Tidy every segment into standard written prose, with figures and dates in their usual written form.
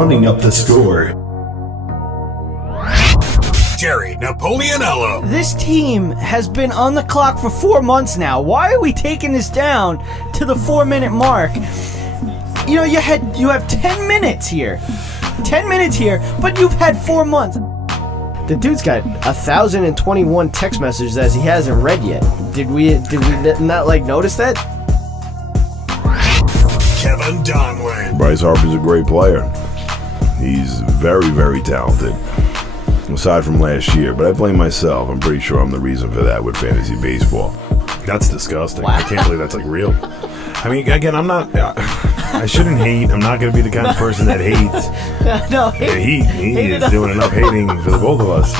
running up the score. Jerry Napoleonello. This team has been on the clock for 4 months now. Why are we taking this down to the 4-minute mark? You know, you have 10 minutes here. 10 minutes here, but you've had 4 months. The dude's got 1,021 text messages that he hasn't read yet. Did we not notice that? Kevin Donlin. Bryce Harper's a great player. He's very, very talented. Aside from last year, but I blame myself. I'm pretty sure I'm the reason for that with fantasy baseball. That's disgusting. Wow. I can't believe that's real. I mean, again, I'm not. I shouldn't hate. I'm not going to be the kind of person that hates. No, He is doing enough hating for the both of us.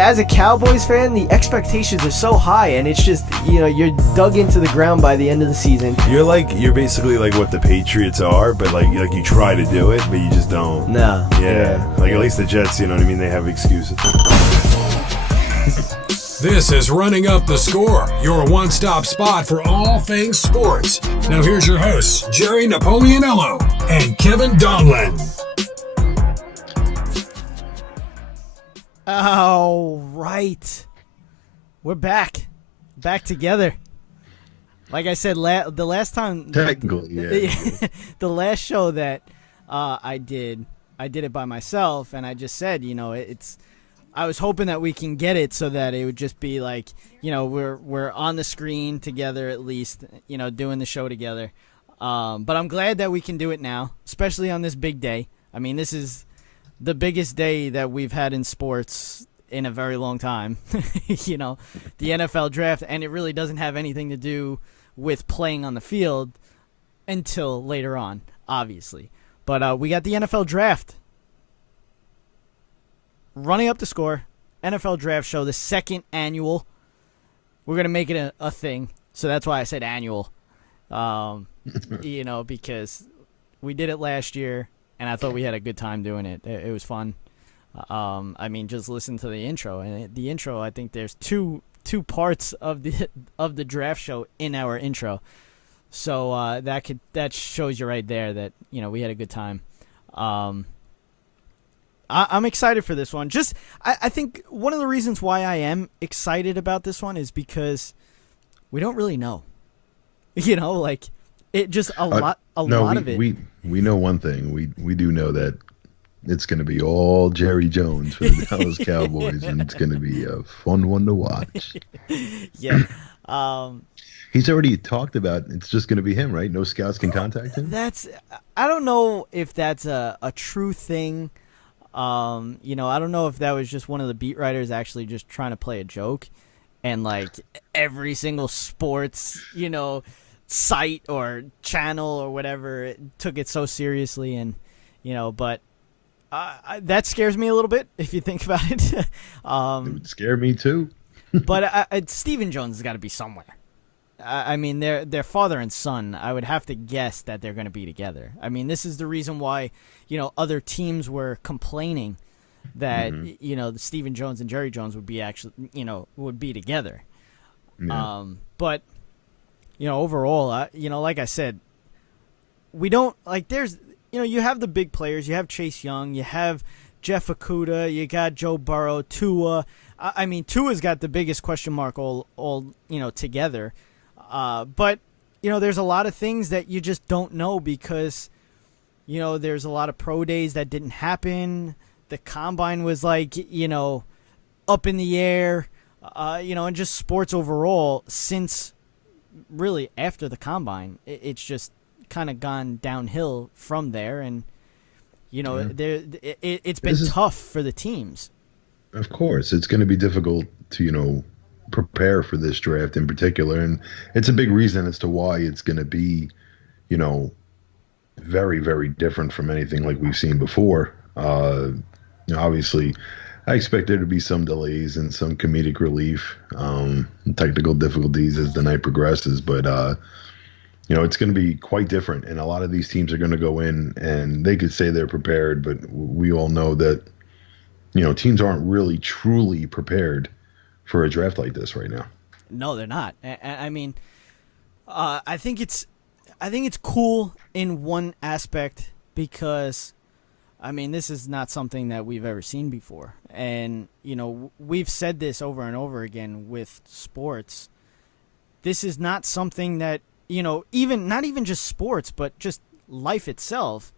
As a Cowboys fan, the expectations are so high, and it's just, you're dug into the ground by the end of the season. You're basically like what the Patriots are, but like you try to do it, but you just don't. No. Yeah. At least the Jets, you know what I mean? They have excuses. This is Running Up the Score, your one-stop spot for all things sports. Now here's your hosts, Jerry Napoleonello and Kevin Donlin. All right. We're back together. Like I said, the last time... Technically, yeah. The last show that I did it by myself, and I just said, I was hoping that we can get it so that it would just be like, we're on the screen together at least, doing the show together. But I'm glad that we can do it now, especially on this big day. I mean, this is the biggest day that we've had in sports in a very long time. The NFL draft, and it really doesn't have anything to do with playing on the field until later on, obviously. But we got the NFL draft. Running Up the Score, NFL Draft Show, the second annual. We're going to make it a thing, so that's why I said annual. Because we did it last year, and I thought we had a good time doing it. It was fun. Just listen to the intro. And the intro, I think there's two parts of the draft show in our intro. So that shows you right there that, we had a good time. I'm excited for this one. I think one of the reasons why I am excited about this one is because we don't really know. It just a lot of it. We know one thing. We do know that it's going to be all Jerry Jones for the Dallas Cowboys, and it's going to be a fun one to watch. Yeah. He's already talked about it's just going to be him, right? No scouts can contact him? I don't know if that's a true thing. I don't know if that was just one of the beat writers actually just trying to play a joke, and every single sports, site or channel or whatever took it so seriously, and but that scares me a little bit if you think about it. It would scare me too. But Stephen Jones has got to be somewhere. I mean, they're father and son. I would have to guess that they're going to be together. I mean, this is the reason why other teams were complaining that Stephen Jones and Jerry Jones would be would be together. Yeah. But overall, like I said, we don't there's you have the big players. You have Chase Young. You have Jeff Okudah. You got Joe Burrow. Tua. I mean, Tua's got the biggest question mark all together. But there's a lot of things that you just don't know because there's a lot of pro days that didn't happen. The combine was up in the air. And just sports overall since really after the combine, it's just kind of gone downhill from there, and it's been tough for the teams. Of course, it's going to be difficult to prepare for this draft in particular, and it's a big reason as to why it's going to be very, very different from anything like we've seen before. Obviously, I expect there to be some delays and some comedic relief, technical difficulties as the night progresses, but it's going to be quite different, and a lot of these teams are going to go in and they could say they're prepared, but we all know that teams aren't really truly prepared for a draft like this right now. No, they're not. I mean, I think it's cool in one aspect because I mean, this is not something that we've ever seen before. And, we've said this over and over again with sports. This is not something that, not even just sports, but just life itself.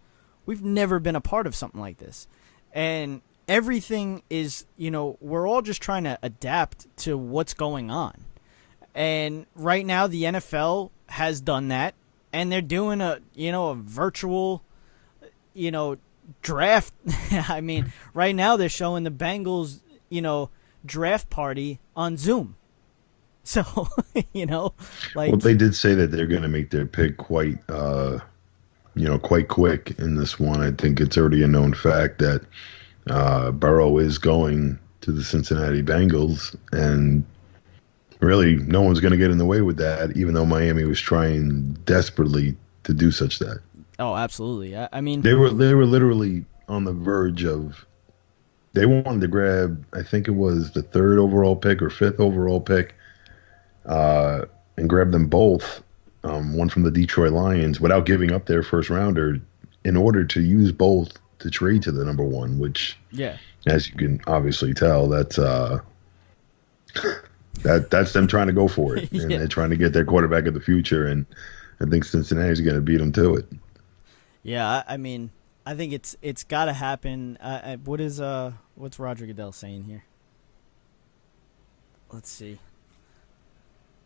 We've never been a part of something like this. And everything is, we're all just trying to adapt to what's going on. And right now the NFL has done that, and they're doing a virtual, draft. I mean, right now they're showing the Bengals, draft party on Zoom. So, well, they did say that they're going to make their pick quite quick in this one. I think it's already a known fact that Burrow is going to the Cincinnati Bengals, and really no one's going to get in the way with that, even though Miami was trying desperately to do such that. Oh, absolutely. I mean, they were literally on the verge of, they wanted to grab, I think it was the 3rd overall pick or 5th overall pick, and grab them both, one from the Detroit Lions, without giving up their first rounder, in order to use both to trade to the number 1, which, as you can obviously tell, that's that's them trying to go for it, and they're trying to get their quarterback of the future, and I think Cincinnati's going to beat them to it. Yeah, I mean, I think it's got to happen. What's Roger Goodell saying here? Let's see.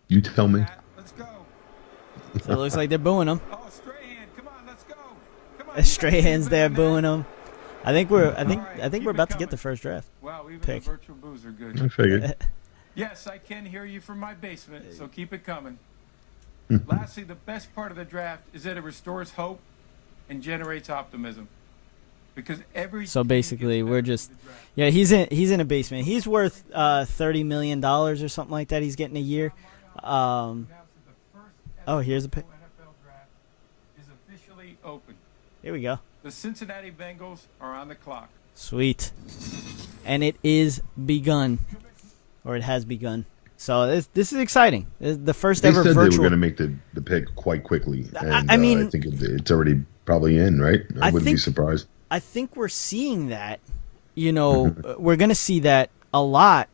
You tell me. Let's go. So it looks like they're booing him. Oh, Strahan, come on, let's go. Come on. Strahan's there booing him. I think we're about to get the first draft. Wow, even pick. the virtual boos are good. I figured. Yes, I can hear you from my basement, so keep it coming. Lastly, the best part of the draft is that it restores hope and generates optimism. Because so basically, we're just he's in a basement. He's worth $30 million or something like that. He's getting a year. Here's a pick. NFL draft is officially open. Here we go. The Cincinnati Bengals are on the clock. Sweet, and it is begun, or it has begun. So this is exciting. The first ever virtual. They said they were going to make the pick quite quickly, and I mean, I think it's already probably in, right? I wouldn't be surprised. I think we're seeing that. We're going to see that a lot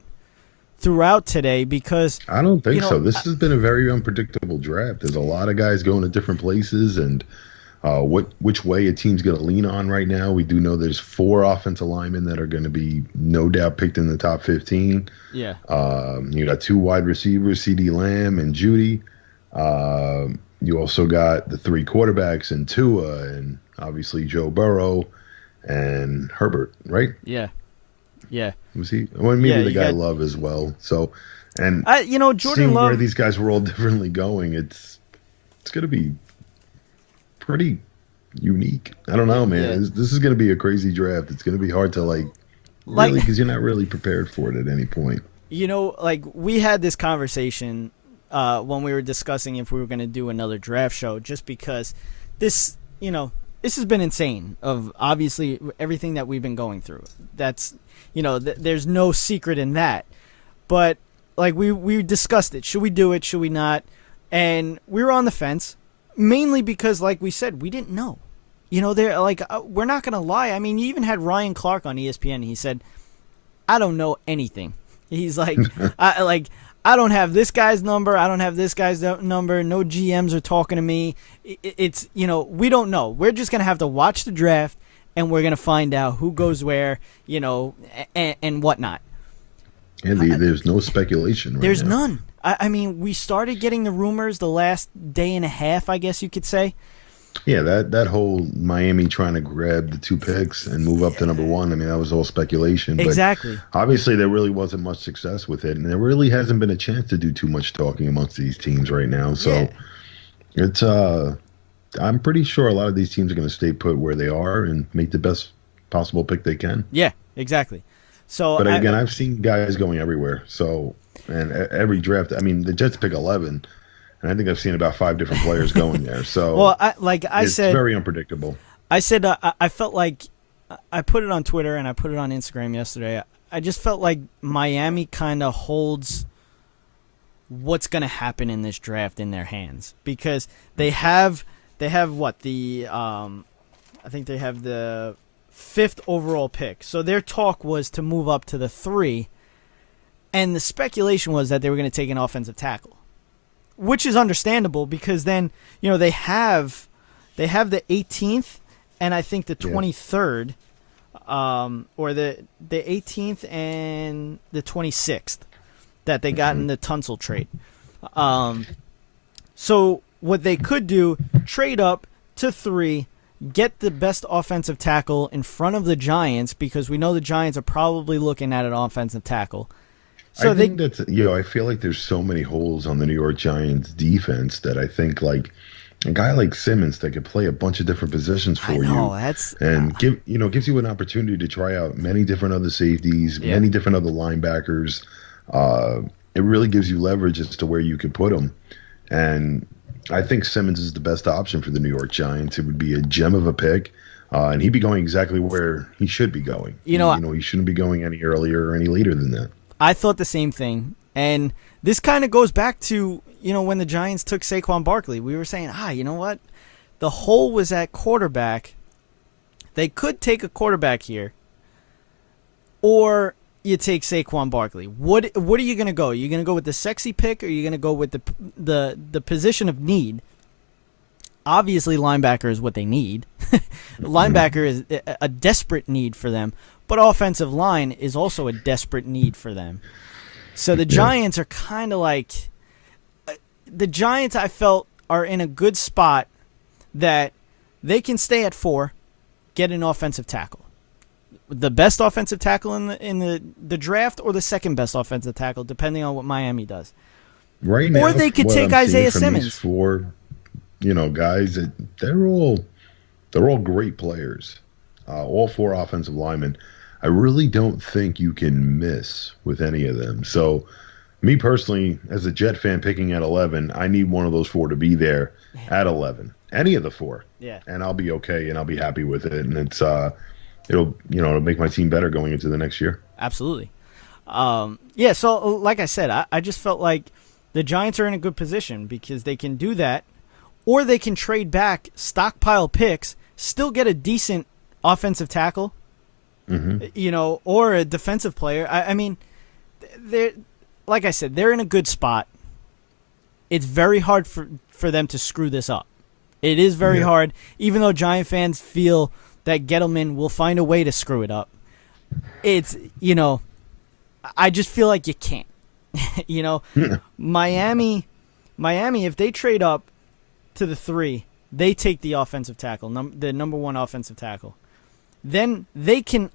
throughout today because I don't think so. This has been a very unpredictable draft. There's a lot of guys going to different places, and which way a team's going to lean on right now. We do know there's 4 offensive linemen that are going to be no doubt picked in the top 15. Yeah. You got 2 wide receivers, CD Lamb and Judy. You also got the 3 quarterbacks in Tua and obviously Joe Burrow and Herbert, right? Yeah. Yeah. Was he? Well, maybe the guy Love as well. So, and Jordan seeing Love, where these guys were all differently going, it's going to be pretty unique. I don't know, man. Yeah. This is going to be a crazy draft. It's going to be hard to really, because you're not really prepared for it at any point. We had this conversation when we were discussing if we were going to do another draft show, just because this has been insane, of obviously everything that we've been going through. That's, there's no secret in that. But we discussed it. Should we do it? Should we not? And we were on the fence, mainly because, like we said, we didn't know. They're we're not going to lie. I mean, you even had Ryan Clark on ESPN. He said, I don't know anything. He's like, I don't have this guy's number. I don't have this guy's number. No GMs are talking to me. It's, we don't know. We're just going to have to watch the draft, and we're going to find out who goes where, and whatnot. And there's no speculation right There's now. none. I mean, we started getting the rumors the last day and a half, I guess you could say. Yeah, that whole Miami trying to grab the 2 picks and move up to number 1, I mean, that was all speculation. But exactly. Obviously, there really wasn't much success with it, and there really hasn't been a chance to do too much talking amongst these teams right now. So it's I'm pretty sure a lot of these teams are going to stay put where they are and make the best possible pick they can. Yeah, exactly. So, but again, I've seen guys going everywhere. So, and every draft, I mean, the Jets pick 11. And I think I've seen about 5 different players going there. So, well, it's very unpredictable. I said I felt like I put it on Twitter and I put it on Instagram yesterday. I just felt like Miami kind of holds what's going to happen in this draft in their hands, because they have what I think they have the 5th overall pick. So their talk was to move up to the 3, and the speculation was that they were going to take an offensive tackle, which is understandable because then, they have the 18th and I think the 23rd, or the 18th and the 26th that they got in the Tunsil trade. So what they could do, trade up to 3, get the best offensive tackle in front of the Giants, because we know the Giants are probably looking at an offensive tackle. So I think that's, I feel like there's so many holes on the New York Giants defense that I think like a guy like Simmons that could play a bunch of different positions for gives you an opportunity to try out many different other safeties, many different other linebackers. It really gives you leverage as to where you could put them. And I think Simmons is the best option for the New York Giants. It would be a gem of a pick, and he'd be going exactly where he should be going. He shouldn't be going any earlier or any later than that. I thought the same thing, and this kind of goes back to, when the Giants took Saquon Barkley. We were saying, you know what? The hole was at quarterback. They could take a quarterback here, or you take Saquon Barkley. What are you going to go? Are you going to go with the sexy pick, or are you going to go with the position of need? Obviously, linebacker is what they need. Linebacker is a desperate need for them, but offensive line is also a desperate need for them. So the Giants are kind of like the Giants. I felt are in a good spot that they can stay at 4, get an offensive tackle, the best offensive tackle in the draft, or the second best offensive tackle, depending on what Miami does. Right now, or they could take Isaiah Simmons. For guys that they're all great players, all 4 offensive linemen. I really don't think you can miss with any of them. So, me personally, as a Jet fan picking at 11, I need one of those 4 to be there at 11. Any of the 4. Yeah. And I'll be okay, and I'll be happy with it. And it's it'll make my team better going into the next year. Absolutely. So like I said, I just felt like the Giants are in a good position because they can do that, or they can trade back, stockpile picks, still get a decent offensive tackle, or a defensive player. I mean, they're, like I said, they're in a good spot. It's very hard for them to screw this up. It is very hard, even though Giant fans feel that Gettleman will find a way to screw it up. It's, I just feel like you can't. Miami, if they trade up to the 3, they take the offensive tackle, the number 1 offensive tackle. Then they can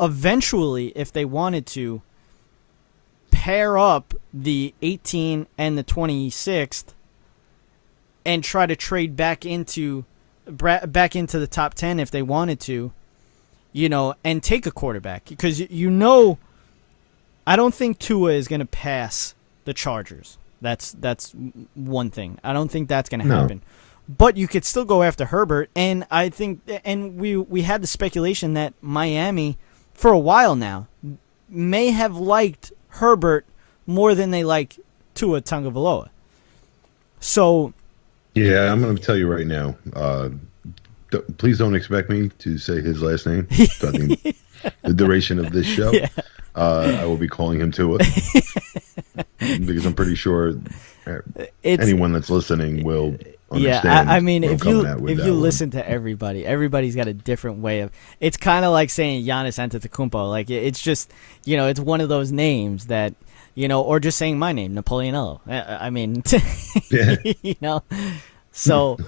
eventually, if they wanted to, pair up the 18 and the 26th and try to trade back into the top 10 if they wanted to, and take a quarterback. Because, I don't think Tua is going to pass the Chargers. That's one thing. I don't think that's going to happen. But you could still go after Herbert, and I think, and we had the speculation that Miami, for a while now, may have liked Herbert more than they like Tua Tagovailoa. So, yeah, I'm going to tell you right now. Please don't expect me to say his last name throughout the duration of this show. Yeah. I will be calling him Tua because I'm pretty sure anyone that's listening will understand. Yeah, I mean, if you listen to everybody's got a different way of. It's kind of like saying Giannis Antetokounmpo. Like it's just, it's one of those names that, or just saying my name, Napoleonello. I mean, So,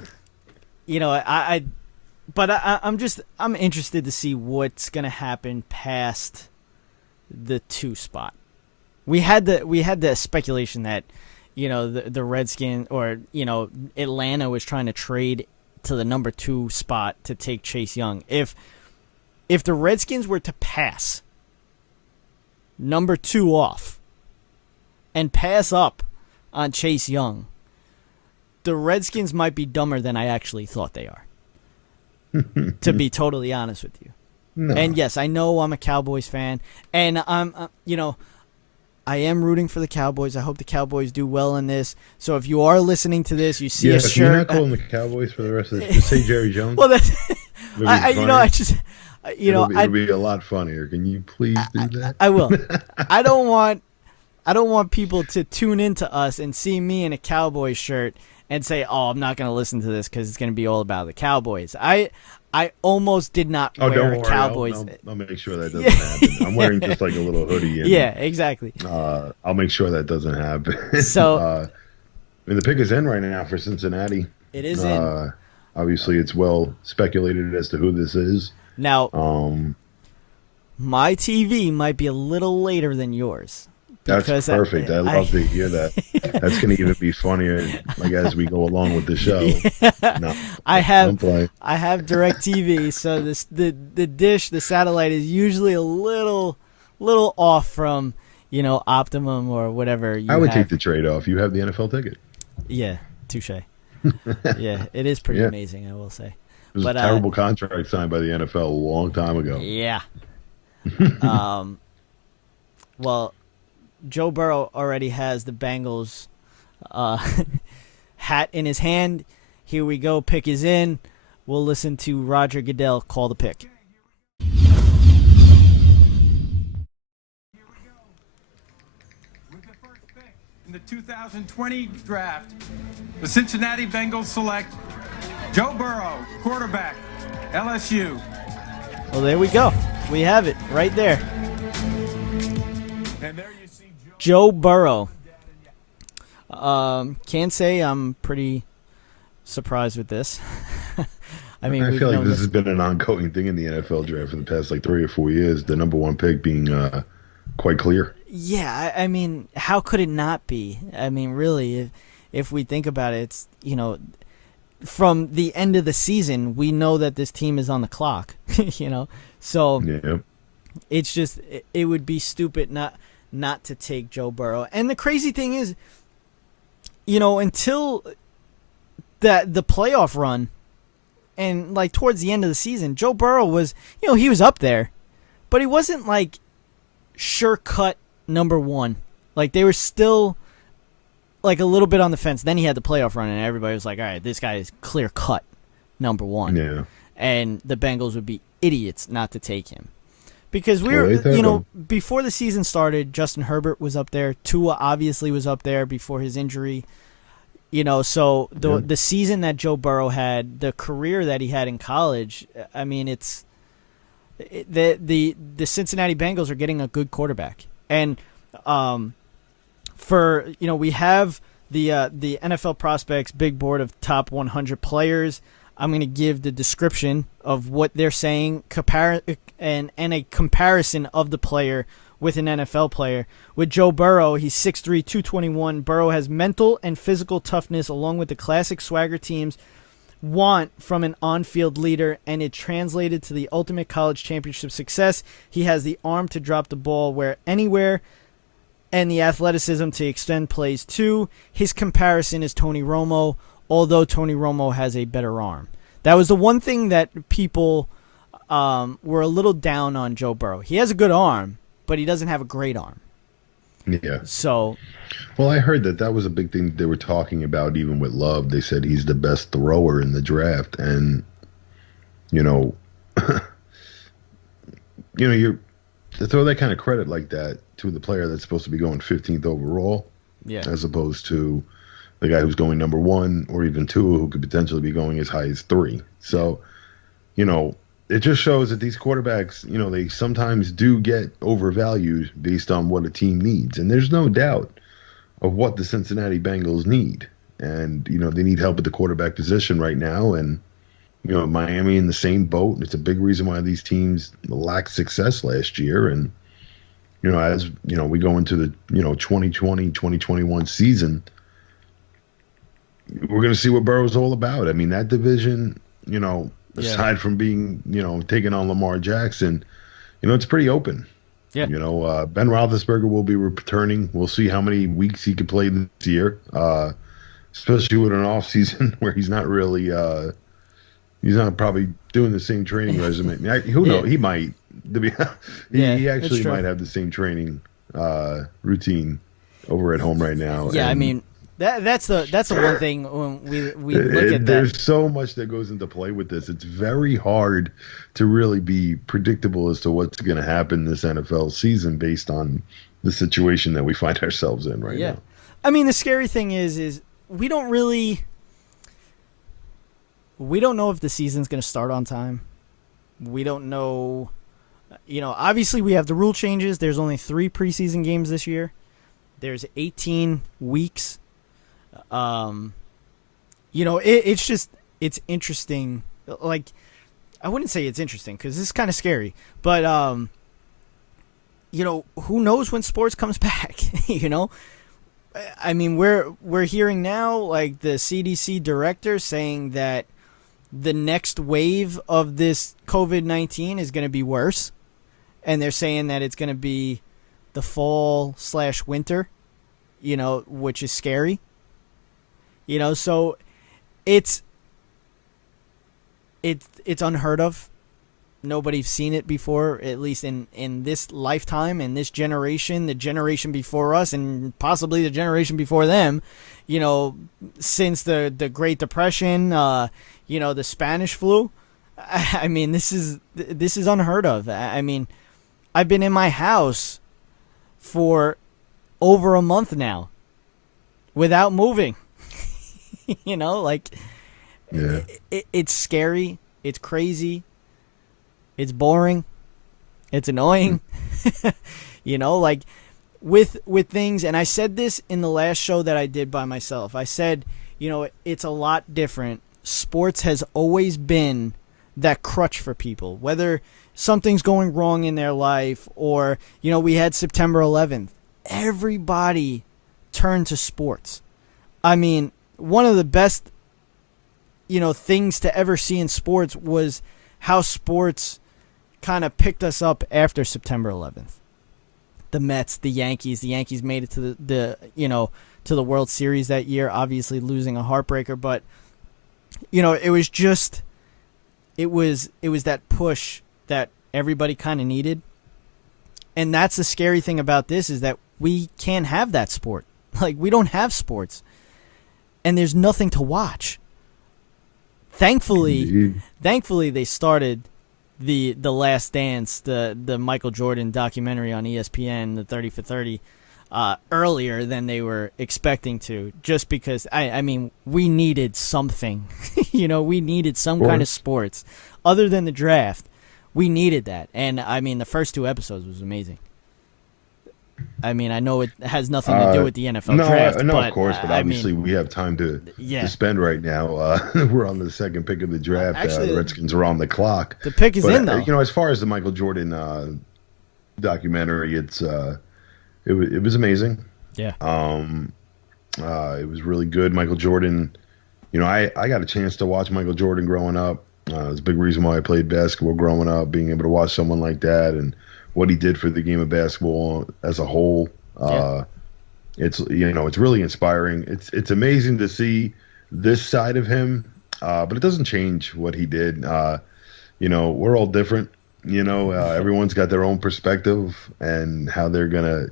I'm interested to see what's gonna happen past the 2 spot. We had the speculation that, the Redskins or, Atlanta was trying to trade to the number 2 spot to take Chase Young. If the Redskins were to pass number 2 off and pass up on Chase Young, the Redskins might be dumber than I actually thought they are, to be totally honest with you. No. And yes, I know I'm a Cowboys fan, and I'm, I am rooting for the Cowboys. I hope the Cowboys do well in this. So if you are listening to this, you see a shirt. You're not calling the Cowboys for the rest of this. Just say Jerry Jones. Well, that's, it'll be a lot funnier. Can you please do that? I will. I don't want people to tune into us and see me in a Cowboys shirt and say, "Oh, I'm not going to listen to this because it's going to be all about the Cowboys." I almost did not wear don't a worry. Cowboys. I'll make sure that doesn't happen. I'm wearing just like a little hoodie. And, yeah, exactly. I'll make sure that doesn't happen. So, the pick is in right now for Cincinnati. It is in. Obviously, it's well speculated as to who this is. Now, my TV might be a little later than yours. That's perfect. I love to hear that. That's going to even be funnier, like as we go along with the show. Yeah. No, I have DirecTV, so the dish, the satellite is usually a little off from Optimum or whatever. I would take the trade off. You have the NFL ticket. Yeah, touche. Yeah, it is pretty amazing, I will say. It was a terrible contract signed by the NFL a long time ago. Yeah. Well, Joe Burrow already has the Bengals hat in his hand. Here we go. Pick is in. We'll listen to Roger Goodell call the pick. Here we go. With the first pick in the 2020 draft, the Cincinnati Bengals select Joe Burrow, quarterback, LSU. Well, there we go. We have it right there. And there you see Joe Burrow. Can't say I'm pretty surprised with this. I feel like this has been an ongoing thing in the NFL draft for the past 3 or 4 years. The number one pick being quite clear. Yeah, I mean, how could it not be? I mean, really, if we think about it, it's from the end of the season, we know that this team is on the clock. So it's just it would be stupid not to take Joe Burrow. And the crazy thing is, until the playoff run and towards the end of the season, Joe Burrow was, he was up there, but he wasn't sure cut number one. They were still a little bit on the fence. Then he had the playoff run and everybody was like, all right, this guy is clear cut number one. Yeah. And the Bengals would be idiots not to take him. Because before the season started, Justin Herbert was up there. Tua obviously was up there before his injury. So the season that Joe Burrow had, the career that he had in college, I mean, the Cincinnati Bengals are getting a good quarterback. And we have the NFL Prospects big board of top 100 players. I'm going to give the description of what they're saying and a comparison of the player with an NFL player. With Joe Burrow, he's 6'3", 221. Burrow has mental and physical toughness along with the classic swagger teams want from an on-field leader, and it translated to the ultimate college championship success. He has the arm to drop the ball anywhere and the athleticism to extend plays too. His comparison is Tony Romo, although Tony Romo has a better arm. That was the one thing that people were a little down on Joe Burrow. He has a good arm, but he doesn't have a great arm. Yeah. So, well, I heard that was a big thing they were talking about even with Love. They said he's the best thrower in the draft. And, you to throw that kind of credit like that to the player that's supposed to be going 15th overall, as opposed to the guy who's going number 1 or even 2, who could potentially be going as high as 3. So, it just shows that these quarterbacks, they sometimes do get overvalued based on what a team needs. And there's no doubt of what the Cincinnati Bengals need. And, they need help at the quarterback position right now. And, Miami in the same boat. It's a big reason why these teams lacked success last year. And, as, we go into the, 2020, 2021 season, we're going to see what Burrow's all about. I mean, that division, aside from being, taking on Lamar Jackson, it's pretty open. Yeah. Ben Roethlisberger will be returning. We'll see how many weeks he could play this year, especially with an off season where he's not really, he's not probably doing the same training regimen. Who knows? He might. He actually might have the same training routine over at home right now. Yeah, and, I mean, That's the one thing when we look at that. There's so much that goes into play with this. It's very hard to really be predictable as to what's going to happen this NFL season based on the situation that we find ourselves in right now. I mean, the scary thing is we don't know if the season's going to start on time. We don't know. Obviously we have the rule changes. There's only 3 preseason games this year. There's 18 weeks. It's interesting. Like, I wouldn't say it's interesting because this is kind of scary, but who knows when sports comes back? I mean, we're hearing now, like, the CDC director saying that the next wave of this COVID-19 is going to be worse, and they're saying that it's going to be the fall/winter, which is scary. So it's unheard of. Nobody's seen it before, at least in this lifetime, in this generation, the generation before us, and possibly the generation before them, since the Great Depression, the Spanish flu. I mean, this is unheard of. I mean, I've been in my house for over a month now without moving. It's scary. It's crazy. It's boring. It's annoying. With things, and I said this in the last show that I did by myself. I said, it's a lot different. Sports has always been that crutch for people, whether something's going wrong in their life or, we had September 11th. Everybody turned to sports. I mean, one of the best, things to ever see in sports was how sports kind of picked us up after September 11th. The Mets, the Yankees made it to to the World Series that year, obviously losing a heartbreaker, but it was that push that everybody kind of needed. And that's the scary thing about this, is that we can't have that sport. Like, we don't have sports. And there's nothing to watch. Thankfully they started the Last Dance, the Michael Jordan documentary on ESPN, the 30 for 30, earlier than they were expecting to, just because I mean, we needed something. We needed some kind of sports other than the draft. We needed that. And I mean, the first 2 episodes was amazing. I mean, I know it has nothing to do with the NFL draft. No, but, of course, but obviously we have time to spend right now. We're on the second pick of the draft. Actually, the Redskins are on the clock. The pick is in, though. As far as the Michael Jordan documentary, it was amazing. Yeah. It was really good. Michael Jordan, I got a chance to watch Michael Jordan growing up. It's a big reason why I played basketball growing up, being able to watch someone like that and what he did for the game of basketball as a whole. It's really inspiring. It's amazing to see this side of him, but it doesn't change what he did. We're all different. Everyone's got their own perspective and how they're gonna,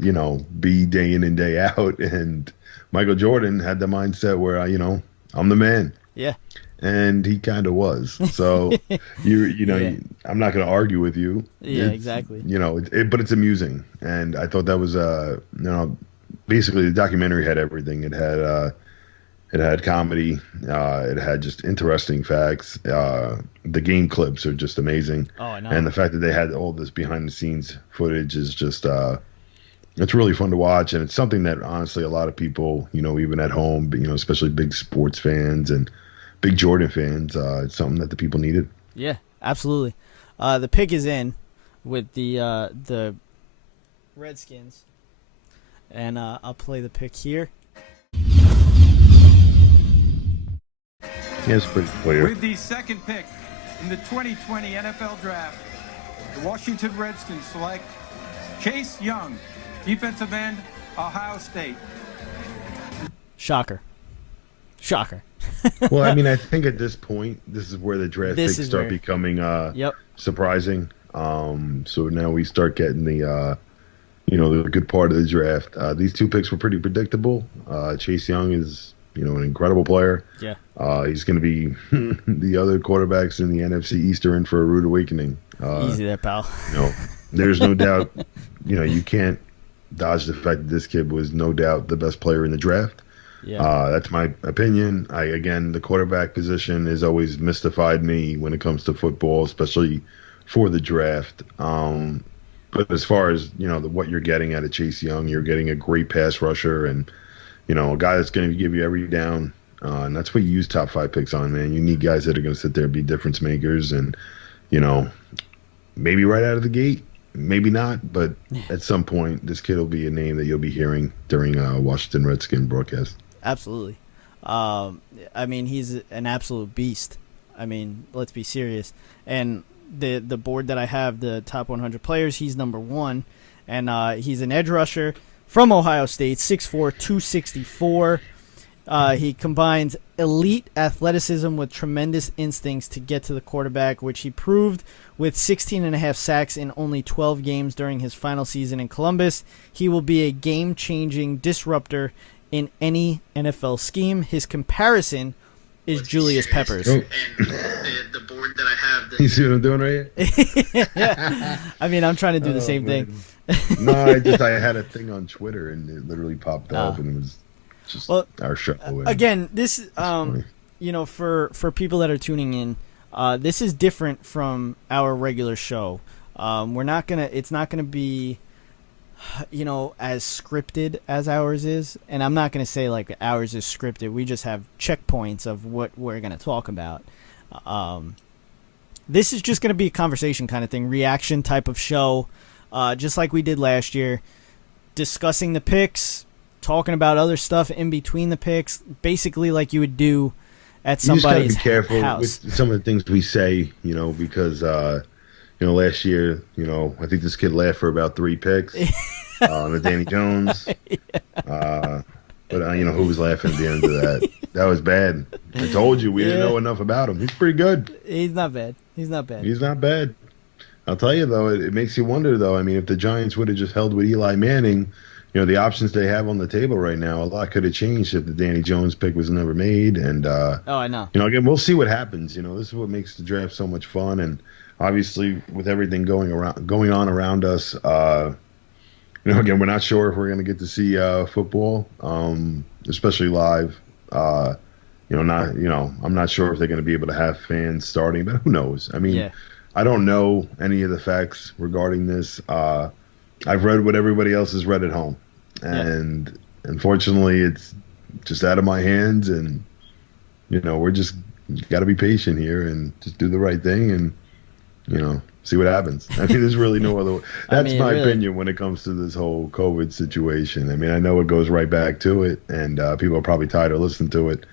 be day in and day out. And Michael Jordan had the mindset where, I'm the man. Yeah. And he kind of was. So I'm not going to argue with you. Yeah, exactly. But it's amusing, and I thought that was basically the documentary had everything. It had comedy. It had just interesting facts. The game clips are just amazing. Oh, I know. And the fact that they had all this behind the scenes footage is just it's really fun to watch, and it's something that honestly a lot of people, even at home, especially big sports fans and big Jordan fans, it's something that the people needed. Yeah, absolutely. The pick is in with the Redskins, and I'll play the pick here. Yes, pretty clear. With the second pick in the 2020 NFL Draft, the Washington Redskins select Chase Young, defensive end, Ohio State. Shocker. Well, I mean, I think at this point, this is where the draft picks start becoming surprising. So now we start getting the the good part of the draft. These two picks were pretty predictable. Chase Young is, an incredible player. Yeah. He's going to be the other quarterbacks in the NFC East are in for a rude awakening. Easy there, pal. There's no doubt, you can't dodge the fact that this kid was no doubt the best player in the draft. Yeah. That's my opinion. The quarterback position has always mystified me when it comes to football, especially for the draft. But as far as, what you're getting out of Chase Young, you're getting a great pass rusher and, a guy that's going to give you every down. And that's what you use top 5 picks on, man. You need guys that are going to sit there and be difference makers and, maybe right out of the gate, maybe not. But at some point, this kid will be a name that you'll be hearing during Washington Redskin broadcast. Absolutely. He's an absolute beast. Let's be serious. And the board that I have, the top 100 players, he's number 1. And he's an edge rusher from Ohio State, 6'4", 264. He combines elite athleticism with tremendous instincts to get to the quarterback, which he proved with 16.5 sacks in only 12 games during his final season in Columbus. He will be a game-changing disruptor in any NFL scheme. His comparison is Julius Peppers. Oh. And the board that I have. You see what I'm doing right here? Yeah. I'm trying to do the same thing. No, I had a thing on Twitter and it literally popped up and it was just our show. Again, this for people that are tuning in, this is different from our regular show. It's not gonna be as scripted as ours is, and I'm not gonna say like ours is scripted. We just have checkpoints of what we're gonna talk about. This is just gonna be a conversation kind of thing, reaction type of show, just like we did last year, discussing the picks, talking about other stuff in between the picks, basically like you would do at somebody's house. You just gotta be careful with some of the things we say, because last year, I think this kid laughed for about 3 picks on the Danny Jones. Yeah. But who was laughing at the end of that? That was bad. I told you we didn't know enough about him. He's pretty good. He's not bad. He's not bad. I'll tell you, though, it makes you wonder, though. If the Giants would have just held with Eli Manning, the options they have on the table right now, a lot could have changed if the Danny Jones pick was never made. And, I know. Again, we'll see what happens. This is what makes the draft so much fun. And obviously, with everything going on around us, again, we're not sure if we're going to get to see football, especially live. I'm not sure if they're going to be able to have fans starting, but who knows? I don't know any of the facts regarding this. I've read what everybody else has read at home, and unfortunately, it's just out of my hands. And we're just got to be patient here and just do the right thing and see what happens. There's really no other way. That's my opinion when it comes to this whole COVID situation. I know it goes right back to it, and people are probably tired of listening to it.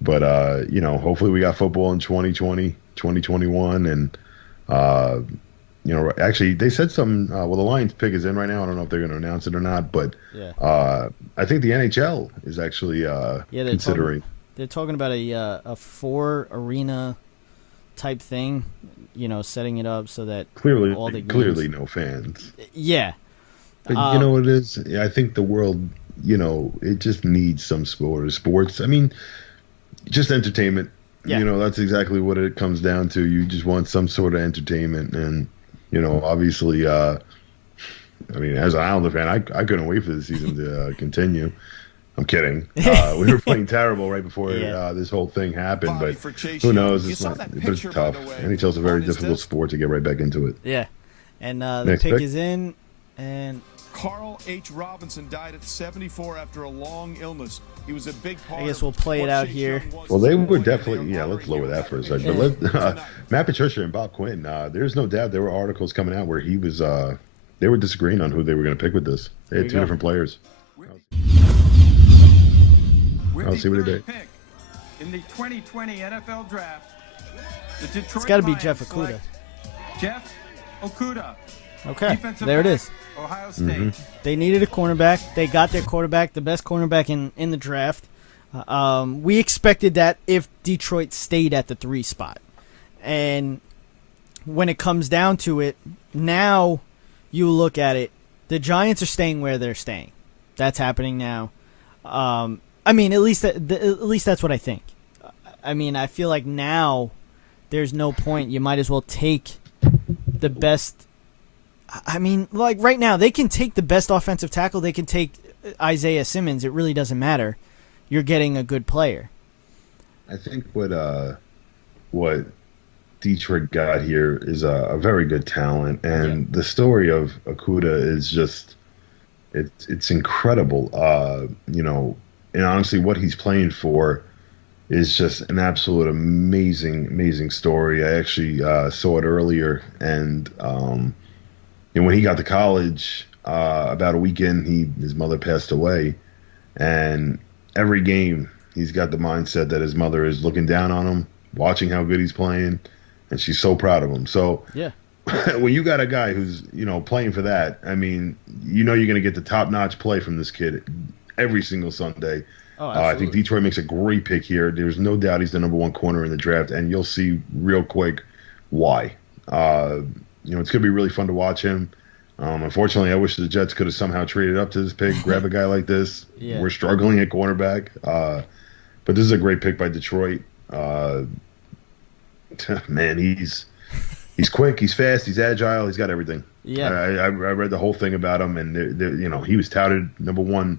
But, hopefully we got football in 2020, 2021. And, actually they said the Lions pick is in right now. I don't know if they're going to announce it or not. But I think the NHL is actually considering. They're talking about a 4-arena type thing, setting it up so that clearly clearly no fans. Yeah. But you know what it is? I think the world, it just needs some sports. Just entertainment. Yeah. That's exactly what it comes down to. You just want some sort of entertainment. And, obviously, as an Islander fan, I couldn't wait for the season to continue. I'm kidding. We were playing terrible right before this whole thing happened, but who knows? It's tough. NHL's a very difficult sport to get right back into it. Yeah. And the pick is in, and Carl H. Robinson died at 74 after a long illness. He was a big part. I guess we'll play it out here. Well, they were definitely, let's lower that for a second. But Matt Patricia and Bob Quinn, there's no doubt there were articles coming out where he was, they were disagreeing on who they were going to pick with this. They had 2 different players. I'll see what they did. In the 2020 NFL Draft, the Detroit It's got to be Lions Jeff Okuda. select Jeff Okuda. Okay, Defensive there it back, is. Ohio State. Mm-hmm. They needed a cornerback. They got their quarterback, the best cornerback in the draft. We expected that if Detroit stayed at the 3 spot. And when it comes down to it, now you look at it, The Giants are staying where they're staying. That's happening now. I mean, at least that's what I think. I mean, I feel like now there's no point. You might as well take the best. I mean, like right now, they can take the best offensive tackle. They can take Isaiah Simmons. It really doesn't matter. You're getting a good player. I think what Detroit got here is a very good talent, and the story of Okudah is just it's incredible. And honestly, what he's playing for is just an absolute amazing story. I actually saw it earlier, and when he got to college, about a weekend, his mother passed away, and every game he's got the mindset that his mother is looking down on him, watching how good he's playing, and she's so proud of him. So yeah, when you got a guy who's playing for that, I mean, you're going to get the top-notch play from this kid every single Sunday. Oh, I think Detroit makes a great pick here. There's no doubt he's the number one corner in the draft, and you'll see real quick why. It's going to be really fun to watch him. Unfortunately, I wish the Jets could have somehow traded up to this pick, grab a guy like this. Yeah. We're struggling at cornerback. But this is a great pick by Detroit. Man, he's quick, he's fast, he's agile, he's got everything. Yeah. I read the whole thing about him, and he was touted number one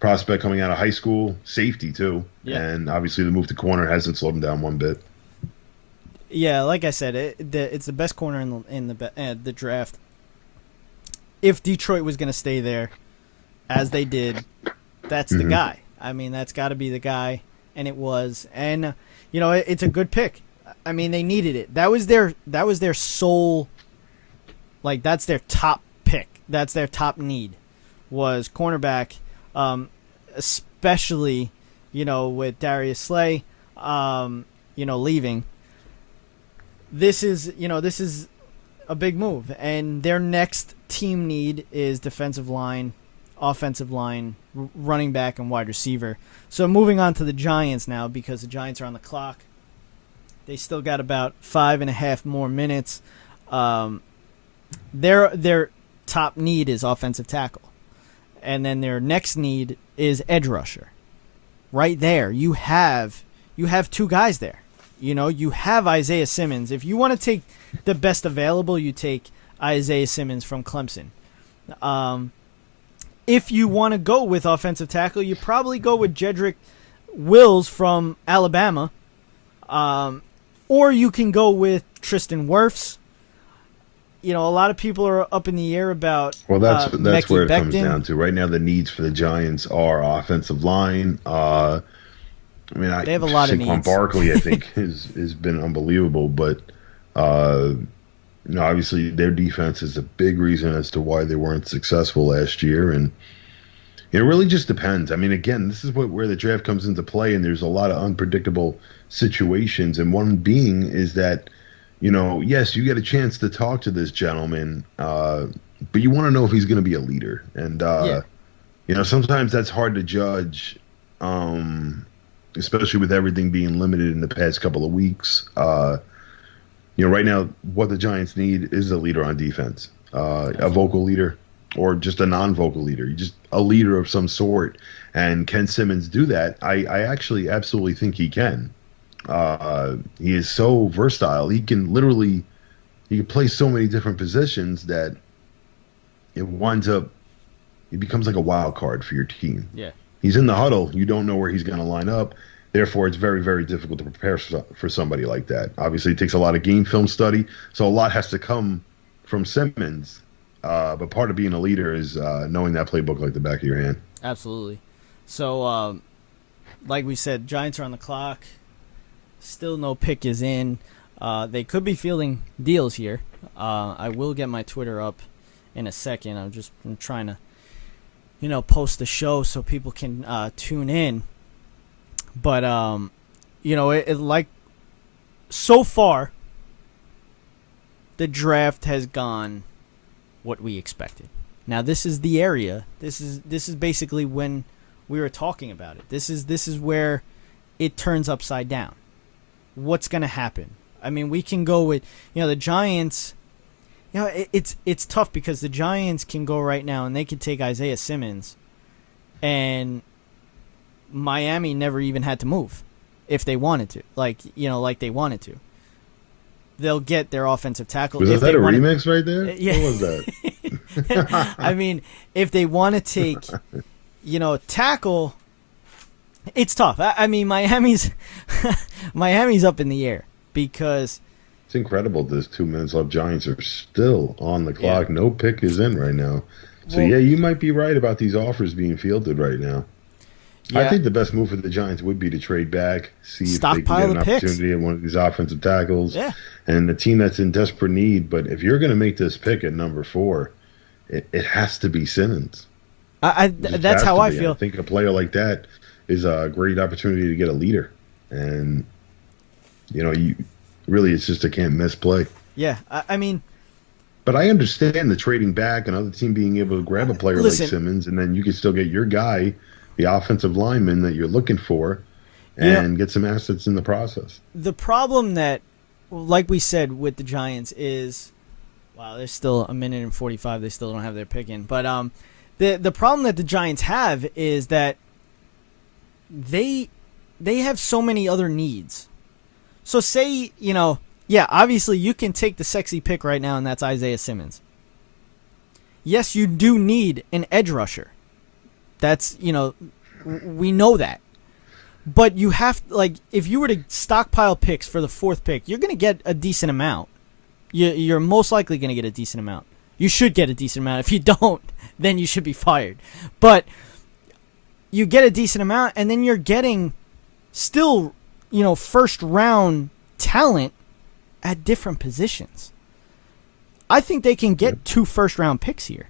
prospect coming out of high school, safety too. Yeah. And obviously the move to corner hasn't slowed him down one bit. Yeah, like I said, it's the best corner in the draft. If Detroit was going to stay there, as they did, that's the guy. I mean, that's got to be the guy, and it was. And it's a good pick. I mean, they needed it. That was their sole, like that's their top pick. That's their top need, was cornerback. Especially, with Darius Slay, leaving. This is a big move, and their next team need is defensive line, offensive line, running back, and wide receiver. So moving on to the Giants now, because the Giants are on the clock. They still got about 5.5 more minutes. Their top need is offensive tackle. And then their next need is edge rusher. Right there, you have two guys there. You have Isaiah Simmons. If you want to take the best available, you take Isaiah Simmons from Clemson. If you want to go with offensive tackle, you probably go with Jedrek Wills from Alabama. Or you can go with Tristan Wirfs. A lot of people are up in the air about. Well, that's where it comes Becton. down to. Right now, the needs for the Giants are offensive line. They have a lot of needs. Saquon Barkley, I think, has been unbelievable, but obviously their defense is a big reason as to why they weren't successful last year, and it really just depends. I mean, again, this is where the draft comes into play, and there's a lot of unpredictable situations, and one being is that. Yes, you get a chance to talk to this gentleman, but you want to know if he's going to be a leader. And, sometimes that's hard to judge, especially with everything being limited in the past couple of weeks. Right now, what the Giants need is a leader on defense, a vocal leader or just a non-vocal leader, just a leader of some sort. And can Simmons do that? I actually absolutely think he can. He is so versatile. He can play so many different positions that it becomes like a wild card for your team. Yeah. He's in the huddle. You don't know where he's going to line up. Therefore, it's very, very difficult to prepare for somebody like that. Obviously, it takes a lot of game film study, so a lot has to come from Simmons. But part of being a leader is knowing that playbook like the back of your hand. Absolutely. So, like we said, Giants are on the clock. Still no pick is in. They could be fielding deals here. I will get my Twitter up in a second. I'm trying to, post the show so people can tune in. But, so far, the draft has gone what we expected. Now, this is the area. This is basically when we were talking about it. This is where it turns upside down. What's going to happen? I mean, we can go with, the Giants, You know, it's tough because the Giants can go right now and they could take Isaiah Simmons, and Miami never even had to move if they wanted to. Like they wanted to. They'll get their offensive tackle. Was that a remix right there? Yeah. What was that? I mean, if they want to take, tackle, it's tough. I mean, Miami's up in the air because it's incredible. There's 2 minutes left. Giants are still on the clock. Yeah. No pick is in right now. So, you might be right about these offers being fielded right now. Yeah. I think the best move for the Giants would be to trade back, see if they can get an opportunity at one of these offensive tackles. Yeah. And the team that's in desperate need. But if you're going to make this pick at number 4, it has to be Simmons. That's how I feel. I think a player like that is a great opportunity to get a leader. And, it's just a can't-miss play. Yeah, I mean... But I understand the trading back, another team being able to grab a player like Simmons, and then you can still get your guy, the offensive lineman that you're looking for, and get some assets in the process. The problem that, like we said with the Giants, is, there's still a minute and 45. They still don't have their pick in. But the problem that the Giants have is that they have so many other needs. So say, obviously you can take the sexy pick right now, and that's Isaiah Simmons. Yes, you do need an edge rusher. That's, we know that. But you have, if you were to stockpile picks for the 4th pick, you're going to get a decent amount. You're most likely going to get a decent amount. You should get a decent amount. If you don't, then you should be fired. But you get a decent amount, and then you're getting still, first-round talent at different positions. I think they can get 2 first-round picks here,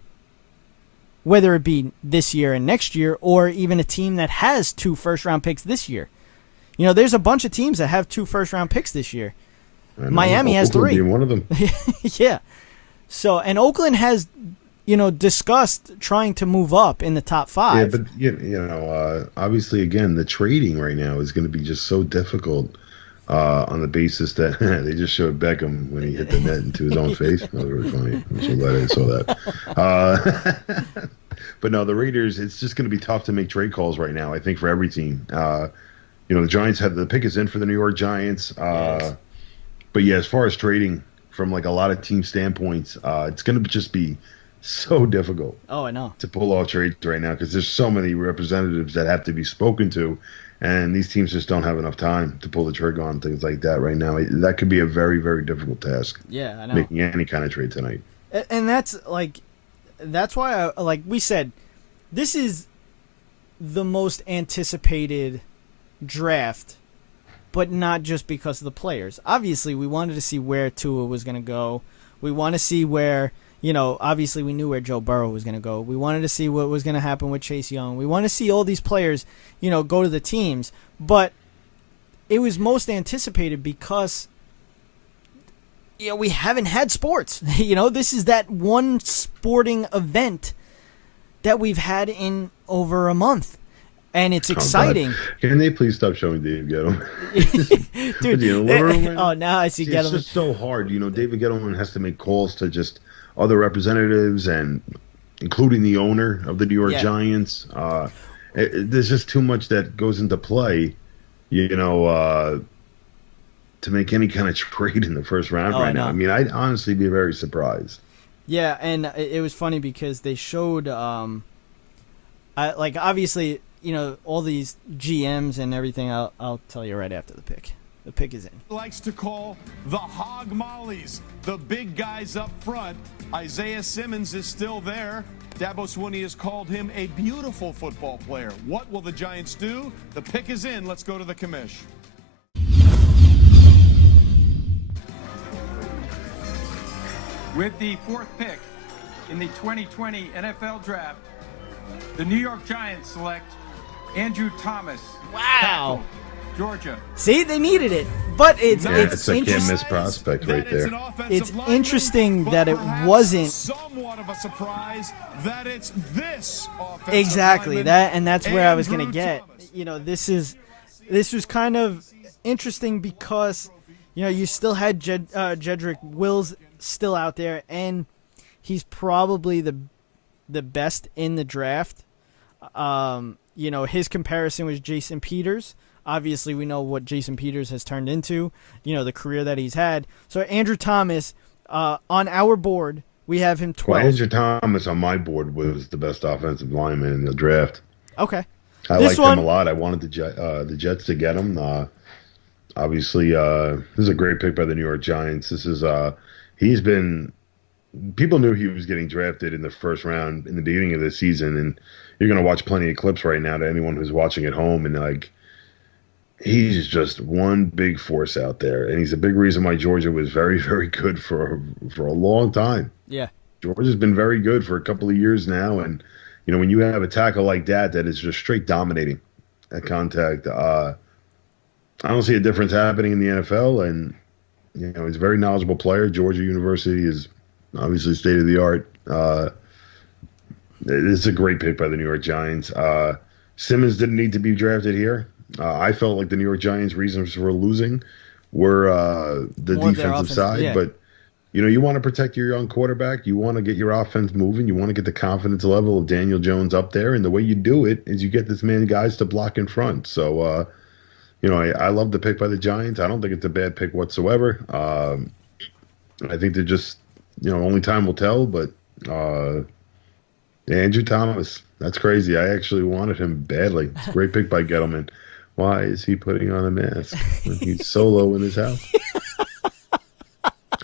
whether it be this year and next year, or even a team that has 2 first-round picks this year. There's a bunch of teams that have 2 first-round picks this yeyear. Miami has 3. Being one of them. Yeah. So, and Oakland has, discussed trying to move up in the top 5. Yeah, but obviously, again, the trading right now is going to be just so difficult. On the basis that they just showed Beckham when he hit the net into his own face. That was really funny. I'm so glad I saw that. But no, the Raiders, it's just going to be tough to make trade calls right now, I think, for every team. The Giants the pick is in for the New York Giants. But yeah, as far as trading from a lot of team standpoints, it's going to just be so difficult. Oh, I know. To pull off trades right now because there's so many representatives that have to be spoken to. And these teams just don't have enough time to pull the trigger on things like that right now. That could be a very, very difficult task. Yeah, I know. Making any kind of trade tonight. And that's why, like we said, this is the most anticipated draft, but not just because of the players. Obviously, we wanted to see where Tua was going to go. We want to see where, obviously we knew where Joe Burrow was going to go. We wanted to see what was going to happen with Chase Young. We want to see all these players, go to the teams. But it was most anticipated because, we haven't had sports. This is that one sporting event that we've had in over a month. And it's exciting. Can they please stop showing Dave Gettleman? Dude, now I see Gettleman. It's just so hard. David Gettleman has to make calls to just other representatives and including the owner of the New York Giants. There's just too much that goes into play, to make any kind of trade in the first round right now. I mean, I'd honestly be very surprised. Yeah, and it was funny because they showed, obviously, all these GMs and everything. I'll tell you right after the pick. The pick is in. Likes to call the hog mollies, the big guys up front. Isaiah Simmons is still there. Dabo Swinney has called him a beautiful football player. What will the Giants do? The pick is in. Let's go to the commish. With the 4th pick in the 2020 NFL Draft, the New York Giants select Andrew Thomas. Wow. Tackle, Georgia. See, they needed it. But it's a interesting. can't-miss prospect right there. It's interesting that it wasn't somewhat of a surprise that it's this offensive exactly lineman, that, and that's where I was going to Andrew get. Thomas. This was kind of interesting because you still had Jedrek Wills still out there, and he's probably the best in the draft. His comparison was Jason Peters. Obviously, we know what Jason Peters has turned into, the career that he's had. So Andrew Thomas, on our board, we have him 12. Well, Andrew Thomas on my board was the best offensive lineman in the draft. Okay. I liked him a lot. I wanted the Jets to get him. Obviously, this is a great pick by the New York Giants. People knew he was getting drafted in the first round in the beginning of the season, and you're going to watch plenty of clips right now to anyone who's watching at home, and he's just one big force out there, and he's a big reason why Georgia was very, very good for a long time. Yeah. Georgia's been very good for a couple of years now, and when you have a tackle like that is just straight dominating at contact, I don't see a difference happening in the NFL, and he's a very knowledgeable player. Georgia University is obviously state of the art. It's a great pick by the New York Giants. Simmons didn't need to be drafted here. I felt like the New York Giants' reasons for losing were the More defensive side, yeah. But you want to protect your young quarterback. You want to get your offense moving. You want to get the confidence level of Daniel Jones up there, and the way you do it is you get this man guys to block in front. So, I love the pick by the Giants. I don't think it's a bad pick whatsoever. I think they're just, only time will tell. But Andrew Thomas, that's crazy. I actually wanted him badly. It's a great pick by Gettleman. Why is he putting on a mask when he's solo in his house?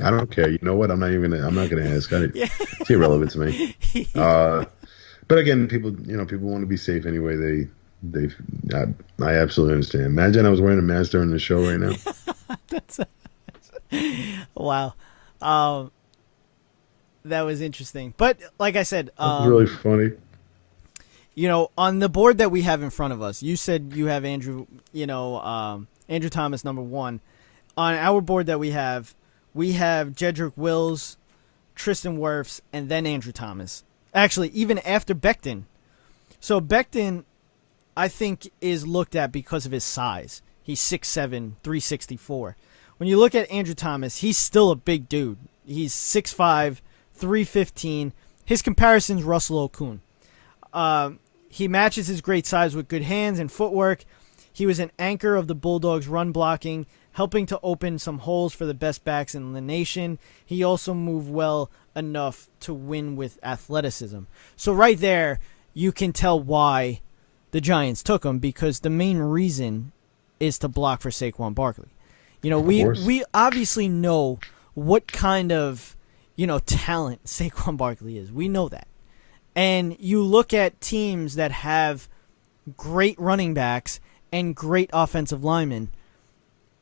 I don't care. You know what? I'm not gonna ask. It's irrelevant to me. But again, people want to be safe anyway. I absolutely understand. Imagine I was wearing a mask during the show right now. Wow. That was interesting. But like I said, That's really funny. On the board that we have in front of us, you said you have Andrew Thomas number 1. On our board that we have Jedrek Wills, Tristan Wirfs, and then Andrew Thomas. Actually, even after Becton. So Becton, I think, is looked at because of his size. He's 6'7", 364. When you look at Andrew Thomas, he's still a big dude. He's 6'5", 315. His comparison's Russell Okung. He matches his great size with good hands and footwork. He was an anchor of the Bulldogs' run blocking, helping to open some holes for the best backs in the nation. He also moved well enough to win with athleticism. So right there, you can tell why the Giants took him, because the main reason is to block for Saquon Barkley. We obviously know what kind of, talent Saquon Barkley is. We know that. And you look at teams that have great running backs and great offensive linemen,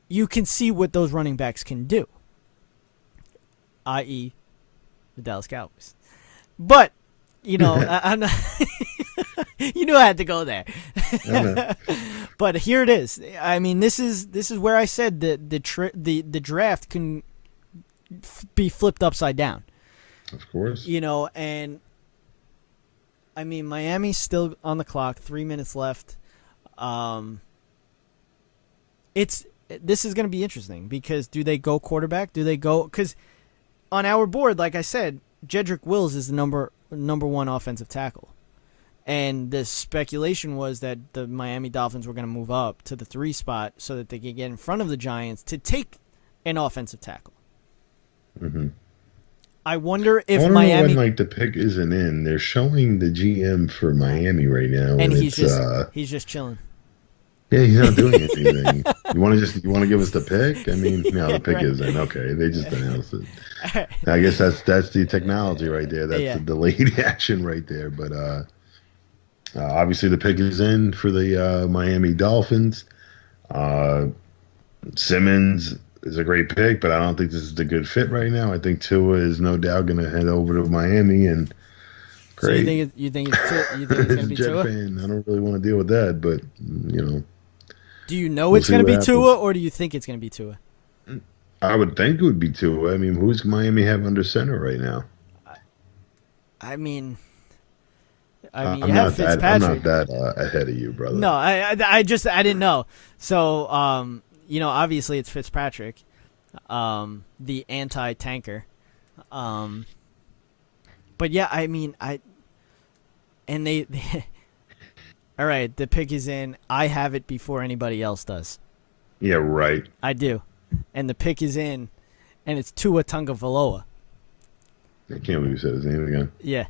you can see what those running backs can do, i.e. the Dallas Cowboys. But, I'm not you knew I had to go there. But here it is. I mean, this is where I said that the draft can be flipped upside down. Of course. And I mean, Miami's still on the clock, 3 minutes left. This is going to be interesting, because do they go quarterback? Do they go, because on our board, like I said, Jedrek Wills is the number 1 offensive tackle. And the speculation was that the Miami Dolphins were going to move up to the 3 spot so that they could get in front of the Giants to take an offensive tackle. Mm-hmm. I wonder if Miami, when the pick isn't in, they're showing the GM for Miami right now, and he's just chilling. Yeah, he's not doing anything. You want to give us the pick? I mean, no, the pick is in. Okay, they just announced it. I guess that's the technology right there. That's the delayed action right there. But obviously the pick is in for the Miami Dolphins. Simmons is a great pick, but I don't think this is the good fit right now. I think Tua is no doubt going to head over to Miami, and great. So you think it's going to be Tua? Fan. I don't really want to deal with that, but Do you know it's going to be Tua, or do you think it's going to be Tua? I would think it would be Tua. I mean, who's Miami have under center right now? I mean, I'm you have Fitzpatrick. I'm not that ahead of you, brother. No, I didn't know. So, obviously it's Fitzpatrick, the anti-tanker. But yeah, I mean, they all right, the pick is in. I have it before anybody else does. Yeah, right. I do. And the pick is in, and it's Tua Tagovailoa. I can't believe you said his name again. Yeah.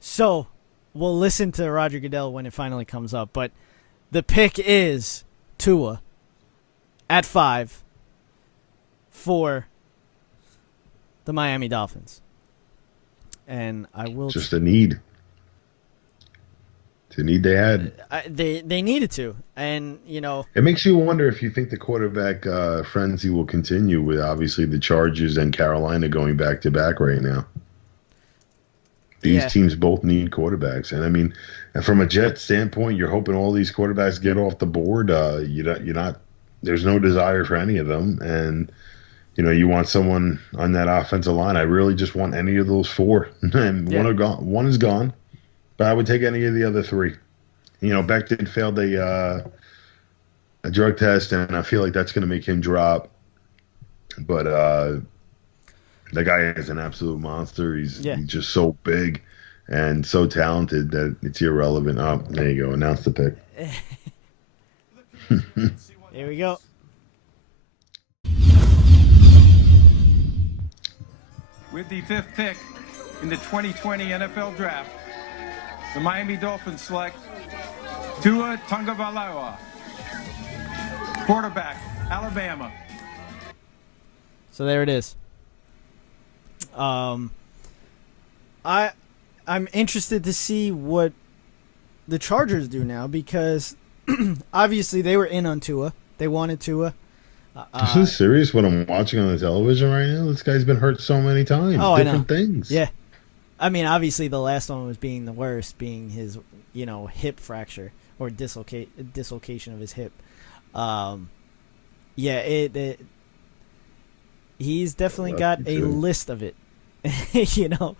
So, we'll listen to Roger Goodell when it finally comes up. But the pick is Tua at 5 for the Miami Dolphins. And I will... Just a need. It's a need they had. They needed to. And, you know... It makes you wonder if you think the quarterback frenzy will continue with, obviously, the Chargers and Carolina going back-to-back right now. These teams both need quarterbacks. And, I mean, from a Jet standpoint, you're hoping all these quarterbacks get off the board. You're not there's no desire for any of them. And, you know, you want someone on that offensive line. I really just want any of those four. And one is gone. But I would take any of the other three. You know, Becton failed a drug test, and I feel like that's going to make him drop. But the guy is an absolute monster. He's just so big and so talented that it's irrelevant. Oh, there you go. Announce the pick. Here we go. With the 5th pick in the 2020 NFL Draft, the Miami Dolphins select Tua Tagovailoa, quarterback, Alabama. So there it is. I'm interested to see what the Chargers do now because obviously they were in on Tua. They wanted Tua. This is serious what I'm watching on the television right now? This guy's been hurt so many times. Oh, different things. Yeah. I mean, obviously the last one was being the worst, being his, hip fracture or dislocation of his hip. He's definitely got a list of it, and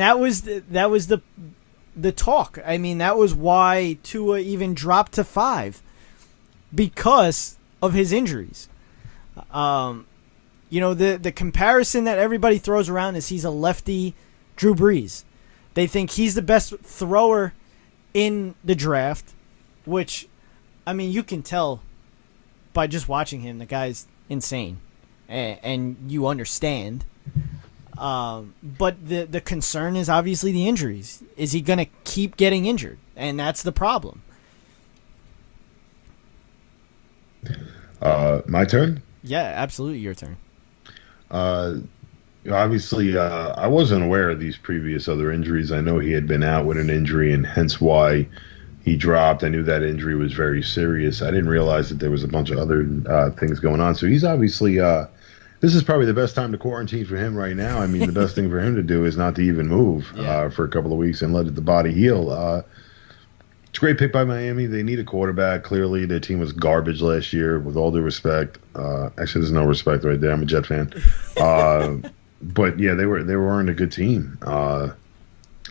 that was the talk. I mean, that was why Tua even dropped to 5 because of his injuries. The comparison that everybody throws around is he's a lefty Drew Brees. They think he's the best thrower in the draft, which, I mean, you can tell by just watching him. The guy's insane, and you understand. But the concern is obviously the injuries. Is he going to keep getting injured? And that's the problem. My turn? Yeah, absolutely your turn. Obviously, I wasn't aware of these previous other injuries. I know he had been out with an injury, and hence why he dropped. I knew that injury was very serious. I didn't realize that there was a bunch of other things going on. So he's obviously this is probably the best time to quarantine for him right now. I mean, the best thing for him to do is not to even move for a couple of weeks and let the body heal. It's a great pick by Miami. They need a quarterback. Clearly, their team was garbage last year, with all due respect. Actually, there's no respect right there. I'm a Jet fan. But, yeah, they weren't a good team.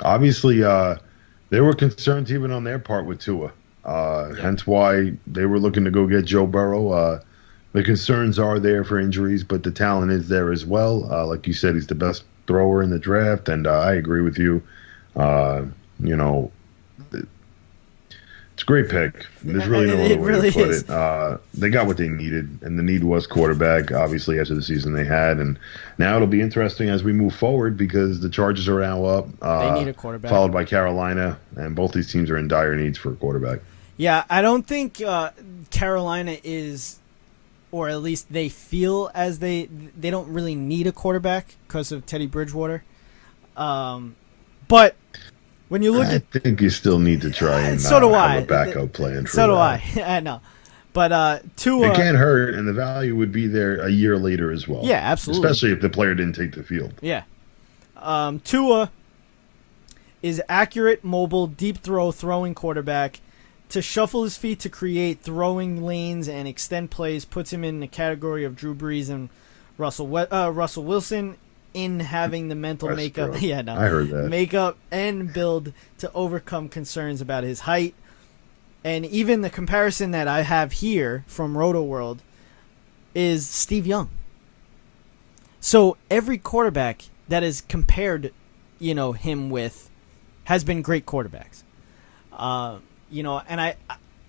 Obviously, they were concerned even on their part with Tua. Hence why they were looking to go get Joe Burrow. The concerns are there for injuries, but the talent is there as well. Like you said, he's the best thrower in the draft, and I agree with you. It's a great pick. There's really no other way to put it. They got what they needed, and the need was quarterback, obviously, after the season they had. And now it'll be interesting as we move forward because the Chargers are now up. They need a quarterback. Followed by Carolina, and both these teams are in dire needs for a quarterback. Yeah, I don't think Carolina is, or at least they feel as they don't really need a quarterback because of Teddy Bridgewater. But when you look I think you still need to try and so do have I. a backup plan for so do that. I know. But Tua, it can't hurt, and the value would be there a year later as well. Yeah, absolutely. Especially if the player didn't take the field. Yeah. Tua is accurate, mobile, deep throwing quarterback. To shuffle his feet to create throwing lanes and extend plays puts him in the category of Drew Brees and Russell Wilson in having the mental makeup. I heard that. Makeup and build to overcome concerns about his height. And even the comparison that I have here from Roto World is Steve Young. So every quarterback that is compared, him with, has been great quarterbacks. And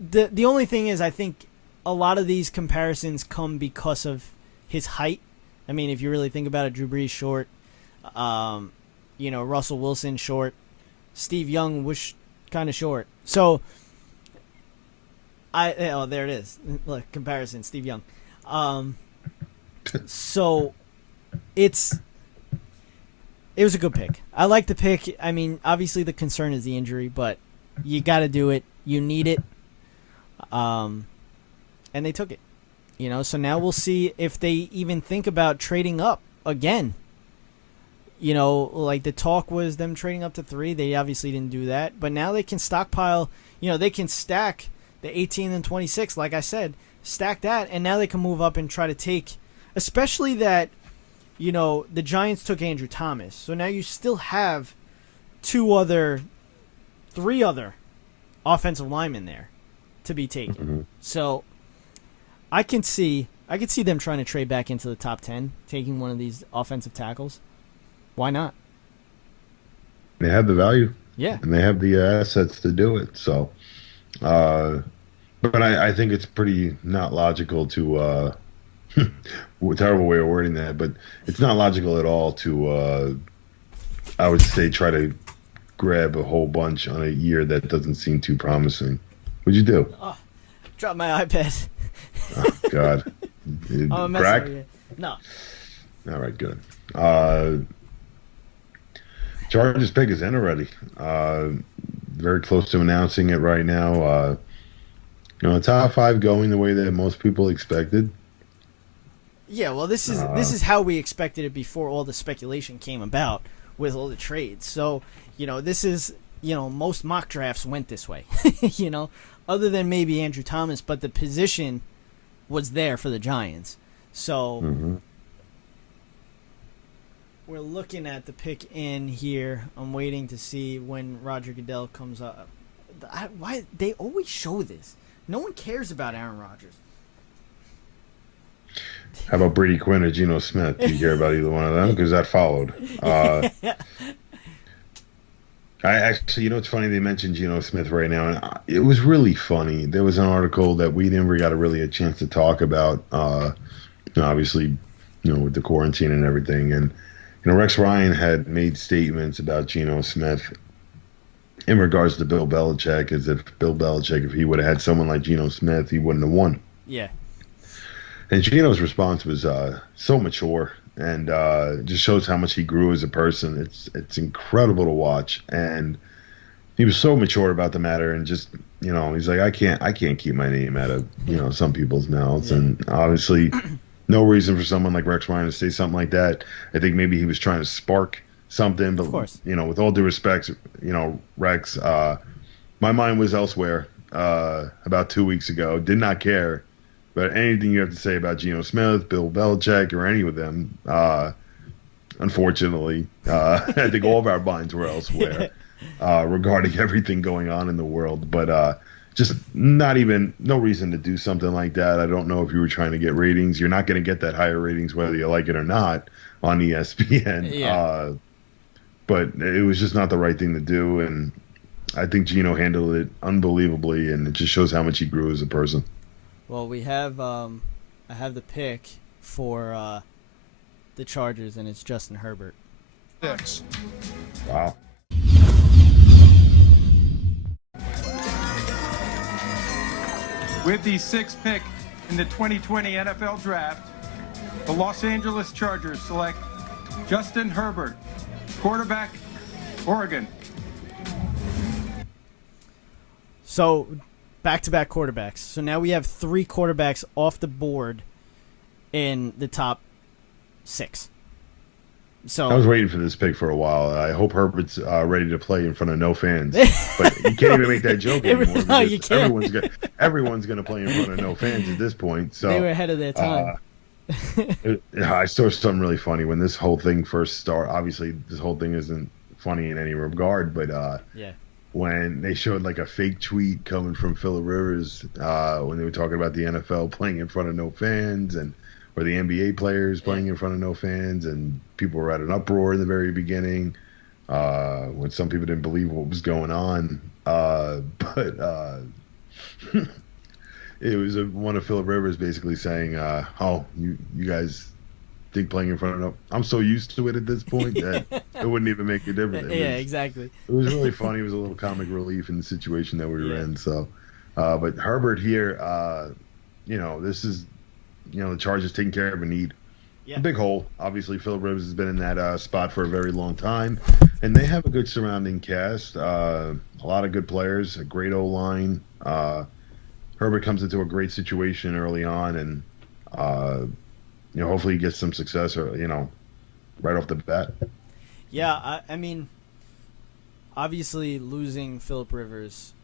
the only thing is, I think a lot of these comparisons come because of his height. I mean, if you really think about it, Drew Brees short, Russell Wilson short, Steve Young was kind of short. So there it is. Look, comparison, Steve Young. So it was a good pick. I like the pick. I mean, obviously the concern is the injury, but you got to do it. You need it. And they took it. So now we'll see if they even think about trading up again. Like the talk was them trading up to 3. They obviously didn't do that. But now they can stockpile, they can stack the 18 and 26, like I said, stack that, and now they can move up and try to take, especially that, the Giants took Andrew Thomas. So now you still have 3 other offensive linemen there to be taken. Mm-hmm. So I can see them trying to trade back into the top 10, taking one of these offensive tackles. Why not? They have the value. Yeah. And they have the assets to do it. So, but I think it's pretty not logical to, terrible way of wording that, but it's not logical at all to, I would say, try to grab a whole bunch on a year that doesn't seem too promising. What'd you do? Oh, dropped my iPad. Oh, God. Crack? No. All right, good. Chargers pick is in already. Very close to announcing it right now. Top 5 going the way that most people expected. Yeah, well, this is how we expected it before all the speculation came about with all the trades. So, this is, most mock drafts went this way, other than maybe Andrew Thomas, but the position was there for the Giants. So we're looking at the pick in here. I'm waiting to see when Roger Goodell comes up. Why they always show this? No one cares about Aaron Rodgers. How about Brady Quinn or Geno Smith? Do you care about either one of them? Because that followed. I actually, it's funny they mentioned Geno Smith right now, and it was really funny. There was an article that we never got a chance to talk about. Obviously, with the quarantine and everything, and Rex Ryan had made statements about Geno Smith in regards to Bill Belichick, as if Bill Belichick, if he would have had someone like Geno Smith, he wouldn't have won. Yeah. And Geno's response was so mature, and just shows how much he grew as a person. It's incredible to watch, and he was so mature about the matter, and just he's like, I can't keep my name out of some people's mouths, yeah. And obviously, no reason for someone like Rex Ryan to say something like that. I think maybe he was trying to spark something, but of course, with all due respect, Rex, my mind was elsewhere about 2 weeks ago. Did not care. But anything you have to say about Geno Smith, Bill Belichick, or any of them, unfortunately, I think all of our minds were elsewhere regarding everything going on in the world. But just no reason to do something like that. I don't know if you were trying to get ratings. You're not going to get that higher ratings whether you like it or not on ESPN. Yeah. But it was just not the right thing to do. And I think Geno handled it unbelievably, and it just shows how much he grew as a person. Well, we have I have the pick for the Chargers, and it's Justin Herbert. 6. Wow. With the 6th pick in the 2020 NFL Draft, the Los Angeles Chargers select Justin Herbert, quarterback, Oregon. So, back-to-back quarterbacks. So now we have 3 quarterbacks off the board in the top 6. So I was waiting for this pick for a while. I hope Herbert's ready to play in front of no fans. But you can't even make that joke anymore. No, you can't. Everyone's going to play in front of no fans at this point. So they were ahead of their time. I saw something really funny when this whole thing first started. Obviously, this whole thing isn't funny in any regard, but yeah. When they showed like a fake tweet coming from Phillip Rivers when they were talking about the NFL playing in front of no fans and or the NBA players playing in front of no fans, and people were at an uproar in the very beginning when some people didn't believe what was going on. But it was one of Phillip Rivers basically saying, "Oh, you guys think playing in front of I'm so used to it at this point that it wouldn't even make a difference." Exactly. It was really funny. It was a little comic relief in the situation that we were in. So, but Herbert here, this is, the Chargers taking care of a need. Yeah. A big hole. Obviously, Phillip Rivers has been in that spot for a very long time, and they have a good surrounding cast. A lot of good players, a great O-line. Herbert comes into a great situation early on, and hopefully he gets some success, or right off the bat. Yeah, I mean, obviously losing Phillip Rivers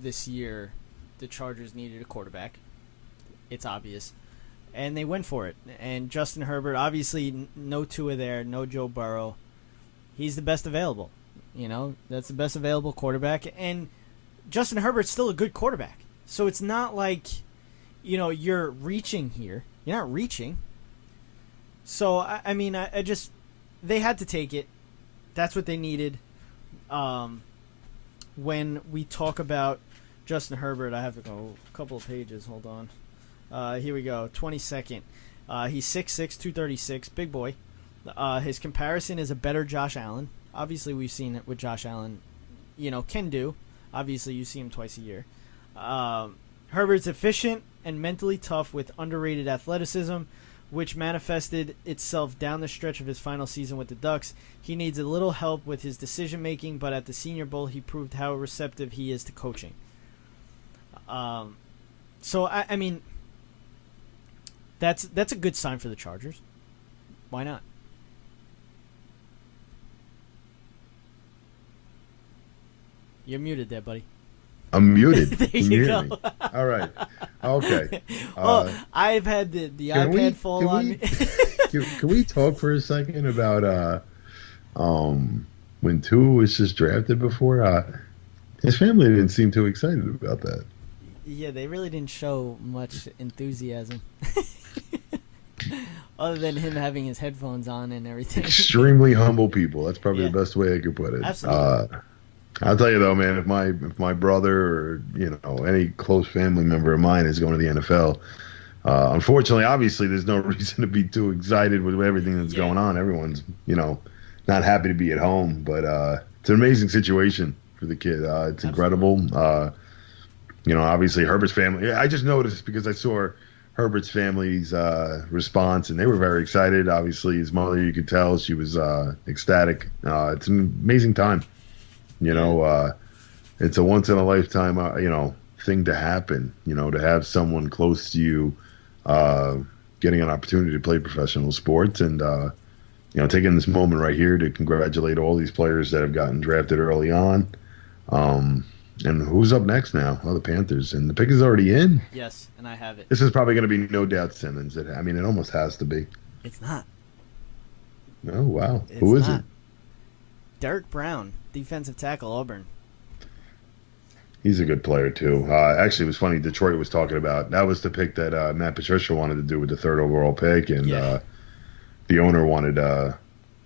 this year, the Chargers needed a quarterback. It's obvious. And they went for it. And Justin Herbert, obviously no Tua there, no Joe Burrow. He's the best available. That's the best available quarterback. And Justin Herbert's still a good quarterback. So it's not like, you're reaching here. You're not reaching. So, I mean, I just, they had to take it. That's what they needed. When we talk about Justin Herbert, I have to go a couple of pages. Hold on. Here we go. 22nd. He's 6'6", 236. Big boy. His comparison is a better Josh Allen. Obviously, we've seen it with Josh Allen, can do. Obviously, you see him twice a year. Herbert's efficient and mentally tough with underrated athleticism, which manifested itself down the stretch of his final season with the Ducks. He needs a little help with his decision-making, but at the Senior Bowl, he proved how receptive he is to coaching. So, I mean, that's a good sign for the Chargers. Why not? You're muted there, buddy. I'm muted. There Can you hear go. me? All right. Okay. Well, I've had the iPad fall on me. Can we talk for a second about when Tua was just drafted before? His family didn't seem too excited about that. Yeah, they really didn't show much enthusiasm. Other than him having his headphones on and everything. Extremely humble people. That's probably the best way I could put it. Absolutely. I'll tell you though, man, if my brother or any close family member of mine is going to the NFL, unfortunately, obviously, there's no reason to be too excited with everything that's going on. Everyone's not happy to be at home, but it's an amazing situation for the kid. It's incredible. Obviously Herbert's family. I just noticed because I saw Herbert's family's response, and they were very excited. Obviously, his mother, you could tell she was ecstatic. It's an amazing time. It's a once in a lifetime, thing to happen, to have someone close to you, getting an opportunity to play professional sports and, taking this moment right here to congratulate all these players that have gotten drafted early on. And who's up next now? Oh, the Panthers. And the pick is already in. Yes, and I have it. This is probably going to be no doubt Simmons. It almost has to be. It's not. Oh, wow. Who is it? Derrick Brown, defensive tackle, Auburn. He's a good player, too. Actually, it was funny. Detroit was talking about that was the pick that Matt Patricia wanted to do with the 3rd overall pick, and the owner wanted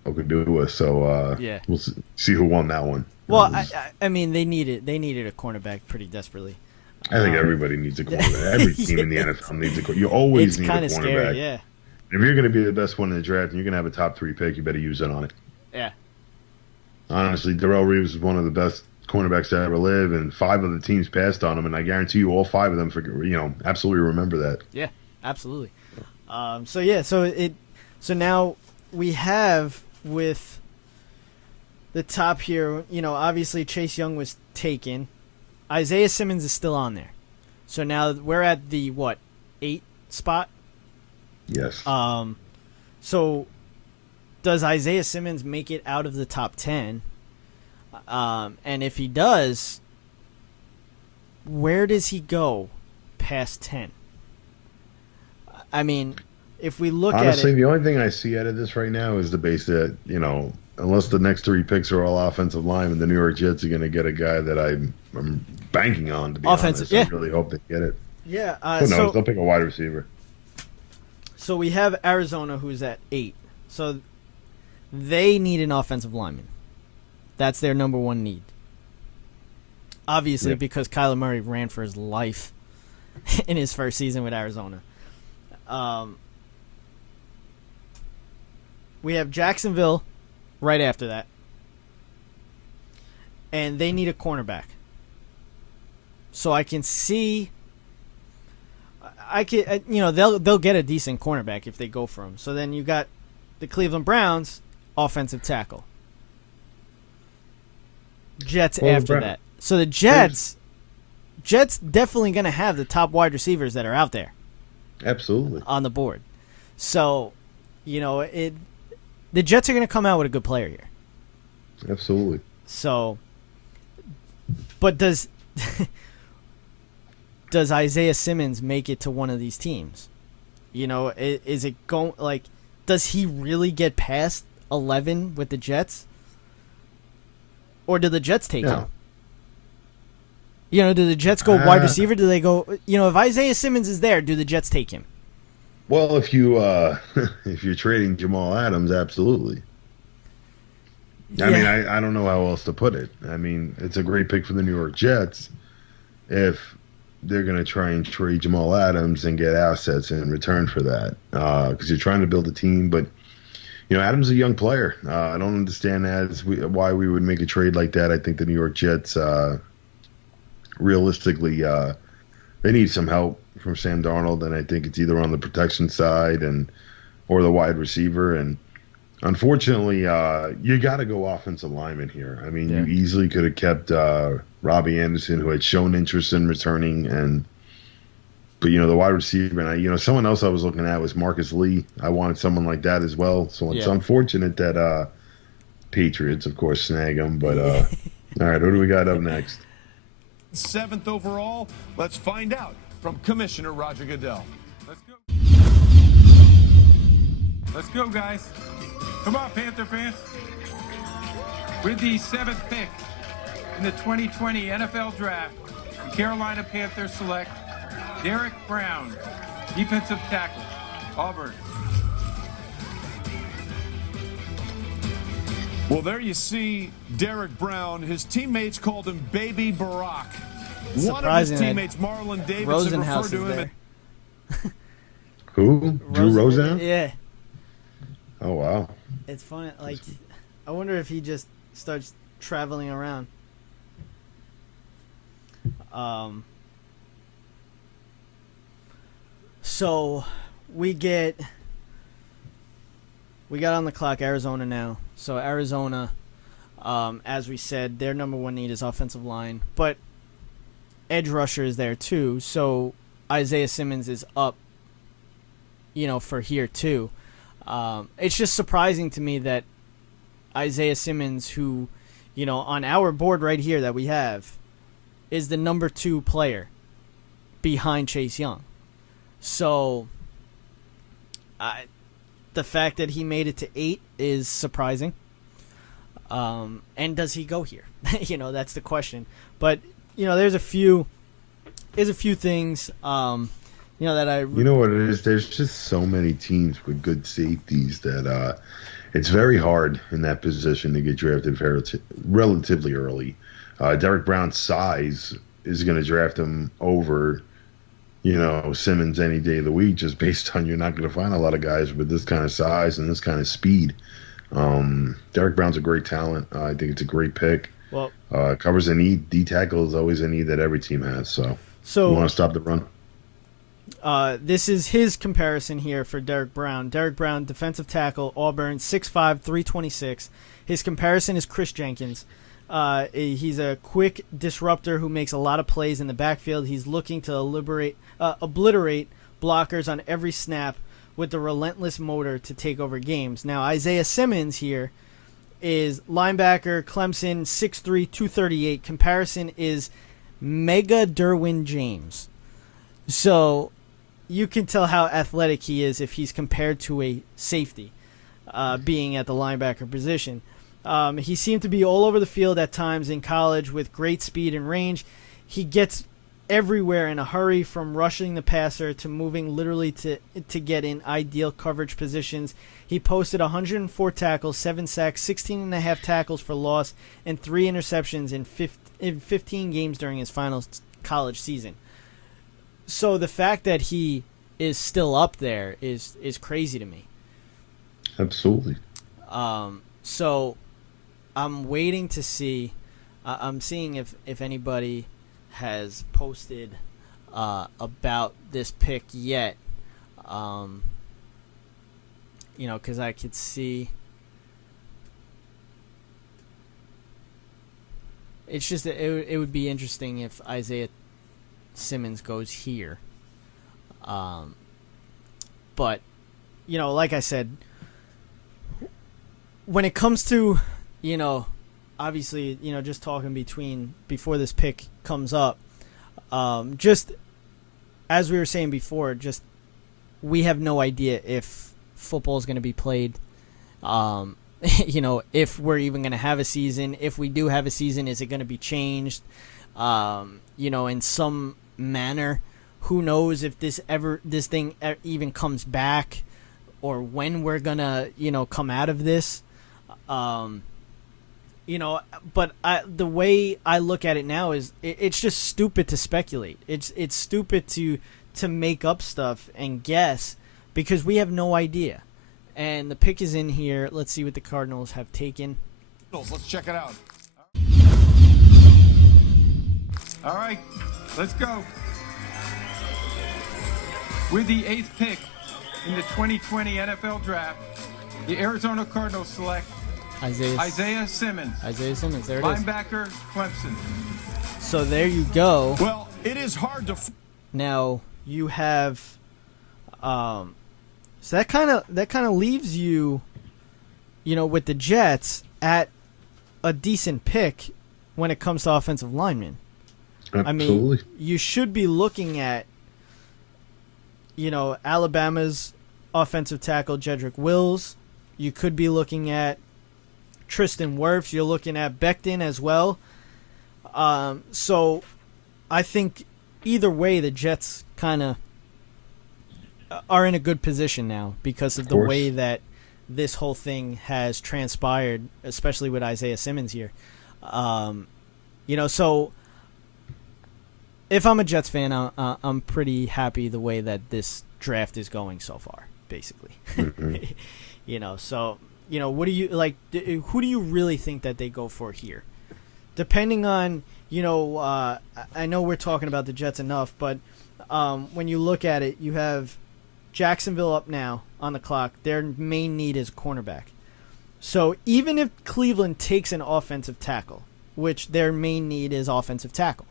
Okudua. So we'll see who won that one. Well, I mean, they needed a cornerback pretty desperately. I think everybody needs a cornerback. Every team in the NFL needs a cornerback. You always need a cornerback. It's kind of scary, yeah. If you're going to be the best one in the draft and you're going to have a top 3 pick, you better use it on it. Yeah. Honestly, Darrell Reeves is one of the best cornerbacks to ever live, and 5 of the teams passed on him, and I guarantee you all 5 of them absolutely remember that. Yeah, absolutely. So now we have with the top here, obviously Chase Young was taken. Isaiah Simmons is still on there. So now we're at the 8 spot? Yes. So does Isaiah Simmons make it out of the top 10? And if he does, where does he go past 10? I mean, if we look honestly, at it, the only thing I see out of this right now is the base that, unless the next 3 picks are all offensive linemen, the New York Jets are going to get a guy that I'm banking on, to be honest. I really hope they get it. Yeah. Who knows? They'll pick a wide receiver. So we have Arizona, who's at 8. So they need an offensive lineman. That's their number one need. Obviously, because Kyler Murray ran for his life in his first season with Arizona. We have Jacksonville right after that. And they need a cornerback. So I can see... they'll get a decent cornerback if they go for him. So then you got the Cleveland Browns, offensive tackle. Jets after that. So the Jets definitely going to have the top wide receivers that are out there. Absolutely. On the board. So, the Jets are going to come out with a good player here. Absolutely. So, but does Isaiah Simmons make it to one of these teams? Is it going, does he really get past 11 with the Jets? Or do the Jets take him? Do the Jets go wide receiver? Do they go, if Isaiah Simmons is there, do the Jets take him? Well, if you're trading Jamal Adams, absolutely. I mean, I don't know how else to put it. I mean, it's a great pick for the New York Jets if they're going to try and trade Jamal Adams and get assets in return for that. Because you're trying to build a team, but Adams is a young player. I don't understand why we would make a trade like that. I think the New York Jets, realistically, they need some help from Sam Darnold, and I think it's either on the protection side or the wide receiver. And unfortunately, you got to go offensive lineman here. I mean, you easily could have kept Robbie Anderson, who had shown interest in returning, but the wide receiver, and someone else I was looking at was Marcus Lee. I wanted someone like that as well. So it's unfortunate that Patriots, of course, snag him. But all right, who do we got up next? 7th overall. Let's find out from Commissioner Roger Goodell. Let's go. Let's go, guys. Come on, Panther fans. With the 7th pick in the 2020 NFL Draft, the Carolina Panthers select Derrick Brown, defensive tackle, Auburn. Well, there you see Derrick Brown. His teammates called him Baby Barack. One of his teammates, Marlon Davidson, referred to him as... Who? Drew Rosen? Yeah. Oh, wow. It's funny. I wonder if he just starts traveling around. So we got on the clock Arizona now. So Arizona, as we said, their number one need is offensive line, but edge rusher is there too. So Isaiah Simmons is up, for here too. It's just surprising to me that Isaiah Simmons, who, on our board right here that we have, is the number 2 player behind Chase Young. So, the fact that he made it to 8 is surprising. And does he go here? That's the question. But there's a few things. That I. You know what it is? There's just so many teams with good safeties that it's very hard in that position to get drafted relatively early. Derrick Brown's size is going to draft him over, Simmons any day of the week, just based on you're not going to find a lot of guys with this kind of size and this kind of speed. Derrick Brown's a great talent. I think it's a great pick. Well, covers a need. D tackle is always a need that every team has. So you want to stop the run? This is his comparison here for Derrick Brown. Derrick Brown, defensive tackle, Auburn, 6'5", 326. His comparison is Chris Jenkins. He's a quick disruptor who makes a lot of plays in the backfield. He's looking to obliterate blockers on every snap with the relentless motor to take over games. Now, Isaiah Simmons here is linebacker, Clemson, 6'3", 238. Comparison is Mega Derwin James. So you can tell how athletic he is if he's compared to a safety, being at the linebacker position. He seemed to be all over the field at times in college with great speed and range. He gets everywhere in a hurry, from rushing the passer to moving literally to get in ideal coverage positions. He posted 104 tackles, 7 sacks, 16.5 tackles for loss, and 3 interceptions in 15 games during his final college season. So the fact that he is still up there is crazy to me. Absolutely. So I'm waiting to see. I'm seeing if anybody has posted about this pick yet. Because I could see. It's just that it would be interesting if Isaiah Simmons goes here. But, like I said, when it comes to, obviously, just talking before this pick comes up, just as we were saying before, just we have no idea if football is going to be played. If we're even going to have a season. If we do have a season, is it going to be changed? In some manner. Who knows if this thing even comes back, or when we're gonna come out of this. But the way I look at it now is it's just stupid to speculate. It's stupid to make up stuff and guess, because we have no idea. And the pick is in here. Let's see what the Cardinals have taken. Let's check it out. All right, let's go. With the 8th pick in the 2020 NFL Draft, the Arizona Cardinals select Isaiah Simmons. Isaiah Simmons, there it is. Linebacker, Clemson. So there you go. Well, it is hard to. Now you have, so that kind of leaves you, with the Jets at a decent pick when it comes to offensive linemen. Absolutely. I mean, you should be looking at, Alabama's offensive tackle, Jedrek Wills. You could be looking at Tristan Wirfs. You're looking at Becton as well. So I think either way, the Jets kind of are in a good position now because of the way that this whole thing has transpired, especially with Isaiah Simmons here. So if I'm a Jets fan, I'm pretty happy the way that this draft is going so far, basically. Mm-hmm. So, what do you like? Who do you really think that they go for here? Depending on, I know we're talking about the Jets enough, but when you look at it, you have Jacksonville up now on the clock. Their main need is cornerback. So even if Cleveland takes an offensive tackle, which their main need is offensive tackle,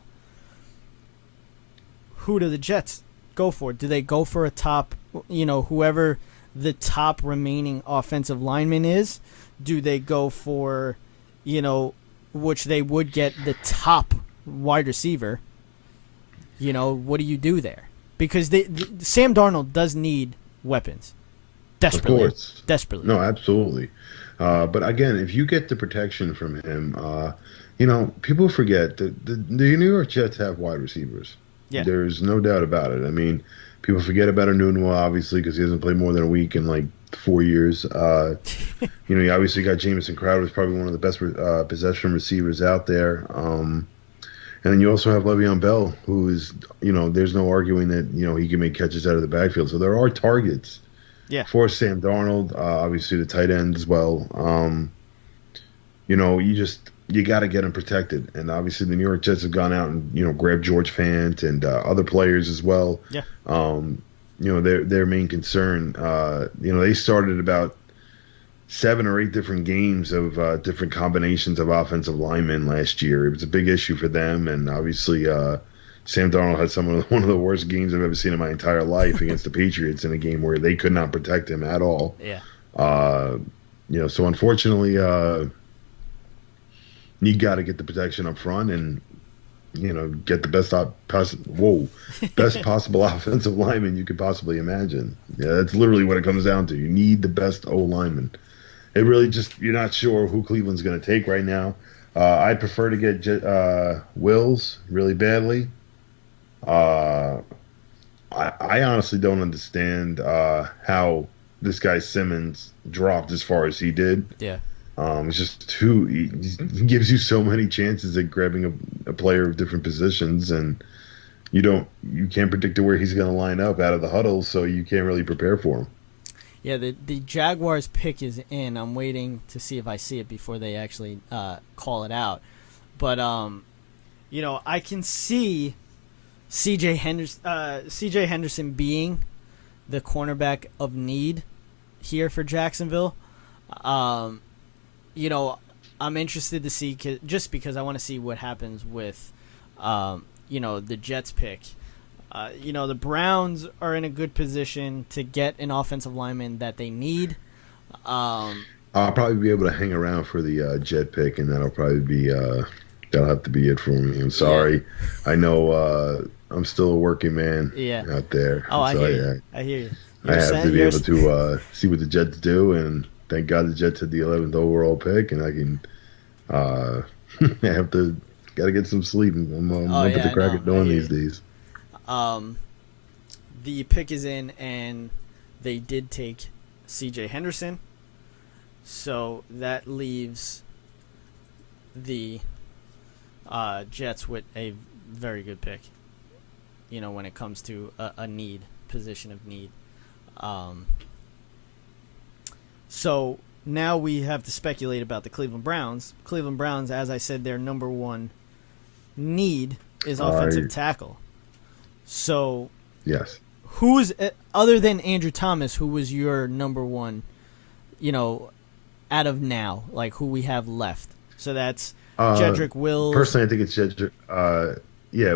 who do the Jets go for? Do they go for a top, whoever the top remaining offensive lineman is? Do they go for, which they would get the top wide receiver? What do you do there? Because Sam Darnold does need weapons. Desperately. Of course. Desperately. No, absolutely. But again, if you get the protection from him, people forget that the New York Jets have wide receivers. Yeah. There's no doubt about it. I mean, people forget about Enunwa, obviously, because he hasn't played more than a week in like 4 years. You obviously got Jamison Crowder, who's probably one of the best possession receivers out there. And then you also have Le'Veon Bell, who is, there's no arguing that, he can make catches out of the backfield. So there are targets for Sam Darnold, obviously the tight end as well. You got to get him protected. And obviously the New York Jets have gone out and, grabbed George Fant and other players as well. Yeah. Their main concern, they started about 7 or 8 different games of different combinations of offensive linemen last year. It was a big issue for them. And obviously Sam Darnold had one of the worst games I've ever seen in my entire life against the Patriots in a game where they could not protect him at all. Yeah. So unfortunately, you got to get the protection up front and, get the best possible offensive lineman you could possibly imagine. Yeah, that's literally what it comes down to. You need the best O lineman. It really you're not sure who Cleveland's going to take right now. I'd prefer to get Wills really badly. I honestly don't understand how this guy Simmons dropped as far as he did. Yeah. It's just he gives you so many chances at grabbing a player of different positions, and you can't predict where he's going to line up out of the huddle, so you can't really prepare for him. Yeah, the Jaguars pick is in. I'm waiting to see if I see it before they actually call it out. But I can see C.J. Henderson being the cornerback of need here for Jacksonville. I'm interested to see just because I want to see what happens with the Jets pick. The Browns are in a good position to get an offensive lineman that they need. I'll probably be able to hang around for the Jet pick, and that'll probably be that'll have to be it for me. I'm sorry. Yeah. I know I'm still a working man out there. Oh, I hear you. I hear you. I have to be able to see what the Jets do, and thank God the Jets had the 11th overall pick, and I can got to get some sleep. I'm up at the crack of dawn these days. The pick is in, and they did take C.J. Henderson, so that leaves the Jets with a very good pick. When it comes to a position of need. So now we have to speculate about the Cleveland Browns. Cleveland Browns, as I said, their number one need is offensive tackle. So, yes. Who's other than Andrew Thomas, who was your number one, out of now, like who we have left? So that's Jedrek, Wills. Personally, I think it's Jedrek.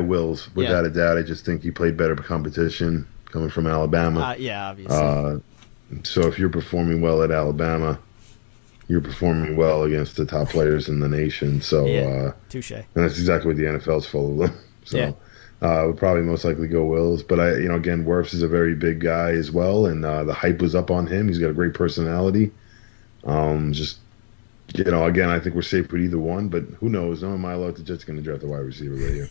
Wills, without a doubt. I just think he played better competition coming from Alabama. Obviously. So if you're performing well at Alabama, you're performing well against the top players in the nation. So, touche. And that's exactly what the NFL's full of them. So, would probably most likely go Wills. But again, Wirfs is a very big guy as well, and the hype was up on him. He's got a great personality. Again, I think we're safe with either one, but who knows? No one mile out, the Jets going to draft a wide receiver right here.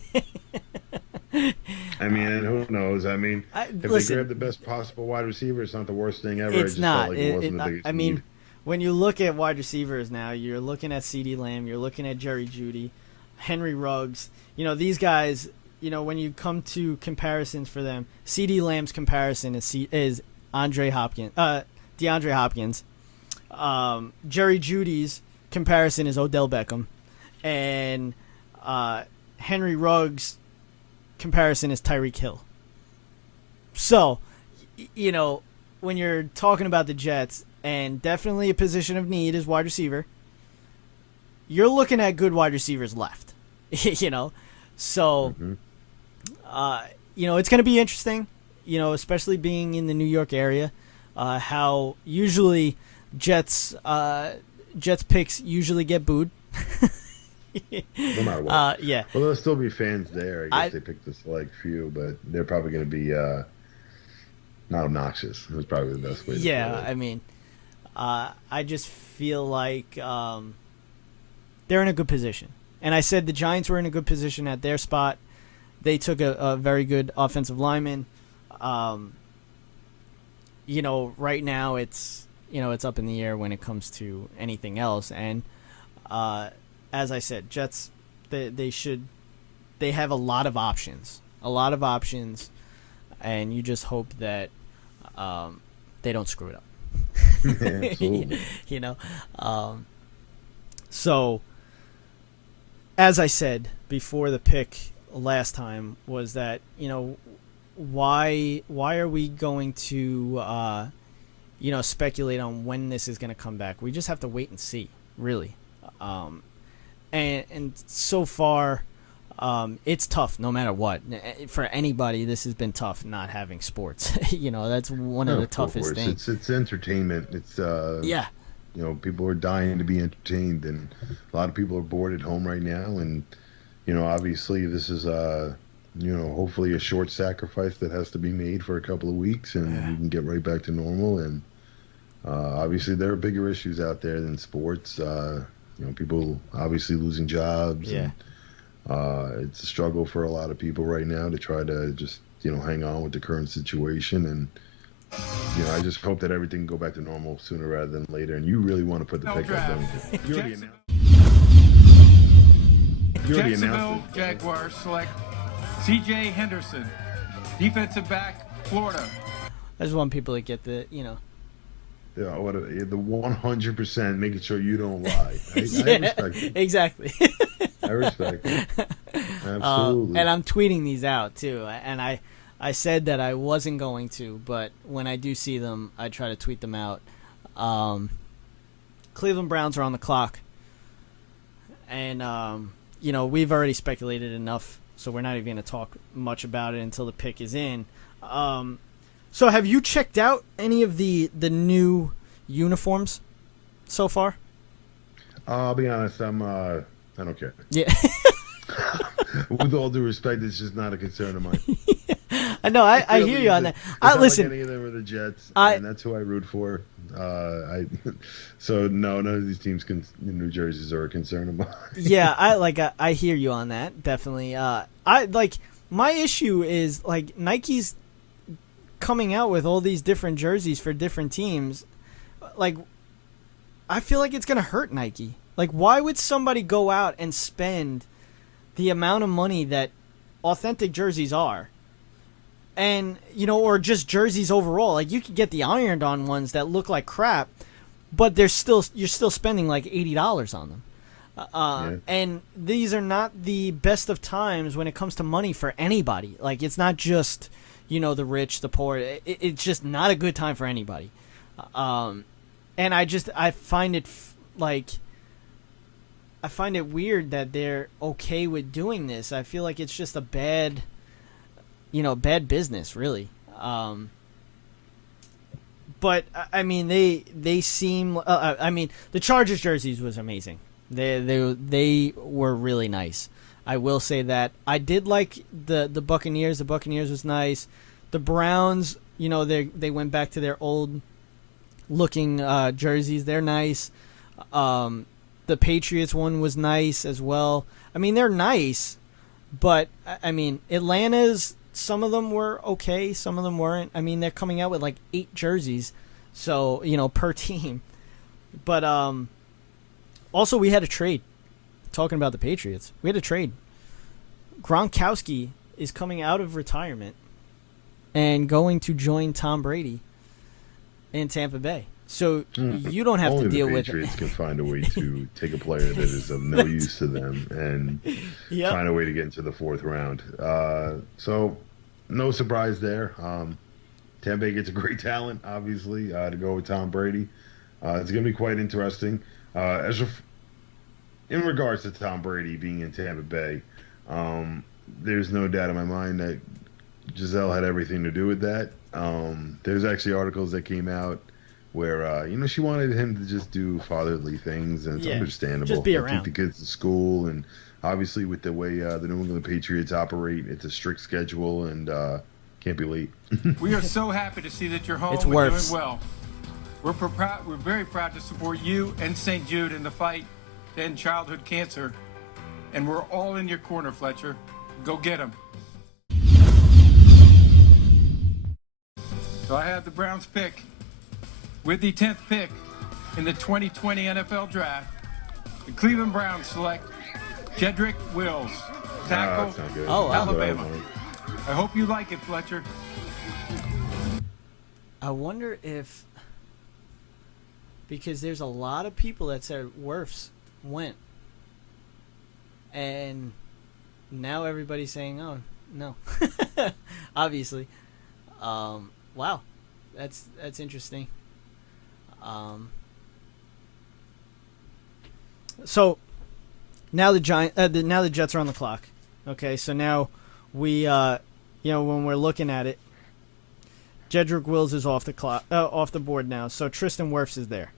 I mean, and who knows? I mean, if they grab the best possible wide receiver, it's not the worst thing ever. It's not. I mean, when you look at wide receivers now, you're looking at CeeDee Lamb, you're looking at Jerry Judy, Henry Ruggs. These guys, when you come to comparisons for them, CeeDee Lamb's comparison is DeAndre Hopkins. Jerry Judy's comparison is Odell Beckham, and Henry Ruggs' comparison is Tyreek Hill. So, when you're talking about the Jets, and definitely a position of need is wide receiver, you're looking at good wide receivers left. So, it's going to be interesting, especially being in the New York area, how usually Jets picks usually get booed. No matter what. Yeah. Well, there'll still be fans there. I guess they picked a select few, but they're probably going to be not obnoxious. That's probably the best way to put it. I mean, I just feel like they're in a good position. And I said the Giants were in a good position at their spot. They took a very good offensive lineman. Right now it's up in the air when it comes to anything else. And as I said, Jets, they have a lot of options, and you just hope that they don't screw it up. Absolutely. So as I said before the pick last time was that, why are we going to speculate on when this is going to come back? We just have to wait and see, really. And so far, it's tough no matter what. For anybody, this has been tough not having sports. That's one of the toughest things. It's entertainment. It's people are dying to be entertained, and a lot of people are bored at home right now. And obviously, this is hopefully a short sacrifice that has to be made for a couple of weeks, and we can get right back to normal. And obviously, there are bigger issues out there than sports. People obviously losing jobs. Yeah. It's a struggle for a lot of people right now to try to just hang on with the current situation, and I just hope that everything can go back to normal sooner rather than later. And you really want to put the pick up, don't you? You already announced. Jacksonville Jaguars select C.J. Henderson, defensive back, Florida. I just want people to get the Yeah, the 100% making sure you don't lie. I respect it. Exactly. I respect it. Absolutely. And I'm tweeting these out too. And I said that I wasn't going to, but when I do see them, I try to tweet them out. Cleveland Browns are on the clock, and we've already speculated enough, so we're not even going to talk much about it until the pick is in. So have you checked out any of the new uniforms so far? I'll be honest, I don't care. Yeah. With all due respect, it's just not a concern of mine. I know. I hear you on that. Listen, like any of them are the Jets, and that's who I root for. So no, none of these teams in New Jersey's are a concern of mine. Yeah, I hear you on that. Definitely. My issue is Nike's coming out with all these different jerseys for different teams. I feel like it's gonna hurt Nike. Why would somebody go out and spend the amount of money that authentic jerseys are? And, or just jerseys overall. You could get the ironed-on ones that look like crap, but you're still spending $80 on them. And these are not the best of times when it comes to money for anybody. It's not just, the rich, the poor. It's just not a good time for anybody. And I find it I find it weird that they're okay with doing this. I feel like it's just a bad business, really. But I mean, they seem. The Chargers jerseys was amazing. They were really nice. I will say that I did like the Buccaneers. The Buccaneers was nice. The Browns, they went back to their old looking jerseys. They're nice. The Patriots one was nice as well. I mean, they're nice, but I mean, Atlanta's. Some of them were okay, some of them weren't. I mean, they're coming out with 8 jerseys, so per team. But also we had a trade. Talking about the Patriots, we had a trade. Gronkowski is coming out of retirement and going to join Tom Brady in Tampa Bay. So you don't have to deal with it. Only the Patriots can find a way to take a player that is of no use to them and find a way to get into the 4th round. So no surprise there. Tampa Bay gets a great talent, obviously, to go with Tom Brady. It's going to be quite interesting. In regards to Tom Brady being in Tampa Bay, there's no doubt in my mind that Giselle had everything to do with that. There's actually articles that came out where she wanted him to just do fatherly things, and it's understandable. Just be around. Take the kids to school, and obviously with the way the New England Patriots operate, it's a strict schedule and can't be late. We are so happy to see that you're home It's and worse. doing well. We're very proud to support you and St. Jude in the fight to end childhood cancer, and we're all in your corner, Fletcher. Go get them. So I have the Browns pick. With the 10th pick in the 2020 NFL Draft, the Cleveland Browns select Jedrek Wills, tackle, that's not good. Oh, wow. Alabama. I hope you like it, Fletcher. I wonder if, because there's a lot of people that said Wirfs went, and now everybody's saying, oh, no. Obviously. Wow. That's interesting. So now the Jets are on the clock. Okay, so now we, when we're looking at it, Jedrek Wills is off the board now. So Tristan Wirfs is there.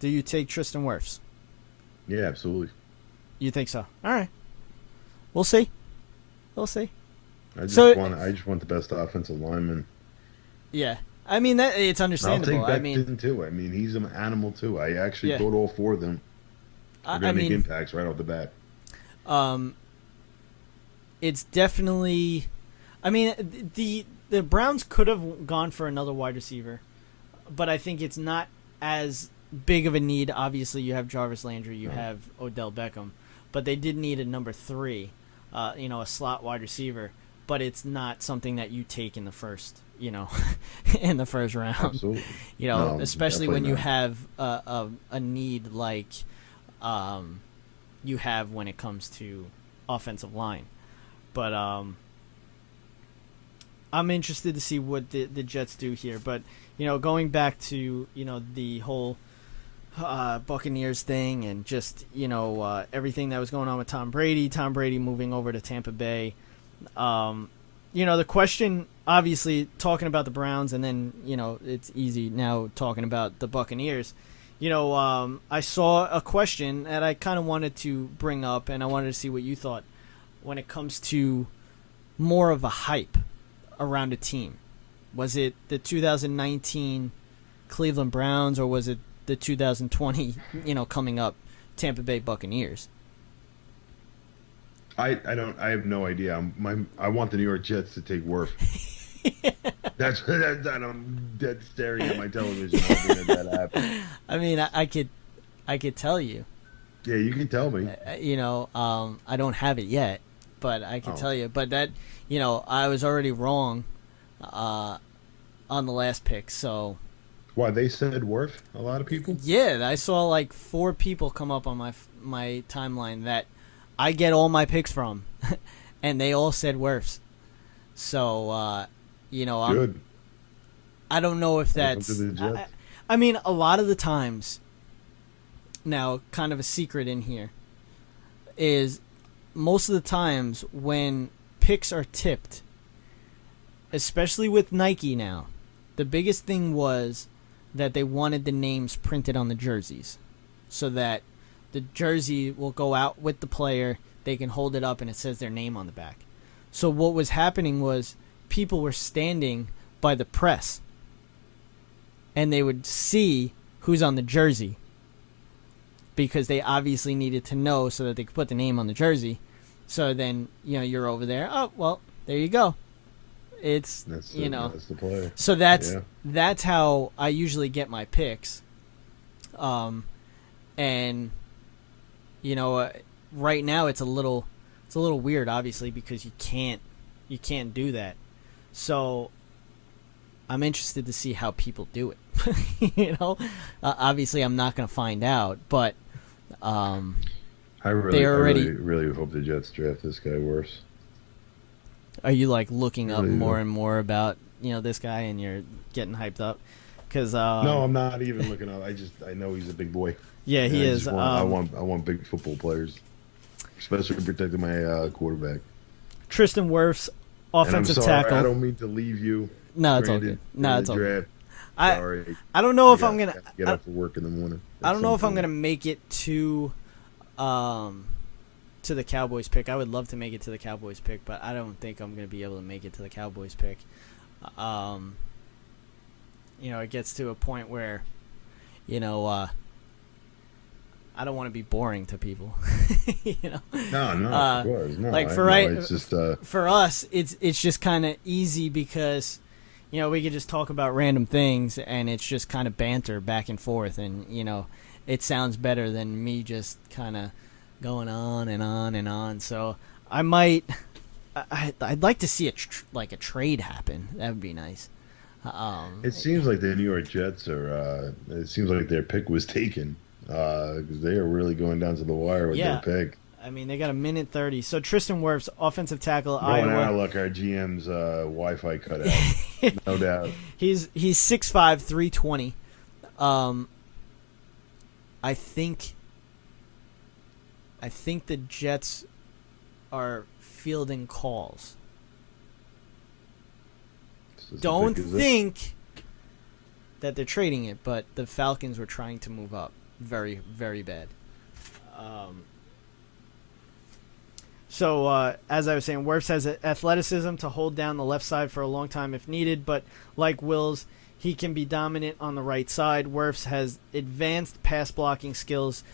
Do you take Tristan Wirfs? Yeah, absolutely. You think so? All right. We'll see. I just want the best offensive lineman. Yeah. I mean, it's understandable. I'll take Becton too. I mean, he's an animal too. I actually thought all 4 of them are going to make impacts right off the bat. it's definitely. I mean, the Browns could have gone for another wide receiver, but I think it's not as big of a need. Obviously, you have Jarvis Landry, you have Odell Beckham, but they did need a number 3, a slot wide receiver. But it's not something that you take in the first, in the first round. Absolutely. Especially when you not. have a need like you have when it comes to offensive line. But I'm interested to see what the Jets do here. But, going back to, the whole Buccaneers thing and just, everything that was going on with Tom Brady moving over to Tampa Bay. The question, obviously, talking about the Browns, and then, it's easy now talking about the Buccaneers. I saw a question that I kind of wanted to bring up, and I wanted to see what you thought when it comes to more of a hype around a team. Was it the 2019 Cleveland Browns, or was it the 2020, coming up Tampa Bay Buccaneers? I have no idea. I want the New York Jets to take Wirf. That's I'm dead staring at my television hoping that happens. I mean, I could tell you. Yeah, you can tell me. I don't have it yet, but I can tell you. But that, I was already wrong on the last pick. So. Why, they said Wirf? A lot of people. Yeah, I saw like 4 people come up on my timeline that I get all my picks from, and they all said Wirfs. So, Good. I don't know if that's. I mean, a lot of the times. Now, kind of a secret in here is most of the times when picks are tipped, especially with Nike now, the biggest thing was that they wanted the names printed on the jerseys so that the jersey will go out with the player, they can hold it up, and it says their name on the back. So what was happening was people were standing by the press, and they would see who's on the jersey because they obviously needed to know so that they could put the name on the jersey. So then, you're over there. Oh, well, there you go. It's, that's the player. So that's how I usually get my picks. And right now it's a little weird, obviously, because you can't do that. So I'm interested to see how people do it. Obviously I'm not going to find out, but I really hope the Jets draft this guy worse. Are you like looking up more and more about this guy, and you're getting hyped up? Because no, I'm not even looking up. I know he's a big boy. Yeah, he is. I want big football players, especially protecting my quarterback. Tristan Wirfs, offensive tackle. I don't mean to leave you. No, it's all good. No, it's all good. Sorry. I don't know if I'm gonna get up for work in the morning. I don't know if I'm gonna make it to the Cowboys pick. I would love to make it to the Cowboys pick, but I don't think I'm gonna be able to make it to the Cowboys pick. It gets to a point where, I don't want to be boring to people. No, of course, no. Like it's just for us, it's just kind of easy because, we could just talk about random things and it's just kind of banter back and forth, and it sounds better than me just kind of going on and on and on. So I might, I'd like to see a trade happen. That would be nice. It seems like the New York Jets are. It seems like their pick was taken because they are really going down to the wire with their pick. I mean, they got a minute 30. So Tristan Wirfs, offensive tackle, Iowa. Iowa. Look, our GM's Wi-Fi cut out. No doubt. He's 6'5", 320. I think the Jets are fielding calls. Don't think that they're trading it, but the Falcons were trying to move up very, very bad. So, as I was saying, Wirfs has athleticism to hold down the left side for a long time if needed, but like Wills, he can be dominant on the right side. Wirfs has advanced pass blocking skills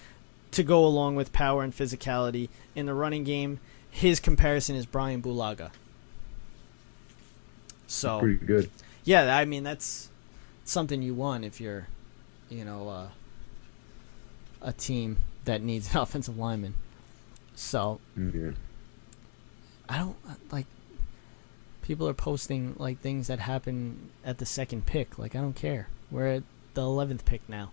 to go along with power and physicality in the running game. His comparison is Brian Bulaga. So Pretty good. yeah, I mean that's something you want if you're, a team that needs an offensive lineman. So Yeah. I don't like. People are posting like things that happen at the second pick. Like I don't care. We're at the 11th pick now.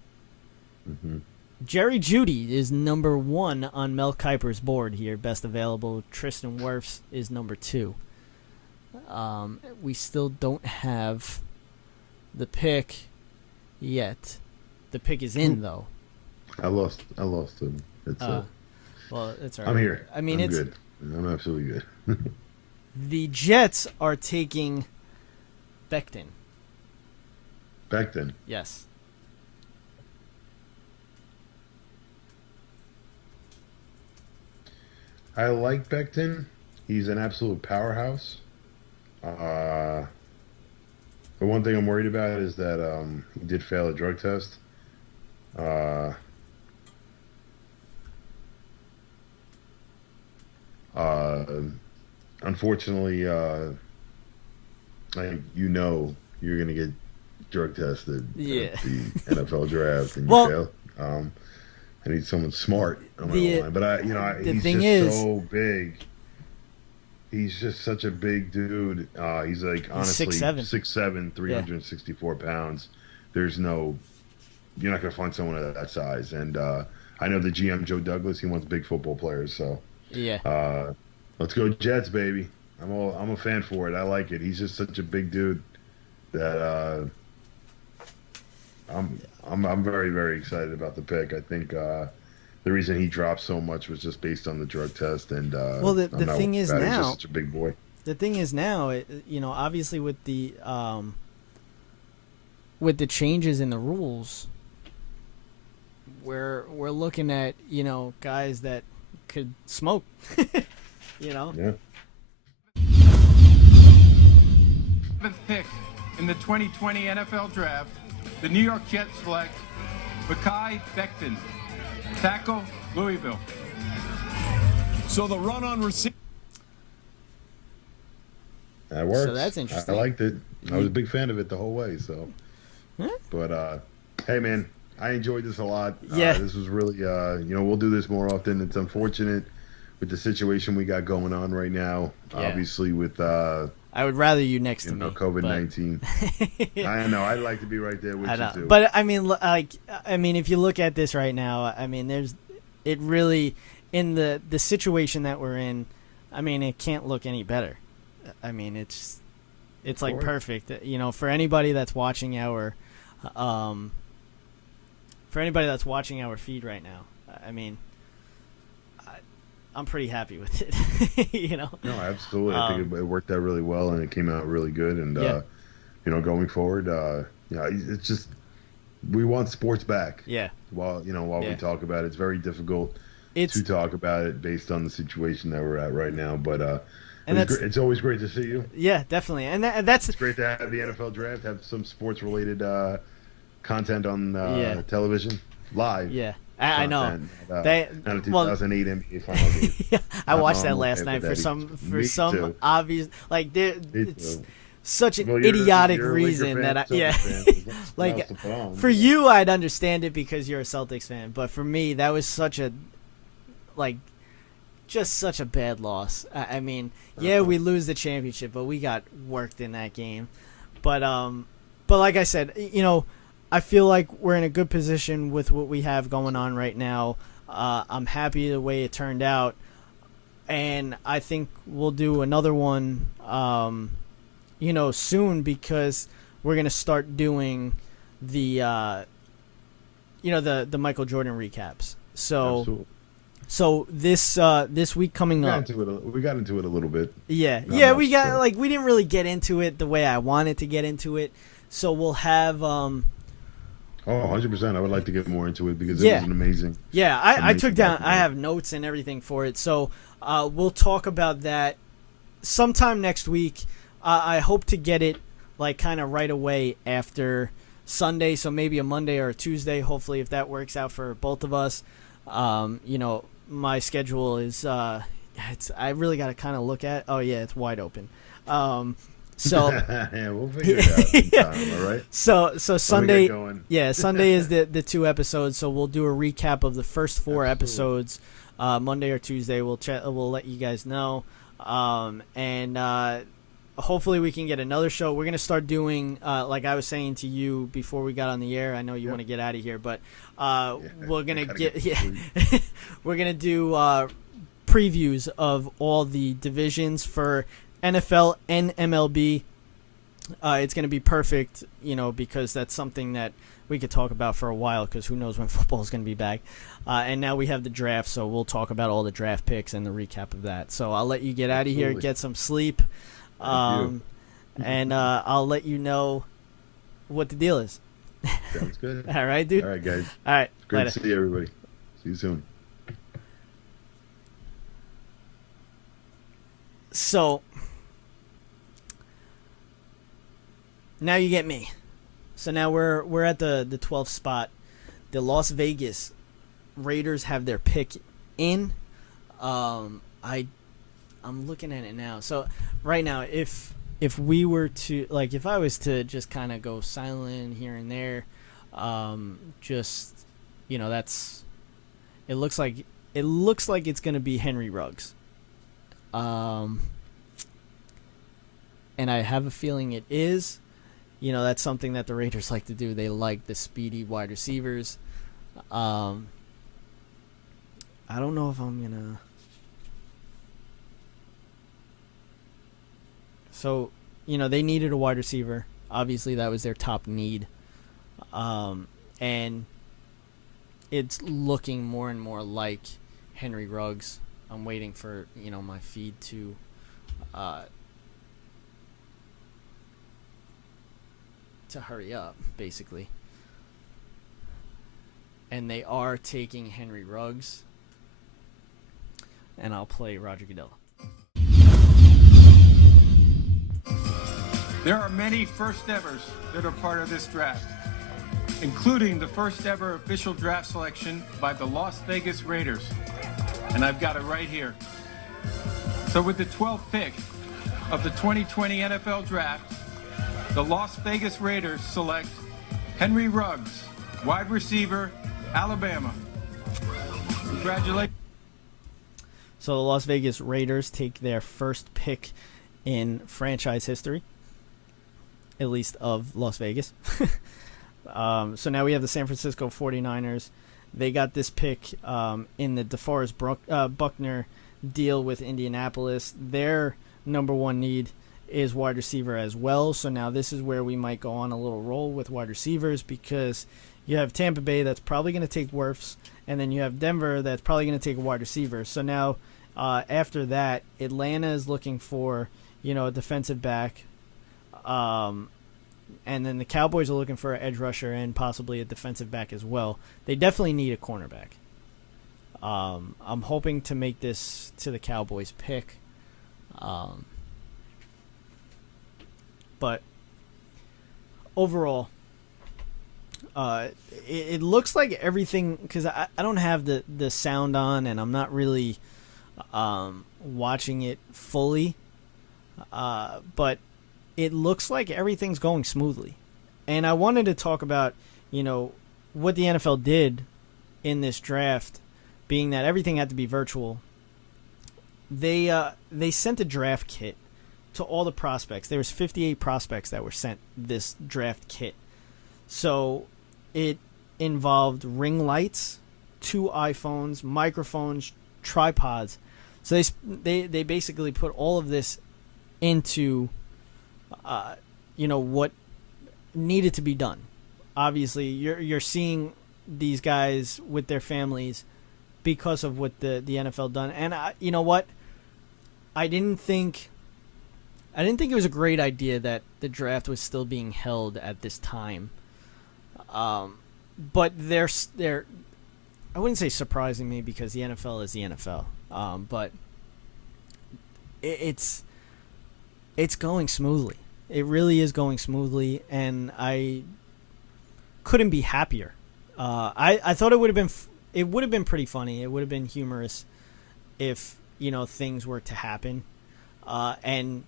Mm-hmm. Jerry Judy is number 1 on Mel Kiper's board here, best available. Tristan Wirfs is number 2. We still don't have the pick yet. The pick is in though. I lost him. It's Well, it's all right. I'm here. I mean, I'm it's good. I'm absolutely good. the Jets are taking Becton. Back then, Yes. I like Becton. He's an absolute powerhouse. The one thing I'm worried about is that he did fail a drug test. Unfortunately, you're gonna get drug tested Yeah. at the NFL draft, and Well- you fail. I need someone smart on my The- line, but the he's thing just is- so big. He's just such a big dude. He's like honestly 6'7". 6'7", 364 pounds. You're not gonna find someone of that size. And I know the GM Joe Douglas. He wants big football players. So Yeah. let's go Jets, baby. I'm a fan for it. I like it. He's just such a big dude that I'm very, very excited about the pick. I think the reason he dropped so much was just based on the drug test. And Well, the I'm not thing worried is about it. He's now- just such a big boy. The thing is now, obviously with the changes in the rules, we're looking at guys that could smoke. Yeah. 7th pick in the 2020 NFL Draft, the New York Jets select Mekhi Becton, tackle, Louisville. So the run on receiver. That works. So that's interesting. I liked it. I was a big fan of it the whole way. So, Huh? but hey, man, I enjoyed this a lot. Yeah. This was really, we'll do this more often. It's unfortunate with the situation we got going on right now. Yeah. Obviously, with I would rather you next to me. COVID-19. I know. I'd like to be right there with I know. you too. But I mean, if you look at this right now, I mean, it really in the situation that we're in. I mean, it can't look any better. I mean, it's like course. perfect. For anybody that's watching our, feed right now. I mean, I'm pretty happy with it. No, absolutely. I think it worked out really well, and it came out really good. And Yeah. Going forward, it's just we want sports back. Yeah. While we Yeah. talk about it, it's very difficult It's to talk about it based on the situation that we're at right now. But And that's- it's always great to see you. yeah, definitely, and that's It's great to have the NFL draft, have some sports related content on Yeah. television live. yeah. I know. content, They not a well, 2008 NBA final game. yeah, I watched I'm that okay last with night that. for Me some too. obvious Me it's too. such an Well, you're idiotic a Laker reason fan, that I Celtics fan, so that's like what else to put on. for you I'd understand it because you're a Celtics fan, but for me that was such a just such a bad loss. I mean, yeah, we lose the championship, but we got worked in that game. But like I said, I feel like we're in a good position with what we have going on right now. I'm happy the way it turned out, and I think we'll do another one, soon because we're gonna start doing the, the Michael Jordan recaps. So. Absolutely. So this week coming We up, got into it a little bit. yeah, Not we much, got so. we didn't really get into it the way I wanted to get into it. So we'll have 100%. I would like to get more into it because it Yeah. was an amazing. I Amazing took down. documentary. I have notes and everything for it. So we'll talk about that sometime next week. I hope to get it kind of right away after Sunday. So maybe a Monday or a Tuesday. Hopefully, if that works out for both of us. My schedule is I really got to kind of look at. Oh yeah, it's wide open. So yeah, we'll figure it out sometime, all right? So Sunday, Sunday is the 2 episodes. So we'll do a recap of the first 4 episodes. Monday or Tuesday, we'll let you guys know. Hopefully we can get another show. We're gonna start doing, like I was saying to you before we got on the air. I know you want to get out of here, but we're gonna we're gonna do previews of all the divisions for NFL and MLB. It's gonna be perfect, because that's something that we could talk about for a while, because who knows when football is gonna be back. And now we have the draft, so we'll talk about all the draft picks and the recap of that. So I'll let you get out of here, get some sleep. And I'll let you know what the deal is. Sounds good. All right, dude. All right, guys. All right. Great Later. to see everybody. See you soon. So now you get me. So now we're at the 12th spot. The Las Vegas Raiders have their pick in. I'm looking at it now. So right now, if we were to, like, if I was to just kind of go silent here and there, that's, it looks like it's gonna be Henry Ruggs. And I have a feeling it is. That's something that the Raiders like to do. They like the speedy wide receivers. I don't know if I'm gonna. So, they needed a wide receiver. Obviously, that was their top need. And it's looking more and more like Henry Ruggs. I'm waiting for, my feed to hurry up, basically. And they are taking Henry Ruggs. And I'll play Roger Goodell. There are many first-evers that are part of this draft, including the first-ever official draft selection by the Las Vegas Raiders. And I've got it right here. So with the 12th pick of the 2020 NFL Draft, the Las Vegas Raiders select Henry Ruggs, wide receiver, Alabama. Congratulations. So the Las Vegas Raiders take their first pick in franchise history, at least of Las Vegas. So now we have the San Francisco 49ers. They got this pick in the DeForest Buckner deal with Indianapolis. Their number one need is wide receiver as well. So now this is where we might go on a little roll with wide receivers, because you have Tampa Bay that's probably going to take Wirfs, and then you have Denver that's probably going to take a wide receiver. So now after that, Atlanta is looking for, a defensive back. And then the Cowboys are looking for an edge rusher and possibly a defensive back as well. They definitely need a cornerback. I'm hoping to make this to the Cowboys pick. But overall, it looks like everything, because I don't have the sound on and I'm not really watching it fully. But it looks like everything's going smoothly. And I wanted to talk about, what the NFL did in this draft, being that everything had to be virtual. They sent a draft kit to all the prospects. There was 58 prospects that were sent this draft kit. So it involved ring lights, 2 iPhones, microphones, tripods. So they basically put all of this into what needed to be done. Obviously, you're seeing these guys with their families because of what the NFL done. And you know what? I didn't think it was a great idea that the draft was still being held at this time. But they're I wouldn't say surprising me, because the NFL is the NFL. But it's going smoothly. It really is going smoothly, and I couldn't be happier. I thought it would have been it would have been pretty funny. It would have been humorous if, things were to happen. And,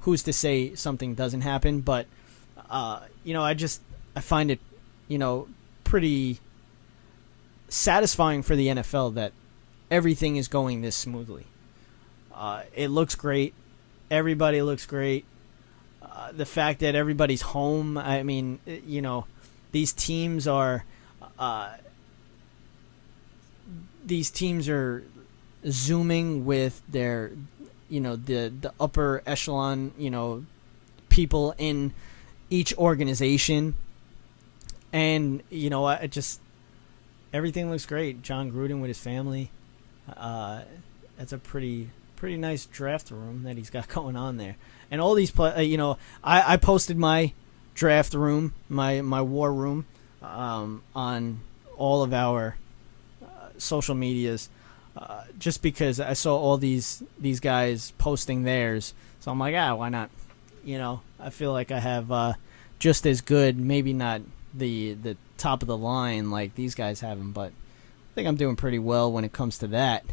who's to say something doesn't happen? But, I find it, pretty satisfying for the NFL that everything is going this smoothly. It looks great. Everybody looks great. The fact that everybody's home, I mean, these teams are zooming with their, the upper echelon, people in each organization. And, everything looks great. John Gruden with his family. That's a pretty nice draft room that he's got going on there. And all these I posted my draft room, my war room, on all of our social medias, just because I saw all these guys posting theirs. So I'm like, why not? I feel like I have just as good, maybe not the top of the line like these guys have them, but I think I'm doing pretty well when it comes to that.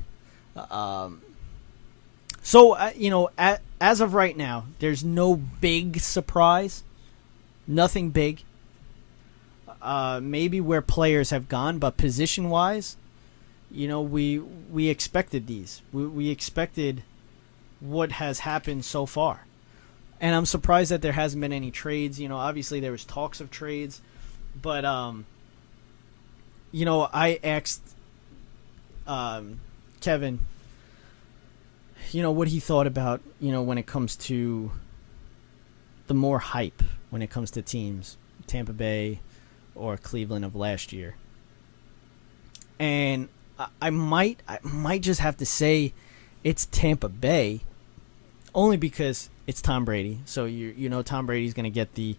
So, as of right now, there's no big surprise. Nothing big. Maybe where players have gone, but position-wise, we expected these. We expected what has happened so far. And I'm surprised that there hasn't been any trades. Obviously there was talks of trades. But, I asked Kevin, what he thought about, when it comes to the more hype when it comes to teams, Tampa Bay or Cleveland of last year. And I might just have to say it's Tampa Bay, only because it's Tom Brady. So Tom Brady's going to get the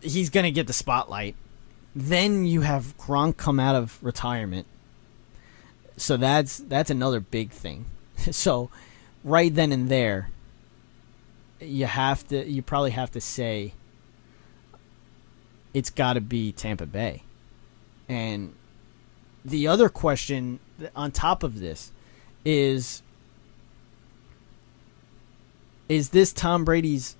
he's going to get the spotlight. Then you have Gronk come out of retirement. So that's another big thing. So right then and there, you probably have to say it's got to be Tampa Bay. And the other question on top of this is this Tom Brady's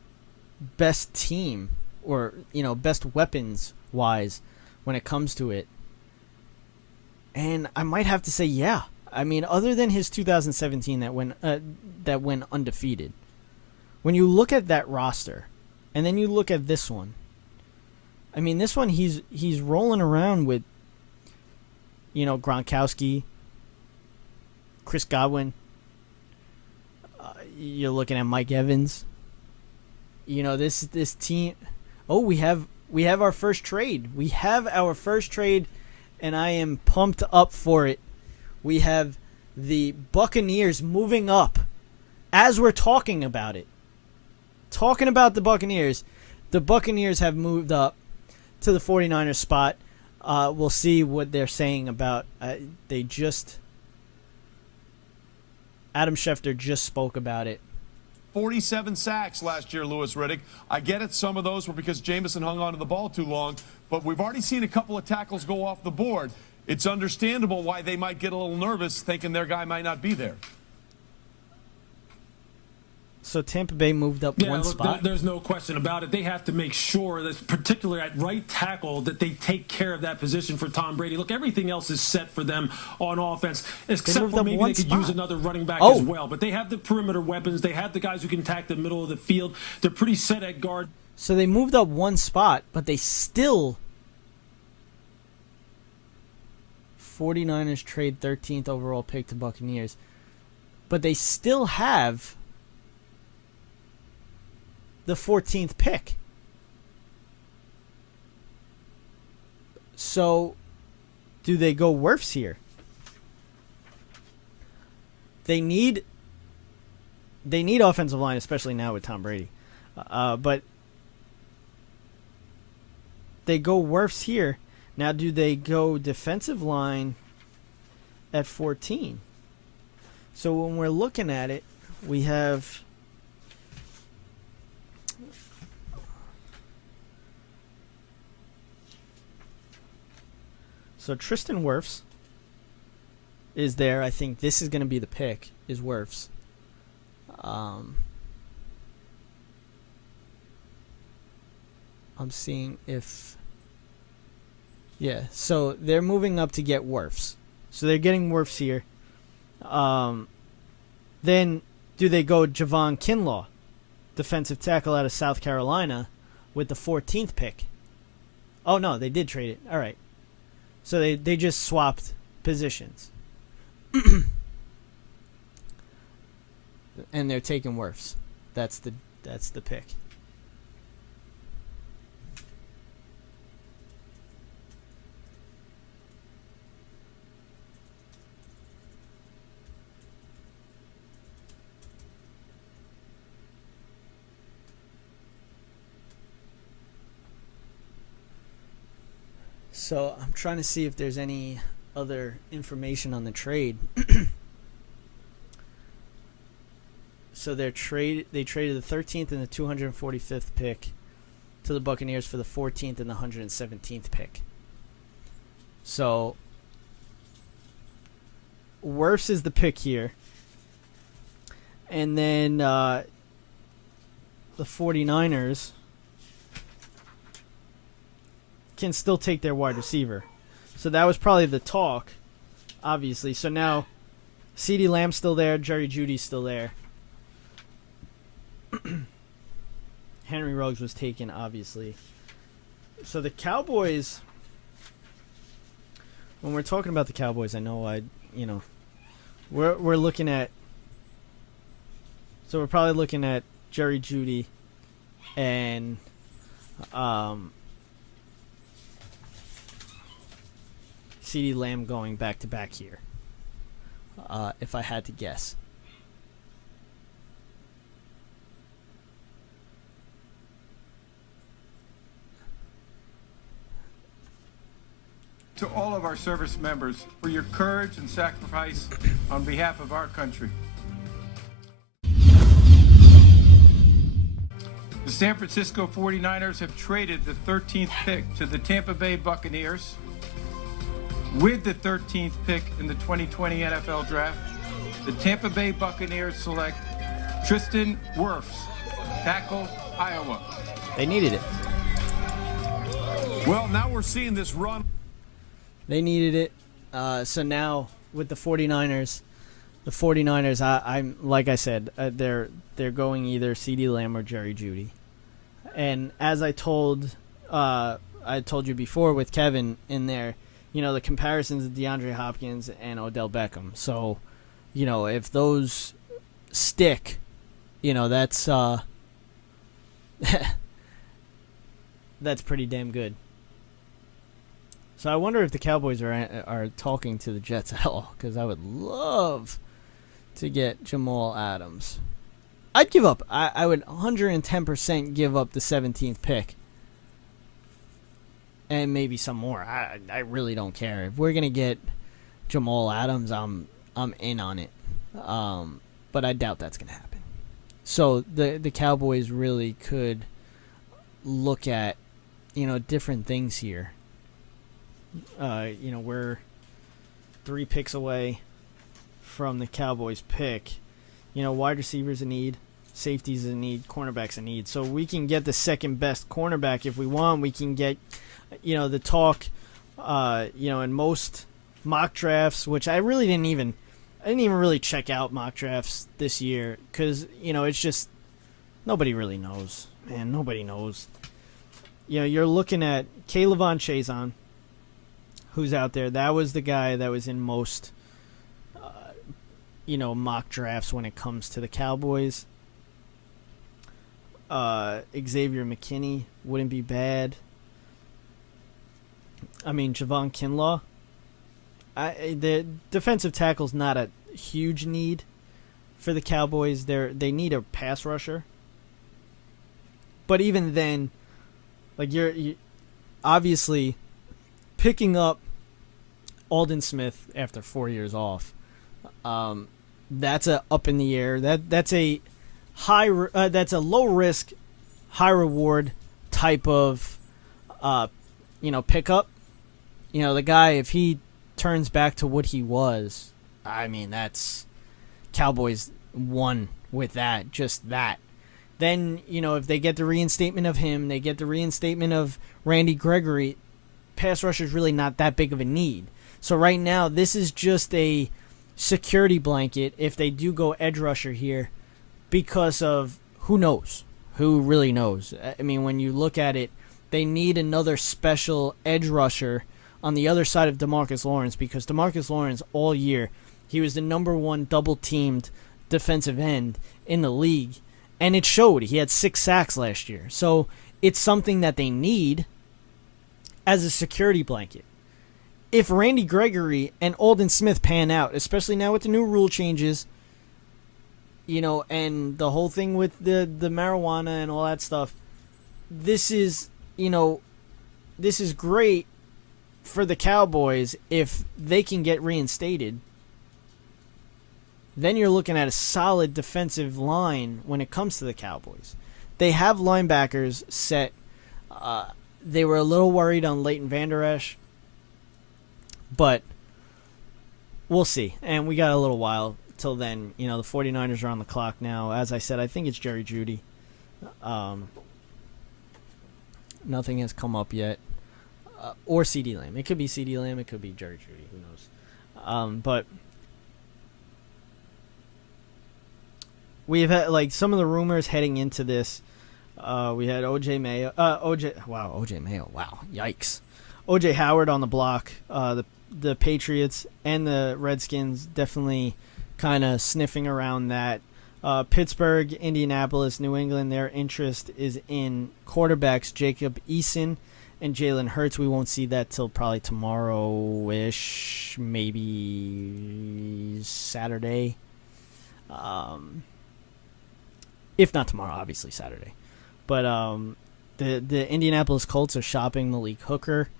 best team, or best weapons wise when it comes to it? And I might have to say yeah. I mean, other than his 2017 that went undefeated, when you look at that roster and then you look at this one, I mean, this one he's rolling around with Gronkowski, Chris Godwin, you're looking at Mike Evans. This team. Oh, we have our first trade. We have our first trade, and I am pumped up for it. We have the Buccaneers moving up as we're talking about it. Talking about the Buccaneers have moved up to the 49ers spot. We'll see what they're saying about Adam Schefter just spoke about it. 47 sacks last year, Louis Riddick. I get it, some of those were because Jameson hung on to the ball too long, but we've already seen a couple of tackles go off the board. It's understandable why they might get a little nervous thinking their guy might not be there. So Tampa Bay moved up one spot. There's no question about it. They have to make sure that, particularly at right tackle, that they take care of that position for Tom Brady. Look, everything else is set for them on offense, except for maybe they could use another running back as well. But they have the perimeter weapons. They have the guys who can attack the middle of the field. They're pretty set at guard. So they moved up one spot, but they still 49ers trade 13th overall pick to Buccaneers. But they still have the 14th pick. So, do they go Wirfs here? They need offensive line, especially now with Tom Brady. But they go Wirfs here. Now, do they go defensive line at 14? So when we're looking at it, we have So Tristan Wirfs is there. I think this is going to be the pick, is Wirfs. I'm seeing if... Yeah, so they're moving up to get Wirfs. So they're getting Wirfs here. Then do they go Javon Kinlaw, defensive tackle out of South Carolina, with the 14th pick? Oh, no, they did trade it. All right. So they just swapped positions. And they're taking Wirfs. That's the pick. So I'm trying to see if there's any other information on the trade. So they traded the 13th and the 245th pick to the Buccaneers for the 14th and the 117th pick. So Wirfs is the pick here. And then the 49ers can still take their wide receiver. So that was probably the talk, obviously. So now CeeDee Lamb's still there. Jerry Judy's still there. Henry Ruggs was taken, obviously. So the Cowboys, when we're talking about the Cowboys, I know we're looking at, so we're probably looking at Jerry Judy and CeeDee Lamb going back to back here, if I had to guess. To all of our service members for your courage and sacrifice on behalf of our country. The San Francisco 49ers have traded the 13th pick to the Tampa Bay Buccaneers. With the 13th pick in the 2020 NFL Draft, the Tampa Bay Buccaneers select Tristan Wirfs, tackle, Iowa. They needed it. Well, now we're seeing this run. They needed it. So now with the 49ers, I'm like I said, they're going either CeeDee Lamb or Jerry Judy. And as I told you before with Kevin in there, the comparisons of DeAndre Hopkins and Odell Beckham. So, if those stick, that's that's pretty damn good. So I wonder if the Cowboys are talking to the Jets at all, because I would love to get Jamal Adams. I'd give up. I would 110% give up the 17th pick. And maybe some more. I really don't care. If we're going to get Jamal Adams, I'm in on it. But I doubt that's going to happen. So the Cowboys really could look at, different things here. We're 3 picks away from the Cowboys pick. Wide receivers a need, safeties a need, cornerbacks a need. So we can get the second best cornerback if we want. We can get, the talk, in most mock drafts, which I didn't even really check out mock drafts this year because, it's just nobody really knows, man. Nobody knows. You're looking at Kayvon Chazon, who's out there. That was the guy that was in most, mock drafts when it comes to the Cowboys. Xavier McKinney wouldn't be bad. I mean, Javon Kinlaw. The defensive tackle's not a huge need for the Cowboys. They need a pass rusher. But even then, you're obviously picking up Aldon Smith after 4 years off. That's a up in the air. That's a that's a low risk, high reward type of pickup. the guy, if he turns back to what he was, I mean, that's Cowboys won with that, just that. Then, if they get the reinstatement of him, they get the reinstatement of Randy Gregory, pass rusher is really not that big of a need. So right now, this is just a security blanket if they do go edge rusher here because of who knows? Who really knows? I mean, when you look at it, they need another special edge rusher on the other side of DeMarcus Lawrence because DeMarcus Lawrence all year, he was the number one double-teamed defensive end in the league. And it showed. He had 6 sacks last year. So it's something that they need as a security blanket. If Randy Gregory and Aldon Smith pan out, especially now with the new rule changes, and the whole thing with the marijuana and all that stuff, this is great for the Cowboys if they can get reinstated. Then you're looking at a solid defensive line when it comes to the Cowboys. They have linebackers set. They were a little worried on Leighton Vander Esch, but we'll see. And we got a little while till then. The 49ers are on the clock now. As I said, I think it's Jerry Judy. Nothing has come up yet. Or CeeDee Lamb. It could be CeeDee Lamb. It could be Jerry Judy. Who knows? But we've had some of the rumors heading into this. We had OJ Mayo. OJ Mayo. Wow. Yikes. OJ Howard on the block. The Patriots and the Redskins definitely kind of sniffing around that. Pittsburgh, Indianapolis, New England, their interest is in quarterbacks Jacob Eason and Jalen Hurts. We won't see that till probably tomorrow-ish, maybe Saturday. If not tomorrow, obviously Saturday. But the Indianapolis Colts are shopping Malik Hooker.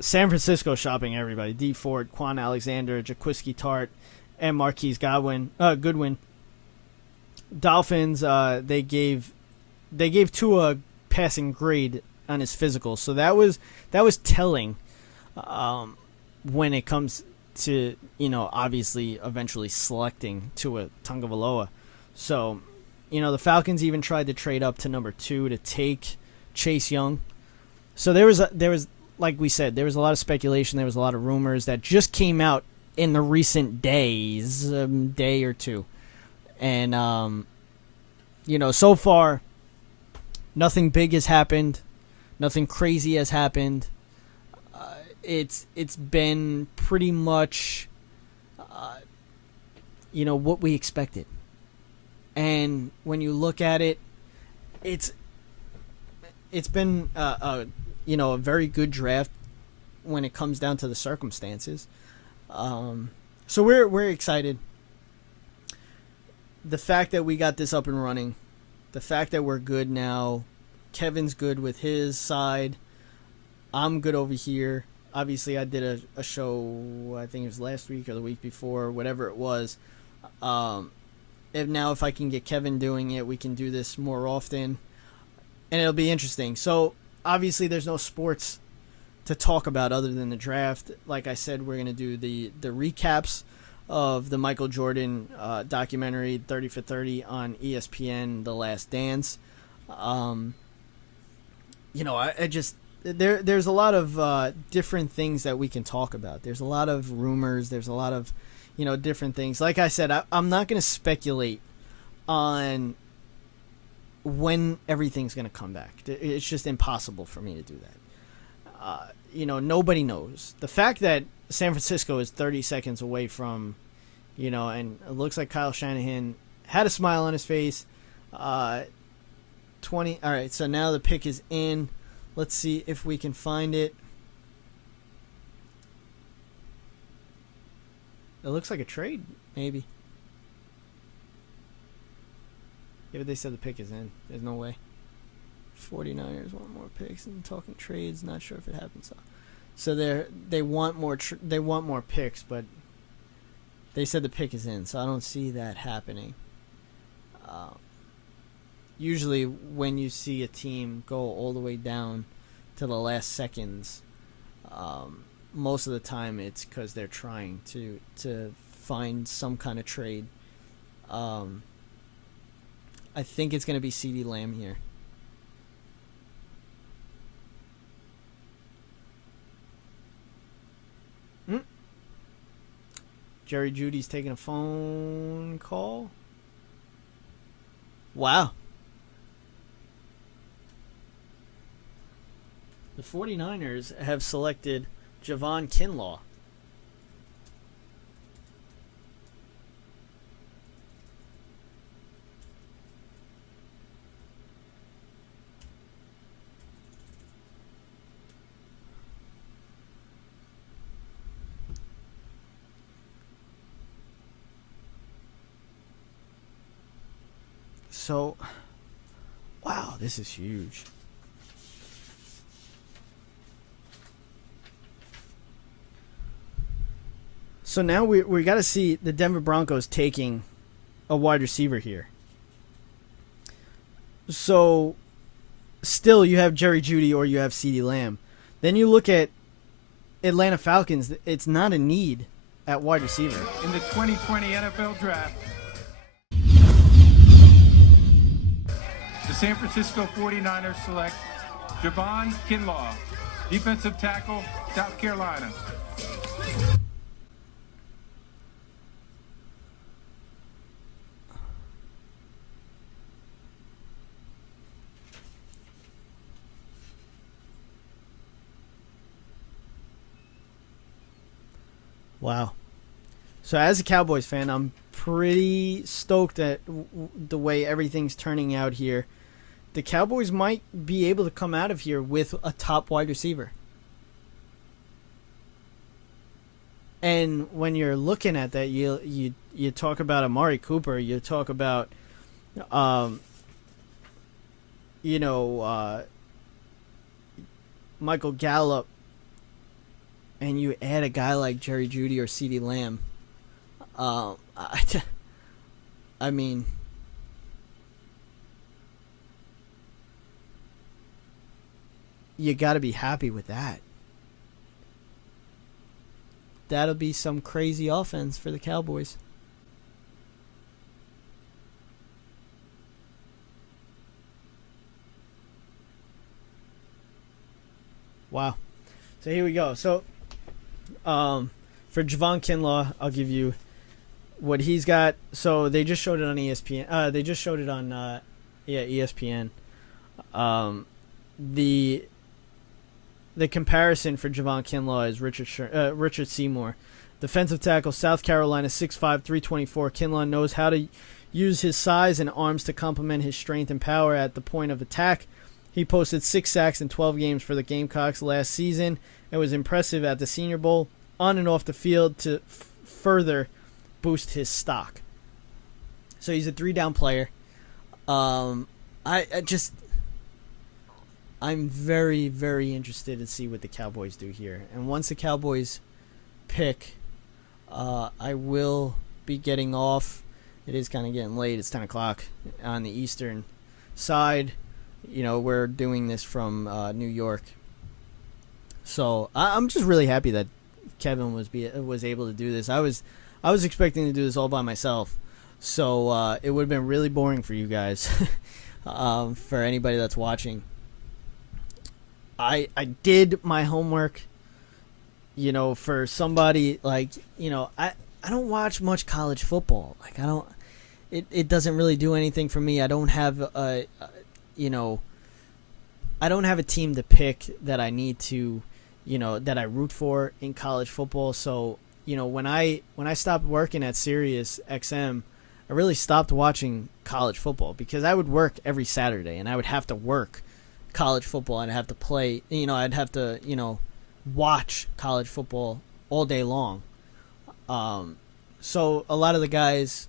San Francisco shopping everybody. D Ford, Quan Alexander, Jaquiski Tart, and Marquise Goodwin. Dolphins, they gave Tua a passing grade on his physical, so that was telling when it comes to obviously eventually selecting Tua Tagovailoa. So the Falcons even tried to trade up to number 2 to take Chase Young. So there was like we said, there was a lot of speculation, there was a lot of rumors that just came out in the recent days, day or two. And, so far, nothing big has happened. Nothing crazy has happened. It's been pretty much, what we expected. And when you look at it, it's been, a very good draft when it comes down to the circumstances. So we're excited. The fact that we got this up and running, the fact that we're good now, Kevin's good with his side, I'm good over here. Obviously, I did a show, I think it was last week or the week before, whatever it was. If I can get Kevin doing it, we can do this more often, and it'll be interesting. So, obviously, there's no sports to talk about other than the draft. Like I said, we're going to do the recaps of the Michael Jordan documentary 30 for 30 on ESPN, The Last Dance. There's a lot of different things that we can talk about. There's a lot of rumors. There's a lot of, different things. Like I said, I'm not going to speculate on when everything's going to come back. It's just impossible for me to do that. Nobody knows. The fact that San Francisco is 30 seconds away from, and it looks like Kyle Shanahan had a smile on his face. 20. All right, so now the pick is in. Let's see if we can find it. It looks like a trade, maybe. Yeah, but they said the pick is in. There's no way. 49ers want more picks and talking trades. Not sure if it happens. So they want more picks, but they said the pick is in. So I don't see that happening. Usually when you see a team go all the way down to the last seconds, most of the time it's because they're trying to find some kind of trade. I think it's going to be CeeDee Lamb here. Jerry Judy's taking a phone call. Wow. The 49ers have selected Javon Kinlaw. So, wow, this is huge. So now we got to see the Denver Broncos taking a wide receiver here. So, still you have Jerry Judy or you have CeeDee Lamb. Then you look at Atlanta Falcons. It's not a need at wide receiver. In the 2020 NFL Draft, the San Francisco 49ers select Javon Kinlaw, defensive tackle, South Carolina. Wow. So as a Cowboys fan, I'm pretty stoked at the way everything's turning out here. The Cowboys might be able to come out of here with a top wide receiver. And when you're looking at that, you talk about Amari Cooper, you talk about Michael Gallup, and you add a guy like Jerry Judy or CeeDee Lamb. I mean, you got to be happy with that. That'll be some crazy offense for the Cowboys. Wow. So here we go. So, for Javon Kinlaw, I'll give you what he's got. So they just showed it on ESPN. They just showed it on, ESPN. The comparison for Javon Kinlaw is Richard Seymour. Defensive tackle, South Carolina, 6'5", 324. Kinlaw knows how to use his size and arms to complement his strength and power at the point of attack. He posted 6 sacks in 12 games for the Gamecocks last season and was impressive at the Senior Bowl on and off the field to further boost his stock. So he's a 3-down player. I'm very, very interested to see what the Cowboys do here. And once the Cowboys pick, I will be getting off. It is kind of getting late. It's 10 o'clock on the Eastern side. You know, we're doing this from New York. So I'm just really happy that Kevin was able to do this. I was expecting to do this all by myself. So it would have been really boring for you guys, for anybody that's watching. I did my homework, you know, for somebody like, you know, I don't watch much college football. Like it doesn't really do anything for me. I don't have I don't have a team to pick that I need to, you know, that I root for in college football. So, you know, when I stopped working at Sirius XM, I really stopped watching college football because I would work every Saturday and I would have to work college football and I'd have to play, you know, I'd have to, you know, watch college football all day long. So a lot of the guys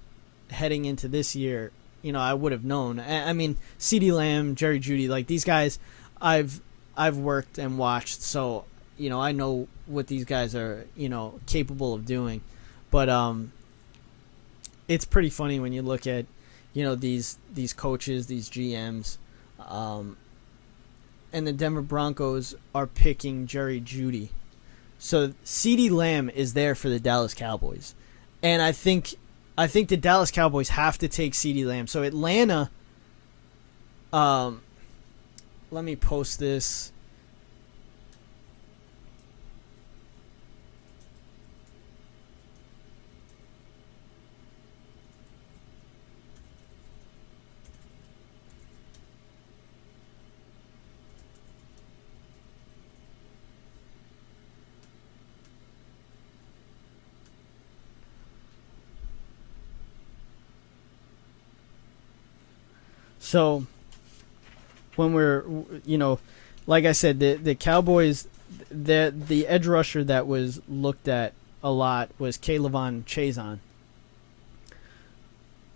heading into this year, you know, I would have known. I mean, CeeDee Lamb, Jerry Judy, like these guys, I've worked and watched, so you know I know what these guys are, you know, capable of doing. But it's pretty funny when you look at, you know, these coaches, these GMs, and the Denver Broncos are picking Jerry Judy. So CeeDee Lamb is there for the Dallas Cowboys. And I think the Dallas Cowboys have to take CeeDee Lamb. So Atlanta, let me post this. So when we're, like I said, the Cowboys, the edge rusher that was looked at a lot was Javon Kinlaw.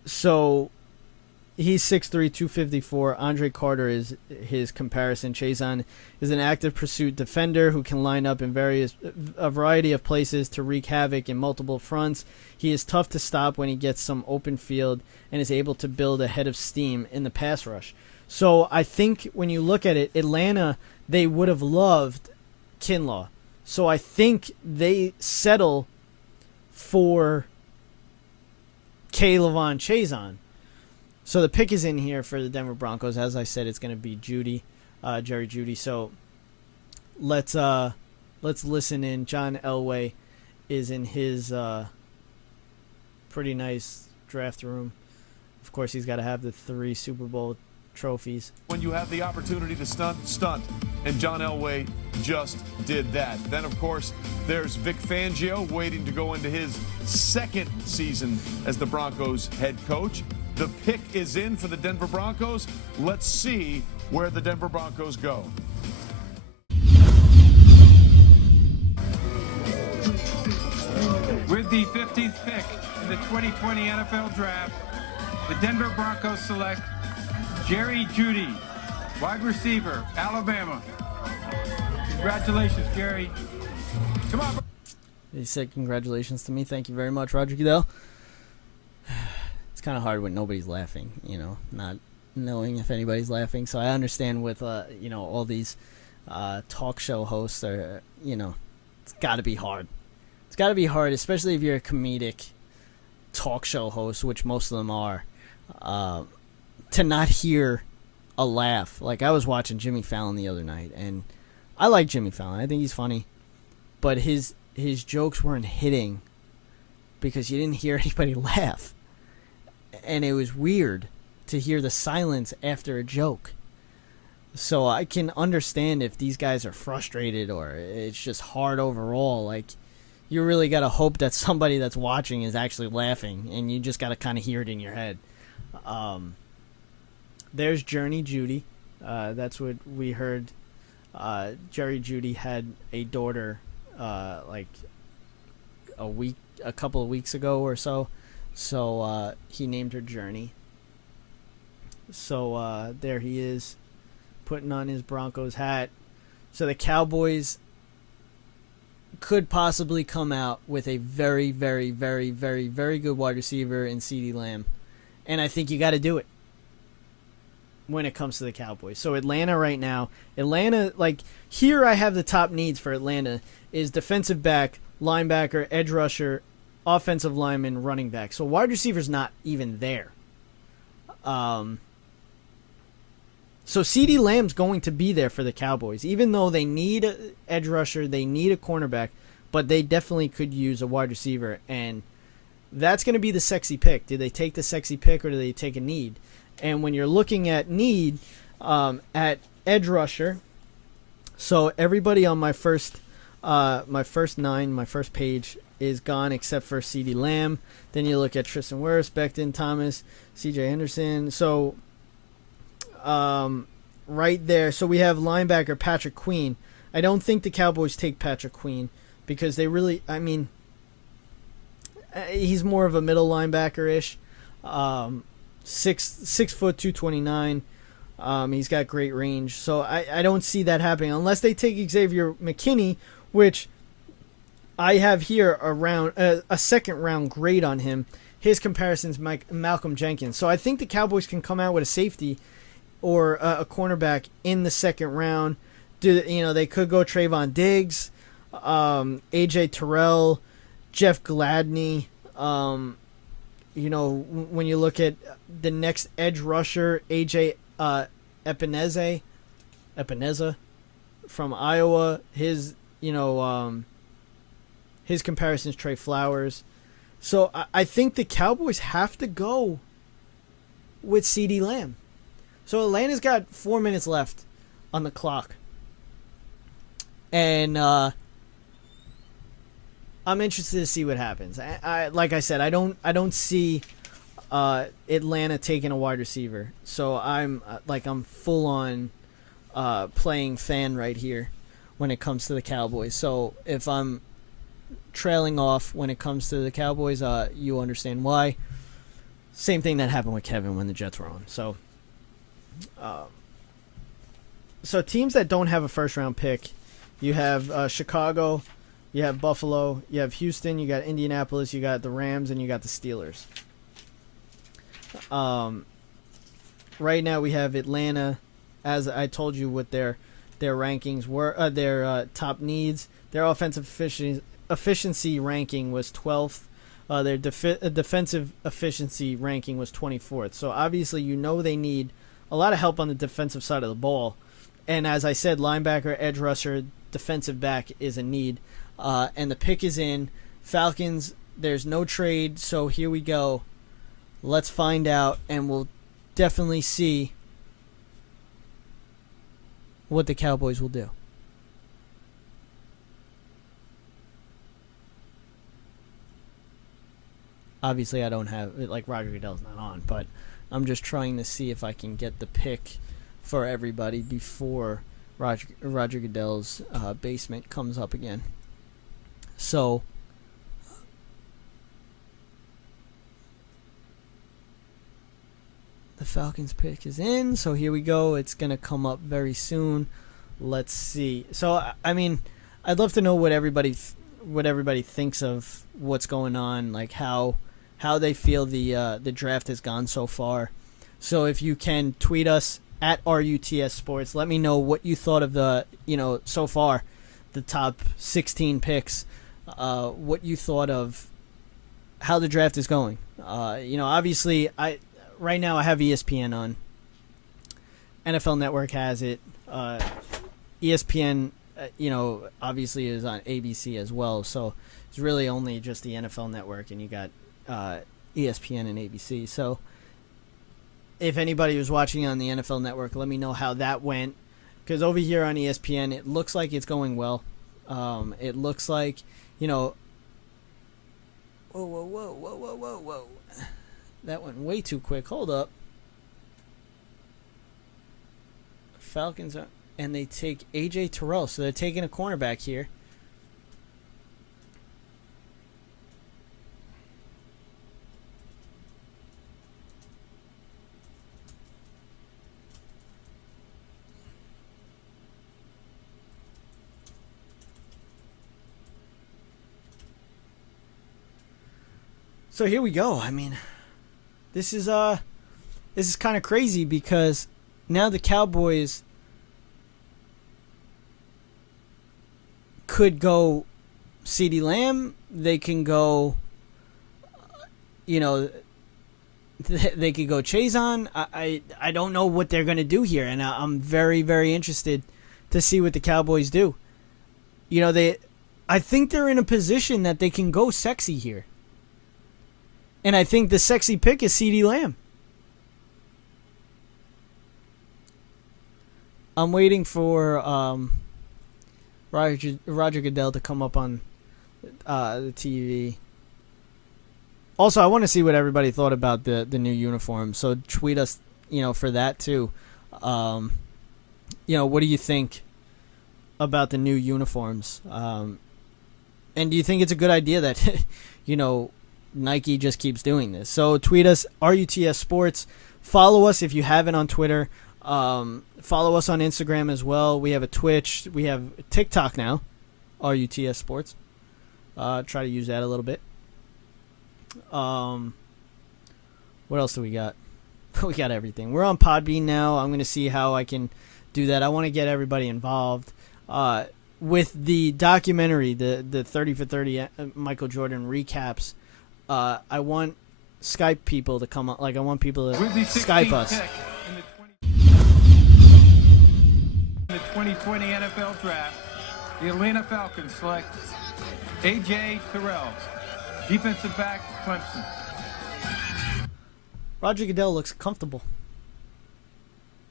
So he's 6'3", 254. Andre Carter is his comparison. Chazon is an active pursuit defender who can line up in a variety of places to wreak havoc in multiple fronts. He is tough to stop when he gets some open field and is able to build a head of steam in the pass rush. So I think when you look at it, Atlanta, they would have loved Kinlaw. So I think they settle for Javon Kinlaw. So the pick is in here for the Denver Broncos. As I said, it's going to be Judy, Jerry Judy. So let's listen in. John Elway is in his pretty nice draft room. Of course, he's got to have the 3 Super Bowl trophies. When you have the opportunity to stunt, and John Elway just did that. Then, of course, there's Vic Fangio waiting to go into his 2nd season as the Broncos head coach. The pick is in for the Denver Broncos. Let's see where the Denver Broncos go. With the 15th pick in the 2020 NFL Draft, the Denver Broncos select Jerry Judy, wide receiver, Alabama. Congratulations, Jerry. Come on. He said congratulations to me. Thank you very much, Roger Goodell. It's kind of hard when nobody's laughing, not knowing if anybody's laughing. So I understand with, all these talk show hosts are, it's got to be hard. It's got to be hard, especially if you're a comedic talk show host, which most of them are, to not hear a laugh. Like I was watching Jimmy Fallon the other night, and I like Jimmy Fallon. I think he's funny, but his jokes weren't hitting because you didn't hear anybody laugh. And it was weird to hear the silence after a joke. So I can understand if these guys are frustrated or it's just hard overall. Like, you really got to hope that somebody that's watching is actually laughing, and you just got to kind of hear it in your head. There's Journey Judy. That's what we heard. Jerry Judy had a daughter like a couple of weeks ago or so. So he named her Journey. So there he is, putting on his Broncos hat. So the Cowboys could possibly come out with a very, very, very, very, very good wide receiver in CeeDee Lamb. And I think you got to do it when it comes to the Cowboys. So Atlanta right now, here I have the top needs for Atlanta is defensive back, linebacker, edge rusher, offensive lineman, running back. So wide receiver's not even there. So CeeDee Lamb's going to be there for the Cowboys. Even though they need an edge rusher, they need a cornerback, but they definitely could use a wide receiver, and that's going to be the sexy pick. Do they take the sexy pick or do they take a need? And when you're looking at need at edge rusher, so everybody on my first page is gone except for CeeDee Lamb. Then you look at Tristan Wirfs, Becton, Thomas, C.J. Henderson. So right there. So we have linebacker Patrick Queen. I don't think the Cowboys take Patrick Queen because they really, he's more of a middle linebacker-ish. 6 foot 229. He's got great range. So I don't see that happening unless they take Xavier McKinney, which I have here around a second round grade on him. His comparison's Malcolm Jenkins. So I think the Cowboys can come out with a safety or a cornerback in the second round. They could go Trayvon Diggs. AJ Terrell, Jeff Gladney. When you look at the next edge rusher, AJ Epineza from Iowa, his comparisons, Trey Flowers. So I think the Cowboys have to go with CeeDee Lamb. So Atlanta's got 4 minutes left on the clock. And I'm interested to see what happens. Like I said, I don't see Atlanta taking a wide receiver. So I'm full on playing fan right here when it comes to the Cowboys. So if I'm trailing off when it comes to the Cowboys, you understand why. Same thing that happened with Kevin when the Jets were on. So teams that don't have a first-round pick, you have Chicago, you have Buffalo, you have Houston, you got Indianapolis, you got the Rams, and you got the Steelers. Right now we have Atlanta, as I told you what their rankings were, their top needs. Their offensive efficiency ranking was 12th. Their defensive efficiency ranking was 24th. So obviously they need a lot of help on the defensive side of the ball. And as I said, linebacker, edge rusher, defensive back is a need. And the pick is in. Falcons, there's no trade, so here we go. Let's find out, and we'll definitely see what the Cowboys will do. Obviously, I don't have, Roger Goodell's not on, but I'm just trying to see if I can get the pick for everybody before Roger Goodell's basement comes up again. So, the Falcons pick is in, so here we go. It's going to come up very soon. Let's see. So, I mean, I'd love to know what everybody thinks of what's going on, like how they feel the draft has gone so far. So if you can tweet us at RUTS Sports, let me know what you thought of the, so far, the top 16 picks, what you thought of how the draft is going. Obviously, right now I have ESPN on. NFL Network has it. ESPN, obviously is on ABC as well. So it's really only just the NFL Network, and you got ESPN and ABC. So if anybody was watching on the NFL Network, let me know how that went. Because over here on ESPN, it looks like it's going well. It looks like, whoa. That went way too quick. Hold up. Falcons are, and they take AJ Terrell. So they're taking a cornerback here. So here we go. I mean, this is kind of crazy because now the Cowboys could go CeeDee Lamb. They can go, they could go Chazon. I don't know what they're going to do here, and I'm very, very interested to see what the Cowboys do. I think they're in a position that they can go sexy here. And I think the sexy pick is CeeDee Lamb. I'm waiting for Roger Goodell to come up on the TV. Also, I want to see what everybody thought about the new uniform. So tweet us, for that too. What do you think about the new uniforms? And do you think it's a good idea that, Nike just keeps doing this? So tweet us, RUTS Sports. Follow us if you haven't on Twitter. Follow us on Instagram as well. We have a Twitch. We have TikTok now, RUTS Sports. Try to use that a little bit. What else do we got? We got everything. We're on Podbean now. I'm going to see how I can do that. I want to get everybody involved. with the documentary, the 30 for 30 Michael Jordan recaps, I want Skype people to come on. Like, I want people to Skype us. In the 2020 NFL Draft, the Atlanta Falcons select A.J. Terrell, defensive back, Clemson. Roger Goodell looks comfortable.